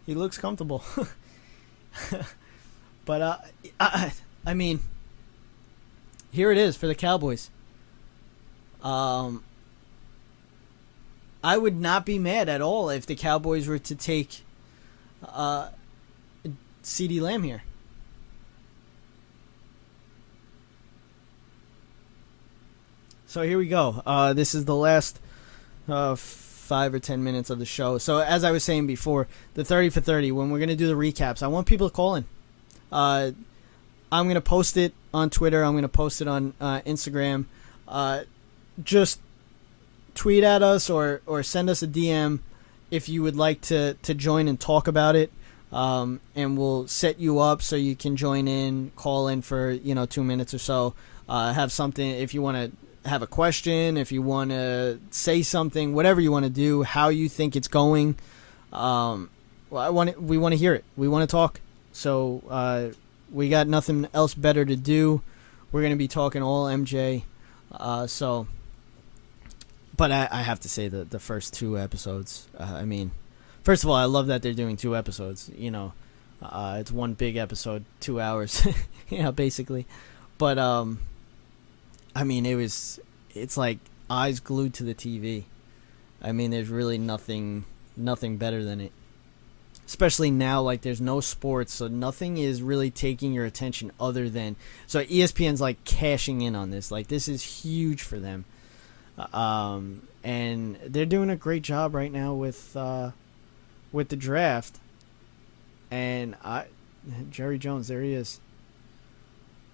He looks comfortable. But, I mean, here it is for the Cowboys. I would not be mad at all if the Cowboys were to take CeeDee Lamb here. So here we go. This is the last 5 or 10 minutes of the show. So as I was saying before, the 30 for 30, when we're going to do the recaps, I want people to call in. I'm going to post it on Twitter. I'm going to post it on Instagram. Just tweet at us or send us a DM if you would like to join and talk about it. And we'll set you up so you can join in, call in for 2 minutes or so. Have something if you want to have a question, if you want to say something, whatever you want to do, how you think it's going. We want to hear it. We want to talk. So we got nothing else better to do. We're going to be talking all MJ. But I have to say the first 2 episodes, I mean, first of all, I love that they're doing 2 episodes. It's one big episode, 2 hours, basically. But I mean, it's like eyes glued to the TV. I mean, there's really nothing better than it. Especially now, like, there's no sports, so nothing is really taking your attention other than... So ESPN's, like, cashing in on this. Like, this is huge for them. And they're doing a great job right now with the draft. And Jerry Jones, there he is.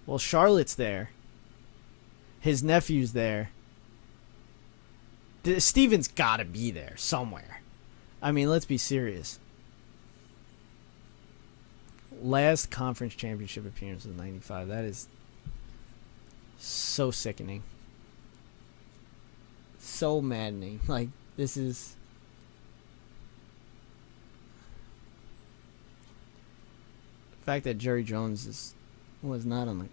Well, Charlotte's there. His nephew's there. Steven's got to be there somewhere. I mean, let's be serious. Last conference championship appearance was 95. That is so sickening. So maddening. Like, this is... The fact that Jerry Jones was not on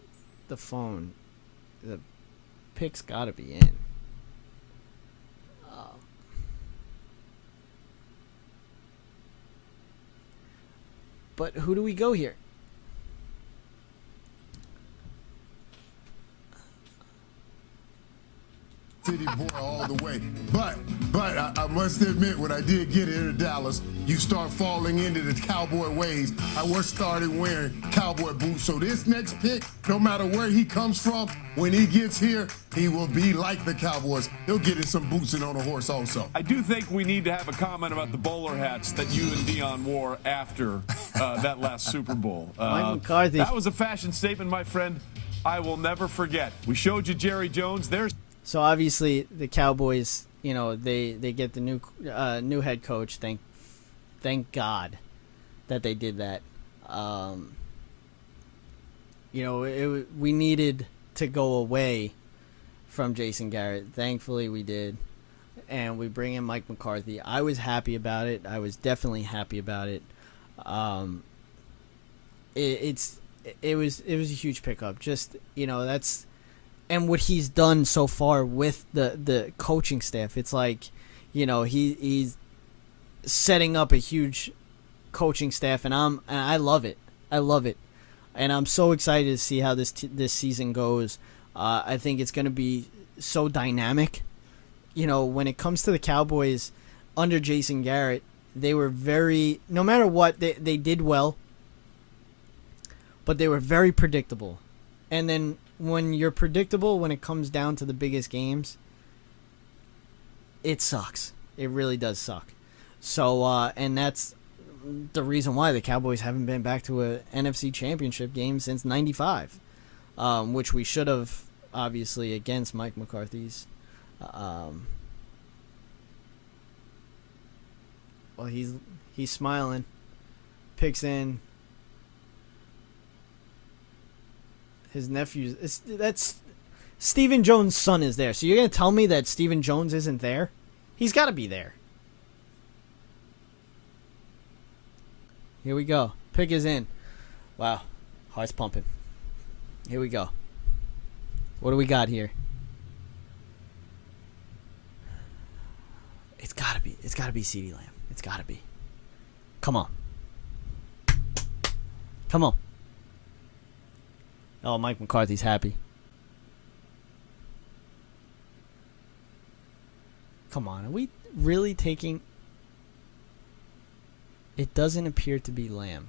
the phone, the pick's got to be in. But who do we go here? City boy all the way. But I must admit, when I did get here to Dallas, you start falling into the Cowboy ways. I was started wearing Cowboy boots. So this next pick, no matter where he comes from, when he gets here, he will be like the Cowboys. He'll get in some boots and on a horse also. I do think we need to have a comment about the bowler hats that you and Dion wore after that last Super Bowl. Mike McCarthy. That was a fashion statement, my friend. I will never forget. We showed you Jerry Jones. So obviously the Cowboys, they get the new head coach. Thank God that they did that. We needed to go away from Jason Garrett. Thankfully we did, and we bring in Mike McCarthy. I was happy about it. I was definitely happy about it. It was a huge pickup. Just that's. And what he's done so far with the coaching staff, it's like, he's setting up a huge coaching staff, and I love it. I love it, and I'm so excited to see how this season goes. I think it's going to be so dynamic. When it comes to the Cowboys under Jason Garrett, they were no matter what, they did well, but they were very predictable, and then. When you're predictable, when it comes down to the biggest games, it sucks. It really does suck. So, and that's the reason why the Cowboys haven't been back to a NFC Championship game since '95, which we should have, obviously, against Mike McCarthy's. Well, he's smiling. Picks in. His nephew. That's Stephen Jones' son is there. So you're going to tell me that Stephen Jones isn't there? He's got to be there. Here we go. Pick is in. Wow. Heart's pumping. Here we go. What do we got here? It's gotta be CeeDee Lamb. It's gotta be. Come on. Come on. Oh, Mike McCarthy's happy. Come on. Are we really taking... It doesn't appear to be Lamb.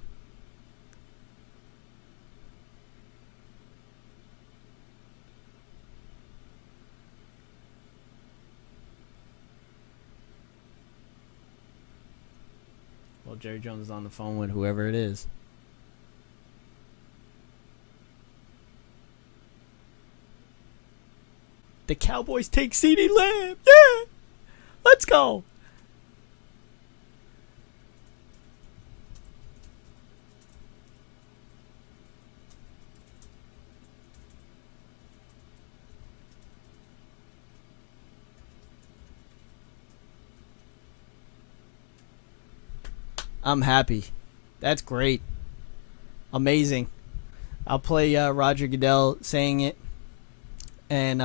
Well, Jerry Jones is on the phone with whoever it is. The Cowboys take CeeDee Lamb. Yeah! Let's go. I'm happy. That's great. Amazing. I'll play Roger Goodell saying it, and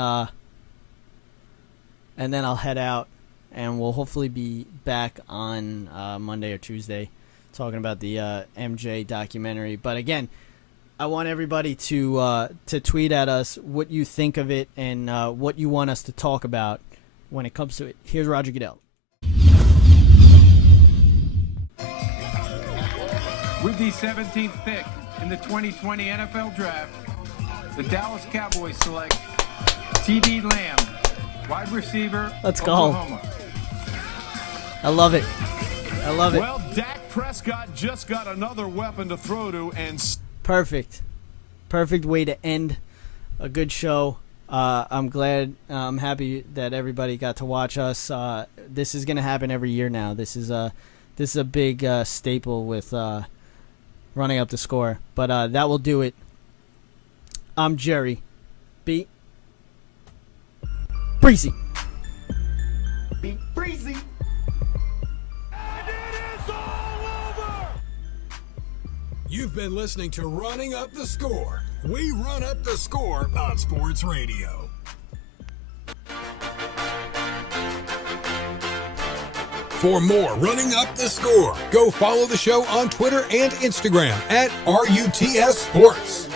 then I'll head out, and we'll hopefully be back on Monday or Tuesday talking about the MJ documentary. But again, I want everybody to tweet at us what you think of it and what you want us to talk about when it comes to it. Here's Roger Goodell. With the 17th pick in the 2020 NFL Draft, the Dallas Cowboys select CeeDee Lamb, wide receiver. Let's go. Oklahoma. I love it. I love it. Well, Dak Prescott just got another weapon to throw to, and perfect way to end a good show. I'm glad. I'm happy that everybody got to watch us. This is going to happen every year now. This is a big staple with running up the score. But that will do it. I'm Jerry. Be breezy. Be breezy. You've been listening to Running Up the Score. We run up the score on sports radio. For more Running Up the Score, go follow the show on Twitter and Instagram at RUTS Sports.